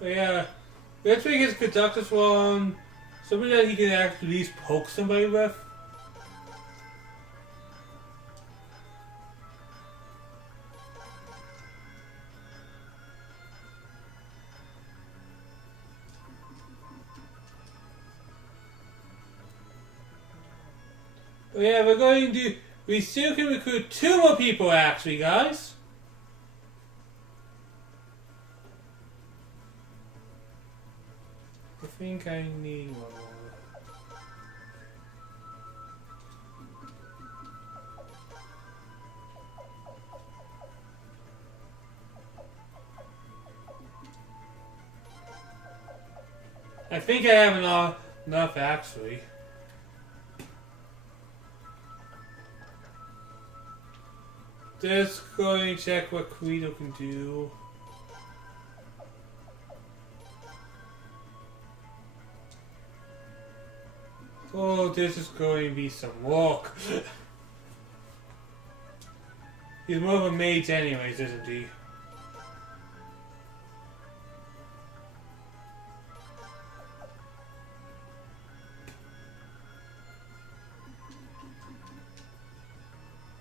But yeah, let's make his conductor's one something that he can at least poke somebody with. But yeah, we still can recruit 2 more people actually, guys. I think I need one more. I think I have enough actually. Just going to check what Guido can do. Oh, this is going to be some work. He's more of a mage anyways, isn't he?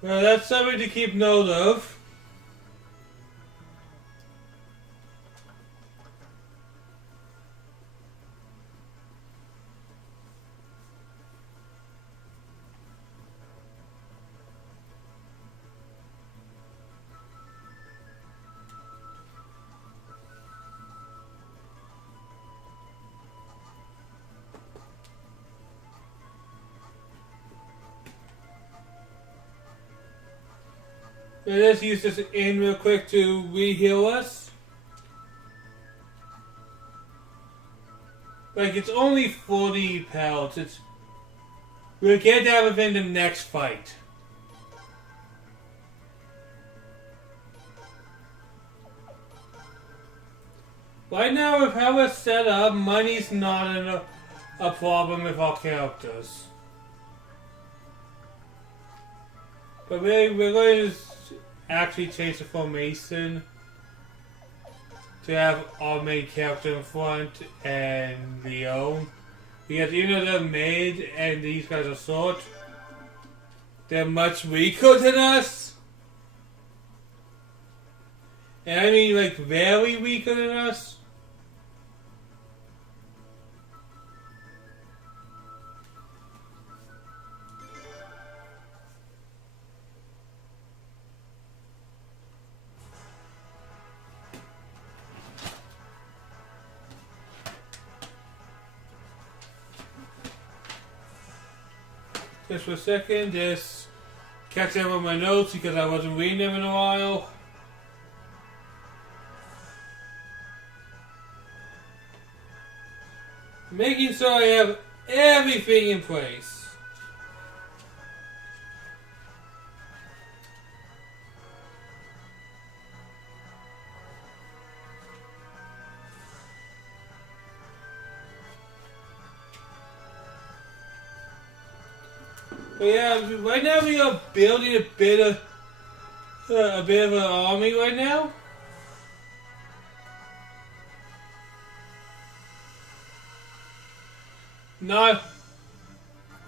Well, that's something to keep note of. Let's use this in real quick to re-heal us. Like, it's only 40 pelts. We'll get that within the next fight. Right now, with how it's set up, money's not a problem with our characters. But we're going to actually change the formation to have our main character in front and Leo. Because even though they're made and these guys are short, they're much weaker than us. And I mean like very weaker than us. Just for a second, just catch up on my notes because I wasn't reading them in a while. Making sure I have everything in place. But yeah, right now we are building a bit of an army right now.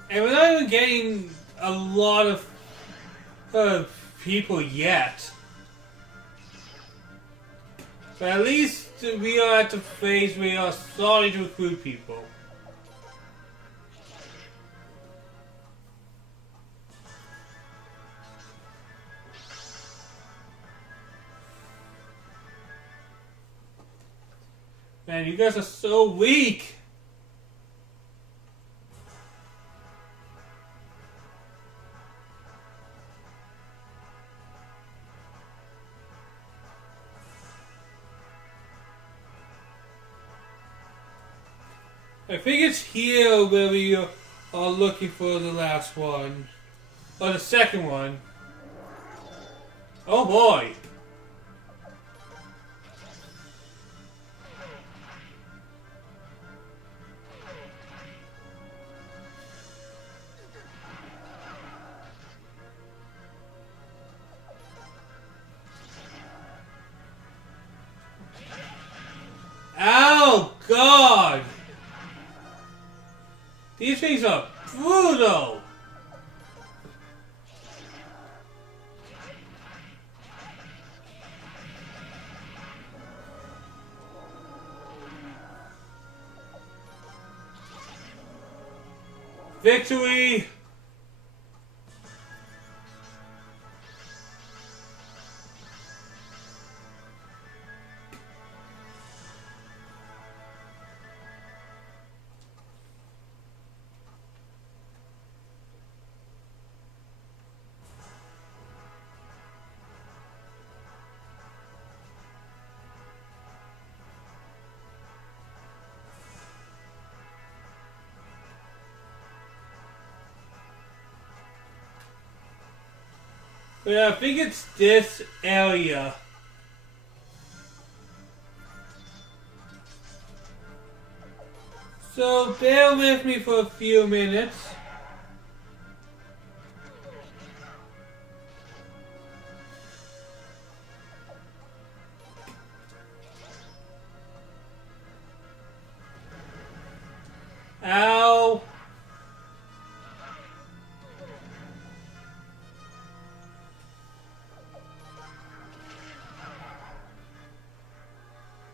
And we're not even getting a lot of people yet. But at least we are at the phase where we are starting to recruit people. Man, you guys are so weak. I think it's here where we are looking for the last one. Or the second one. Oh boy! Oh God! These things are brutal! Victory! Yeah, I think it's this area. So bear with me for a few minutes. Ow!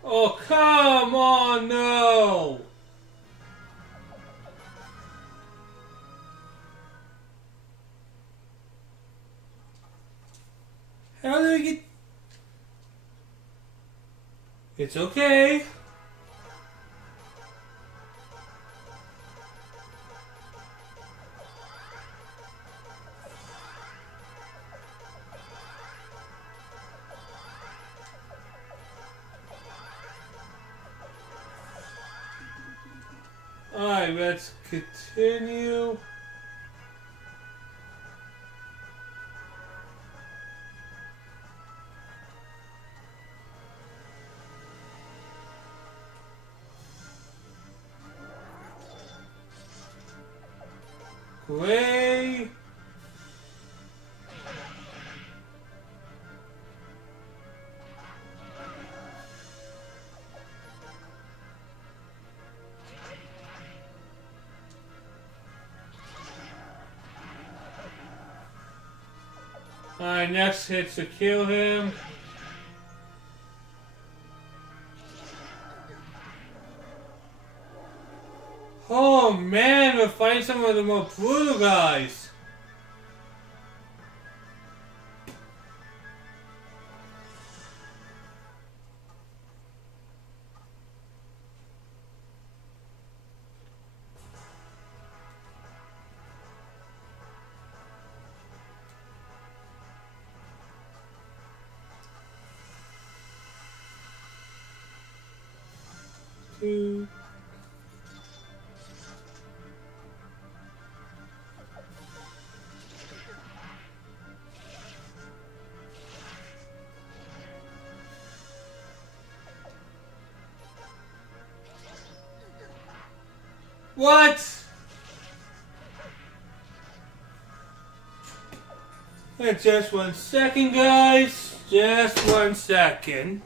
Oh, come on, no! How do we get... It's okay. Alright, let's continue. Gray. Alright, next hit's to kill him. Oh man, we're fighting some of the more brutal guys. Two. What? Just 1 second, guys. Just 1 second.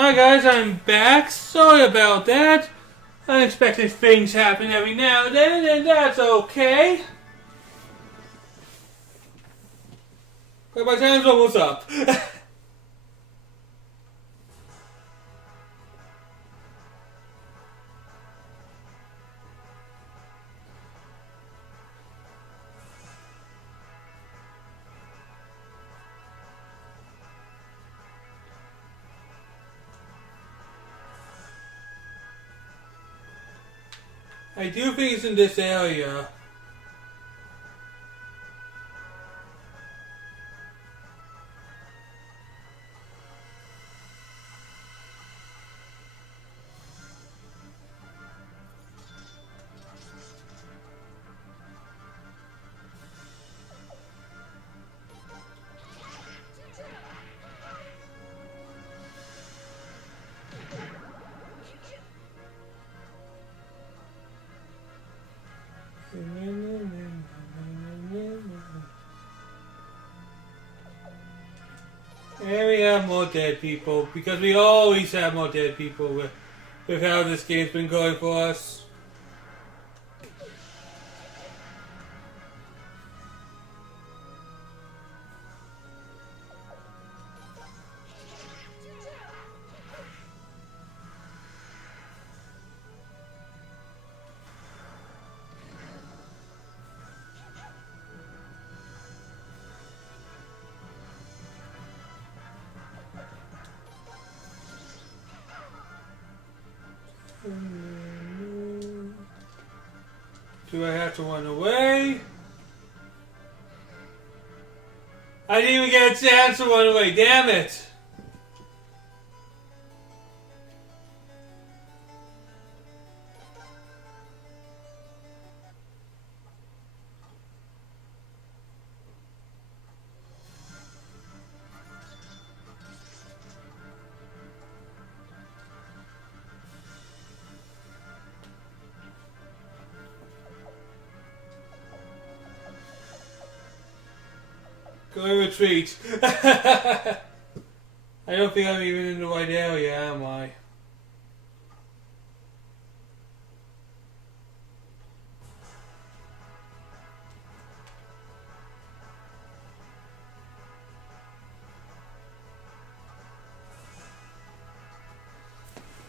Hi guys, I'm back. Sorry about that. Unexpected things happen every now and then, and that's okay. But my time's almost up. I do think it's in this area. And we have more dead people, because we always have more dead people with how this game's been going for us. Do I have to run away? I didn't even get a chance to run away, damn it! Go retreat. I don't think I'm even in the right area, am I?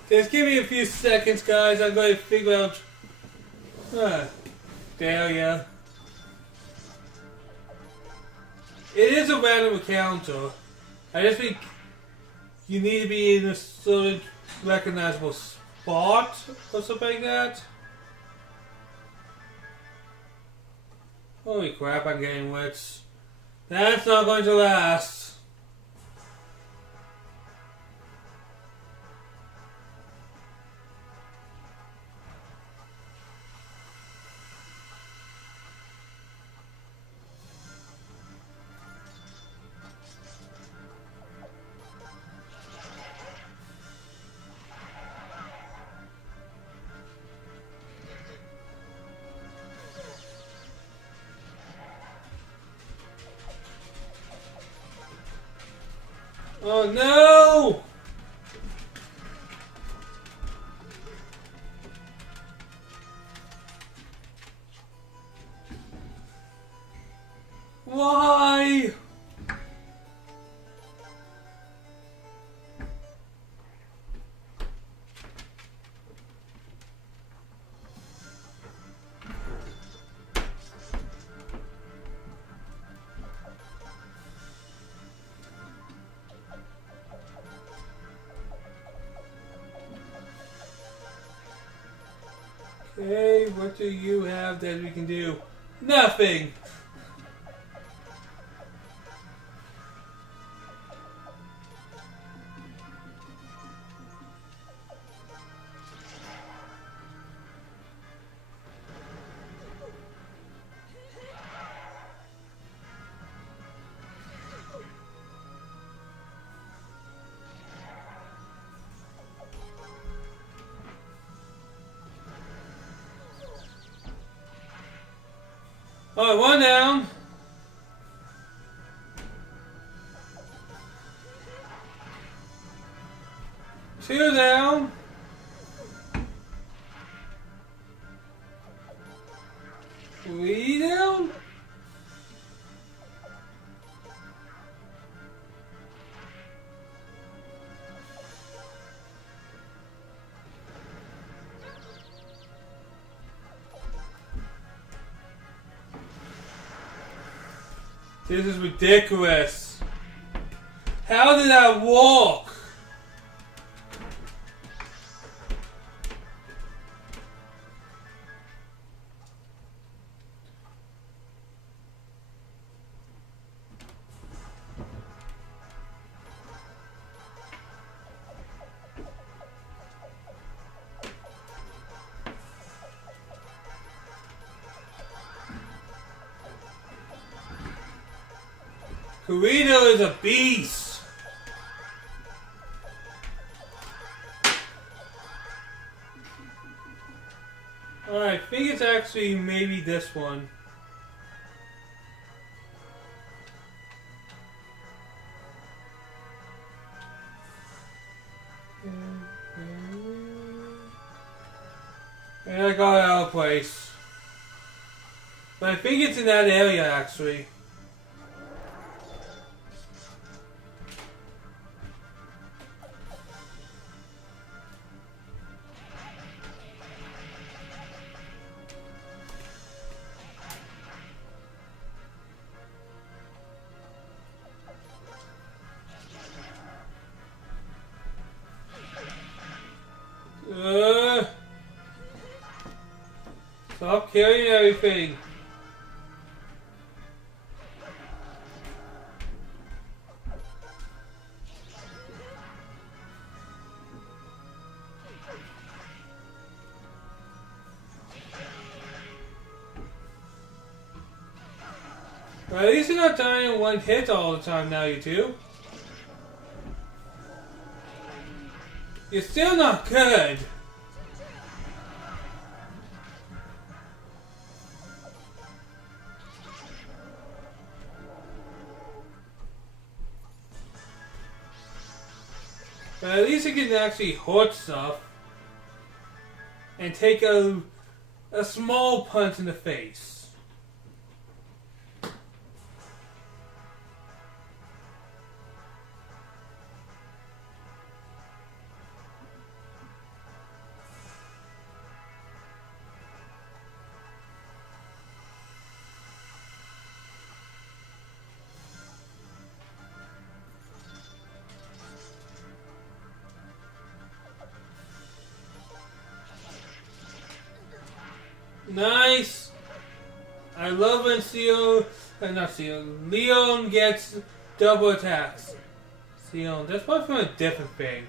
Just give me a few seconds, guys. I'm going to figure out. There ya. It is a random encounter. I just think you need to be in a certain recognizable spot or something like that. Holy crap, I'm getting wits. That's not going to last. Oh no! Why? Okay, what do you have that we can do? Nothing! Alright, one down. 2 down. Three down. This is ridiculous. How did that walk? Kurito is a beast. Alright, I think it's actually maybe this one. And I got it out of place. But I think it's in that area actually. Stop killing everything. Well, at least you're not dying in one hit all the time now, you two. You're still not good. But at least you can actually hurt stuff and take a small punch in the face. Nice! I love when Leon gets double attacks. Leon, that's probably from a different thing.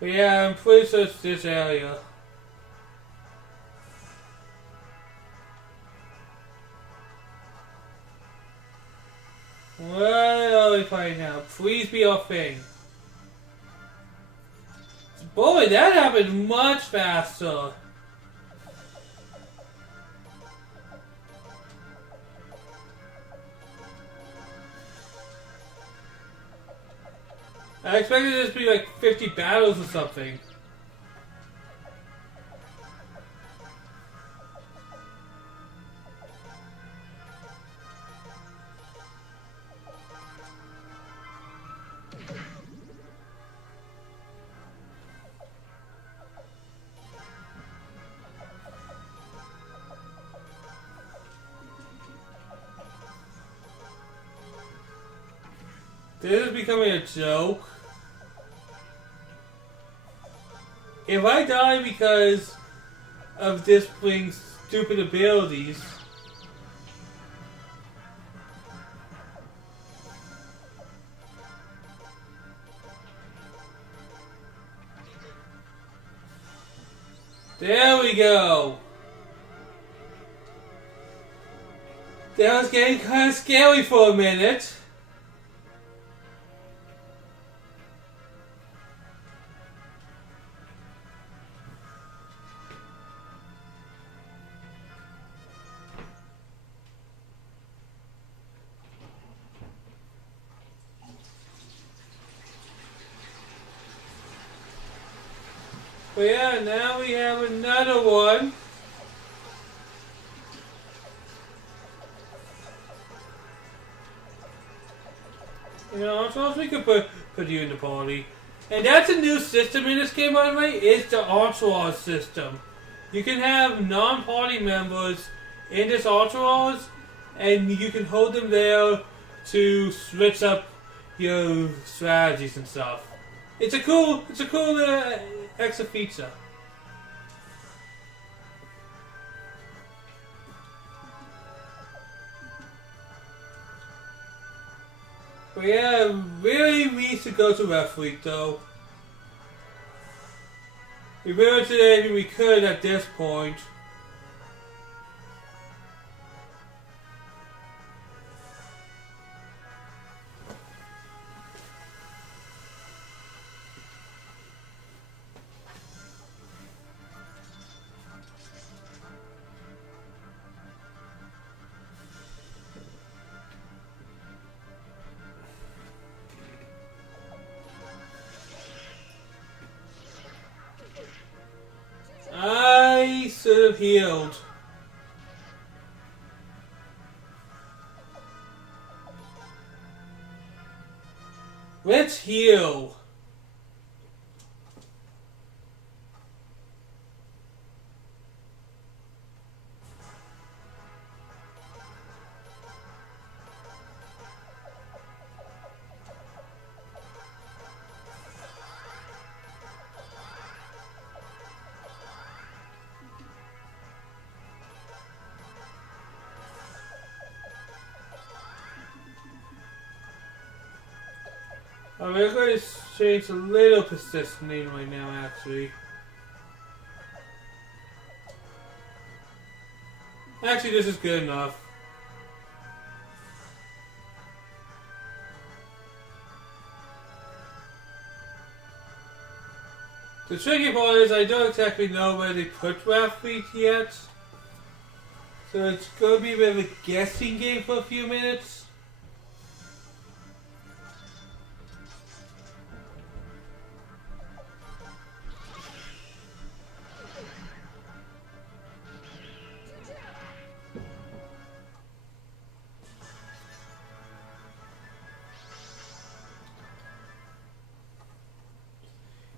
But yeah, I'm pretty sure it's this area. What are we fighting now? Please be our thing. Boy, that happened much faster. I expected this to be like 50 battles or something. This is becoming a joke. If I die because of this thing's stupid abilities, there we go. That was getting kind of scary for a minute. But yeah, now we have another one. You know, I suppose we could put you in the party. And that's a new system in this game, by the way. It's the entourage system. You can have non-party members in this entourage, and you can hold them there to switch up your strategies and stuff. It's a cool extra feature. But yeah, really needs to go to Ref Week though. We really did everything we could at this point. I should have healed. Let's heal. We're going to change a little persistently right now, actually. Actually, this is good enough. The tricky part is I don't exactly know where they put Ref Week yet. So it's going to be a bit of a guessing game for a few minutes.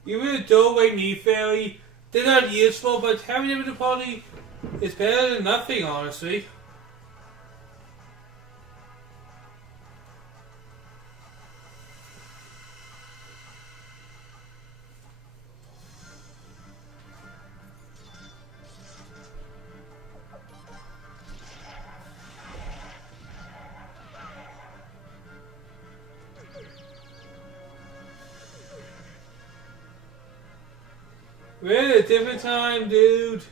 Even the doorway knee fairy, they're not useful, but having them in the party is better than nothing, honestly. We're at a different time, dude.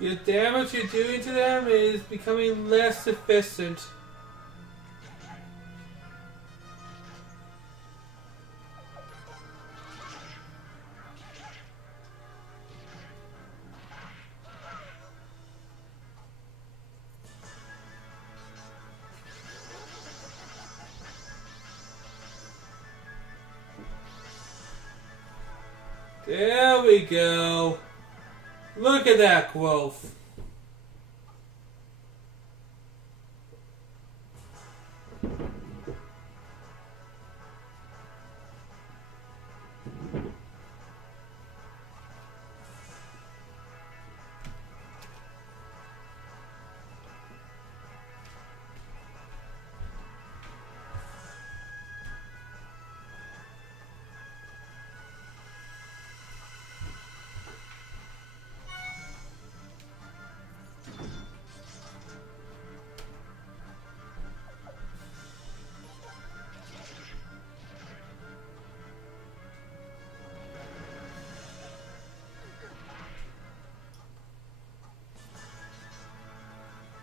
Your damage you're doing to them is becoming less efficient. There we go. Look at that growth.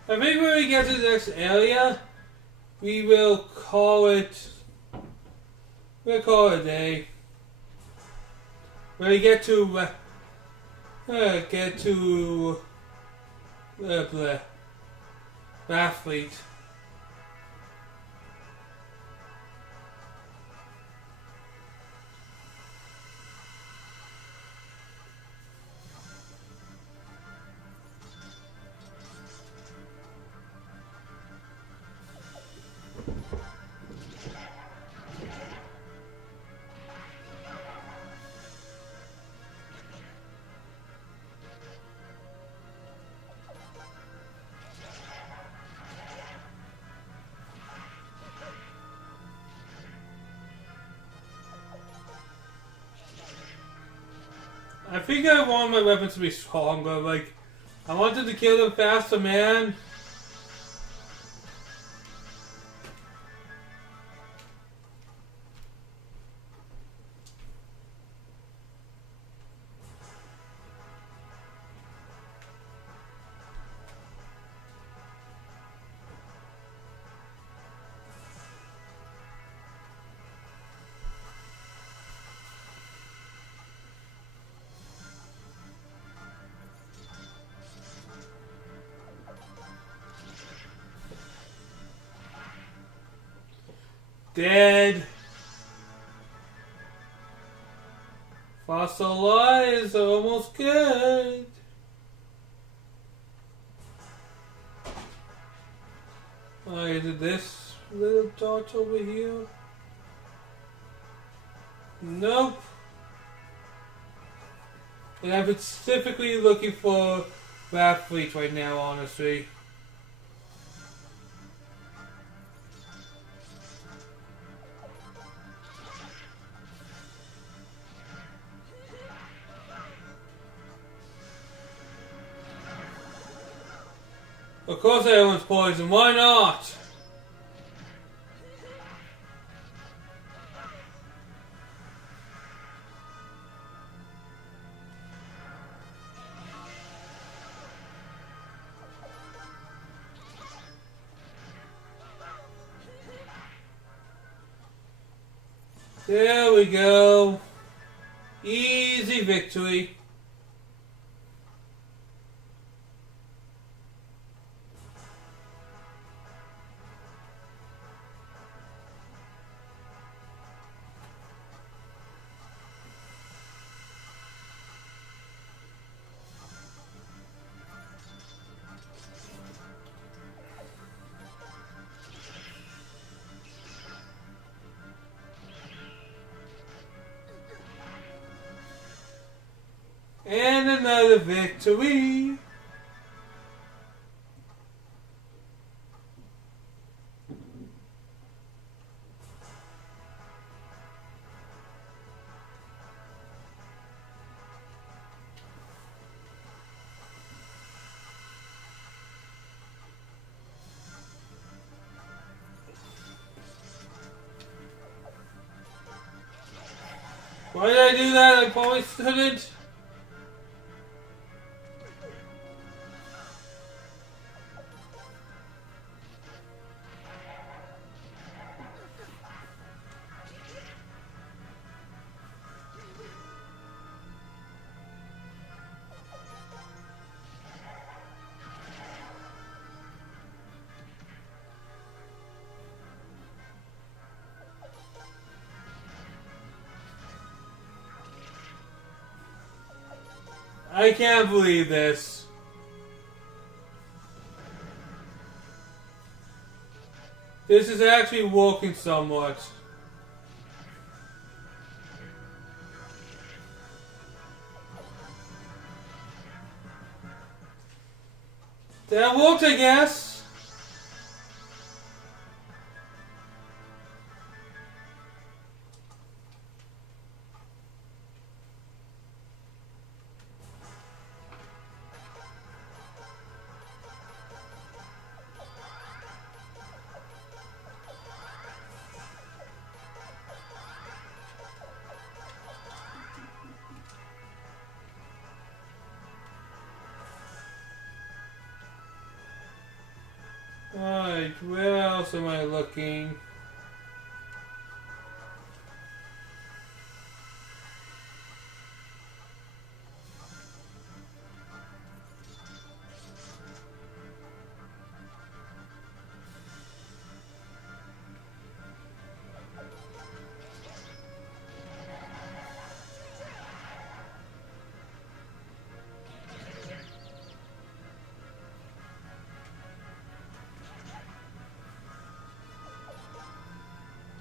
I think when we get to the next area, we will call it. We'll call it a day. When we get to Athlete. I think I want my weapons to be stronger. Like, I wanted to kill them faster, man. Dead. Fossil eyes are almost good. I did this little dot over here. Nope. And I'm specifically looking for Wrath Fleet right now, honestly. Of course everyone's poison, why not? There we go. Easy victory. And another victory. Why did I do that? I probably shouldn't. I can't believe this. This is actually working somewhat. That worked, I guess. Alright, where else am I looking?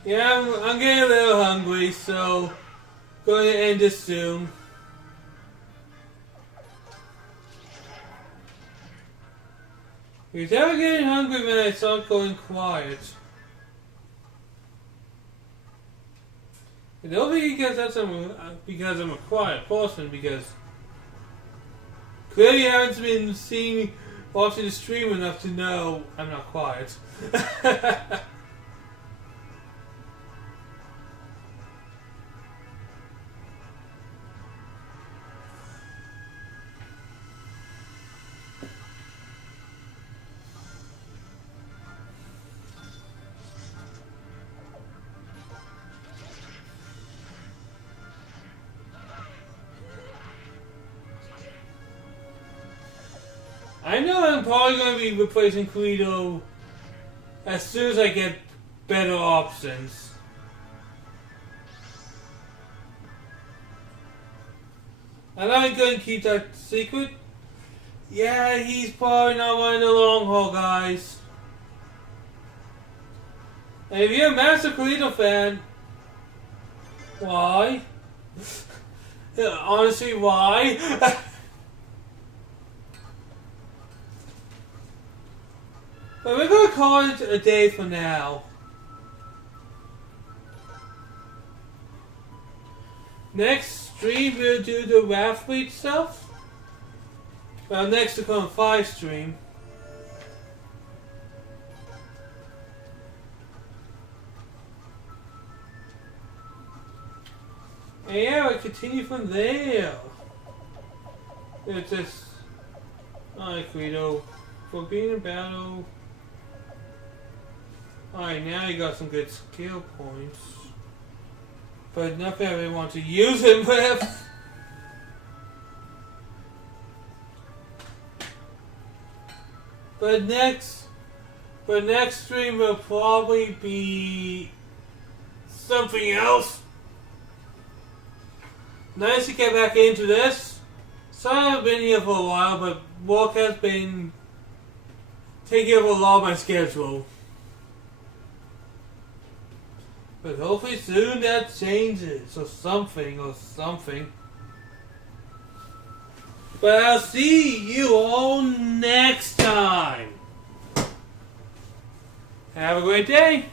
Yeah, I'm getting a little hungry, so going to end this soon. He's ever getting hungry when I start going quiet. I don't think because I'm a quiet person, because clearly you haven't been seeing me watching the stream enough to know I'm not quiet. I know I'm probably going to be replacing Kuito as soon as I get better options. And I'm going to keep that secret. Yeah, he's probably not running the long haul, guys. And if you're a Master Kuito fan, why? Honestly, why? But we're going to call it a day for now. Next stream we'll do the Wrathblade stuff. Well, next Suikoden 5 stream. And yeah, we'll continue from there. It's just... Alright, Kuito. For being in battle... Alright, now you got some good skill points. But nothing I really want to use him with. But next stream will probably be something else. Nice to get back into this. Sorry I've been here for a while, but work has been taking up a lot of my schedule. But hopefully soon that changes, or something. But I'll see you all next time. Have a great day.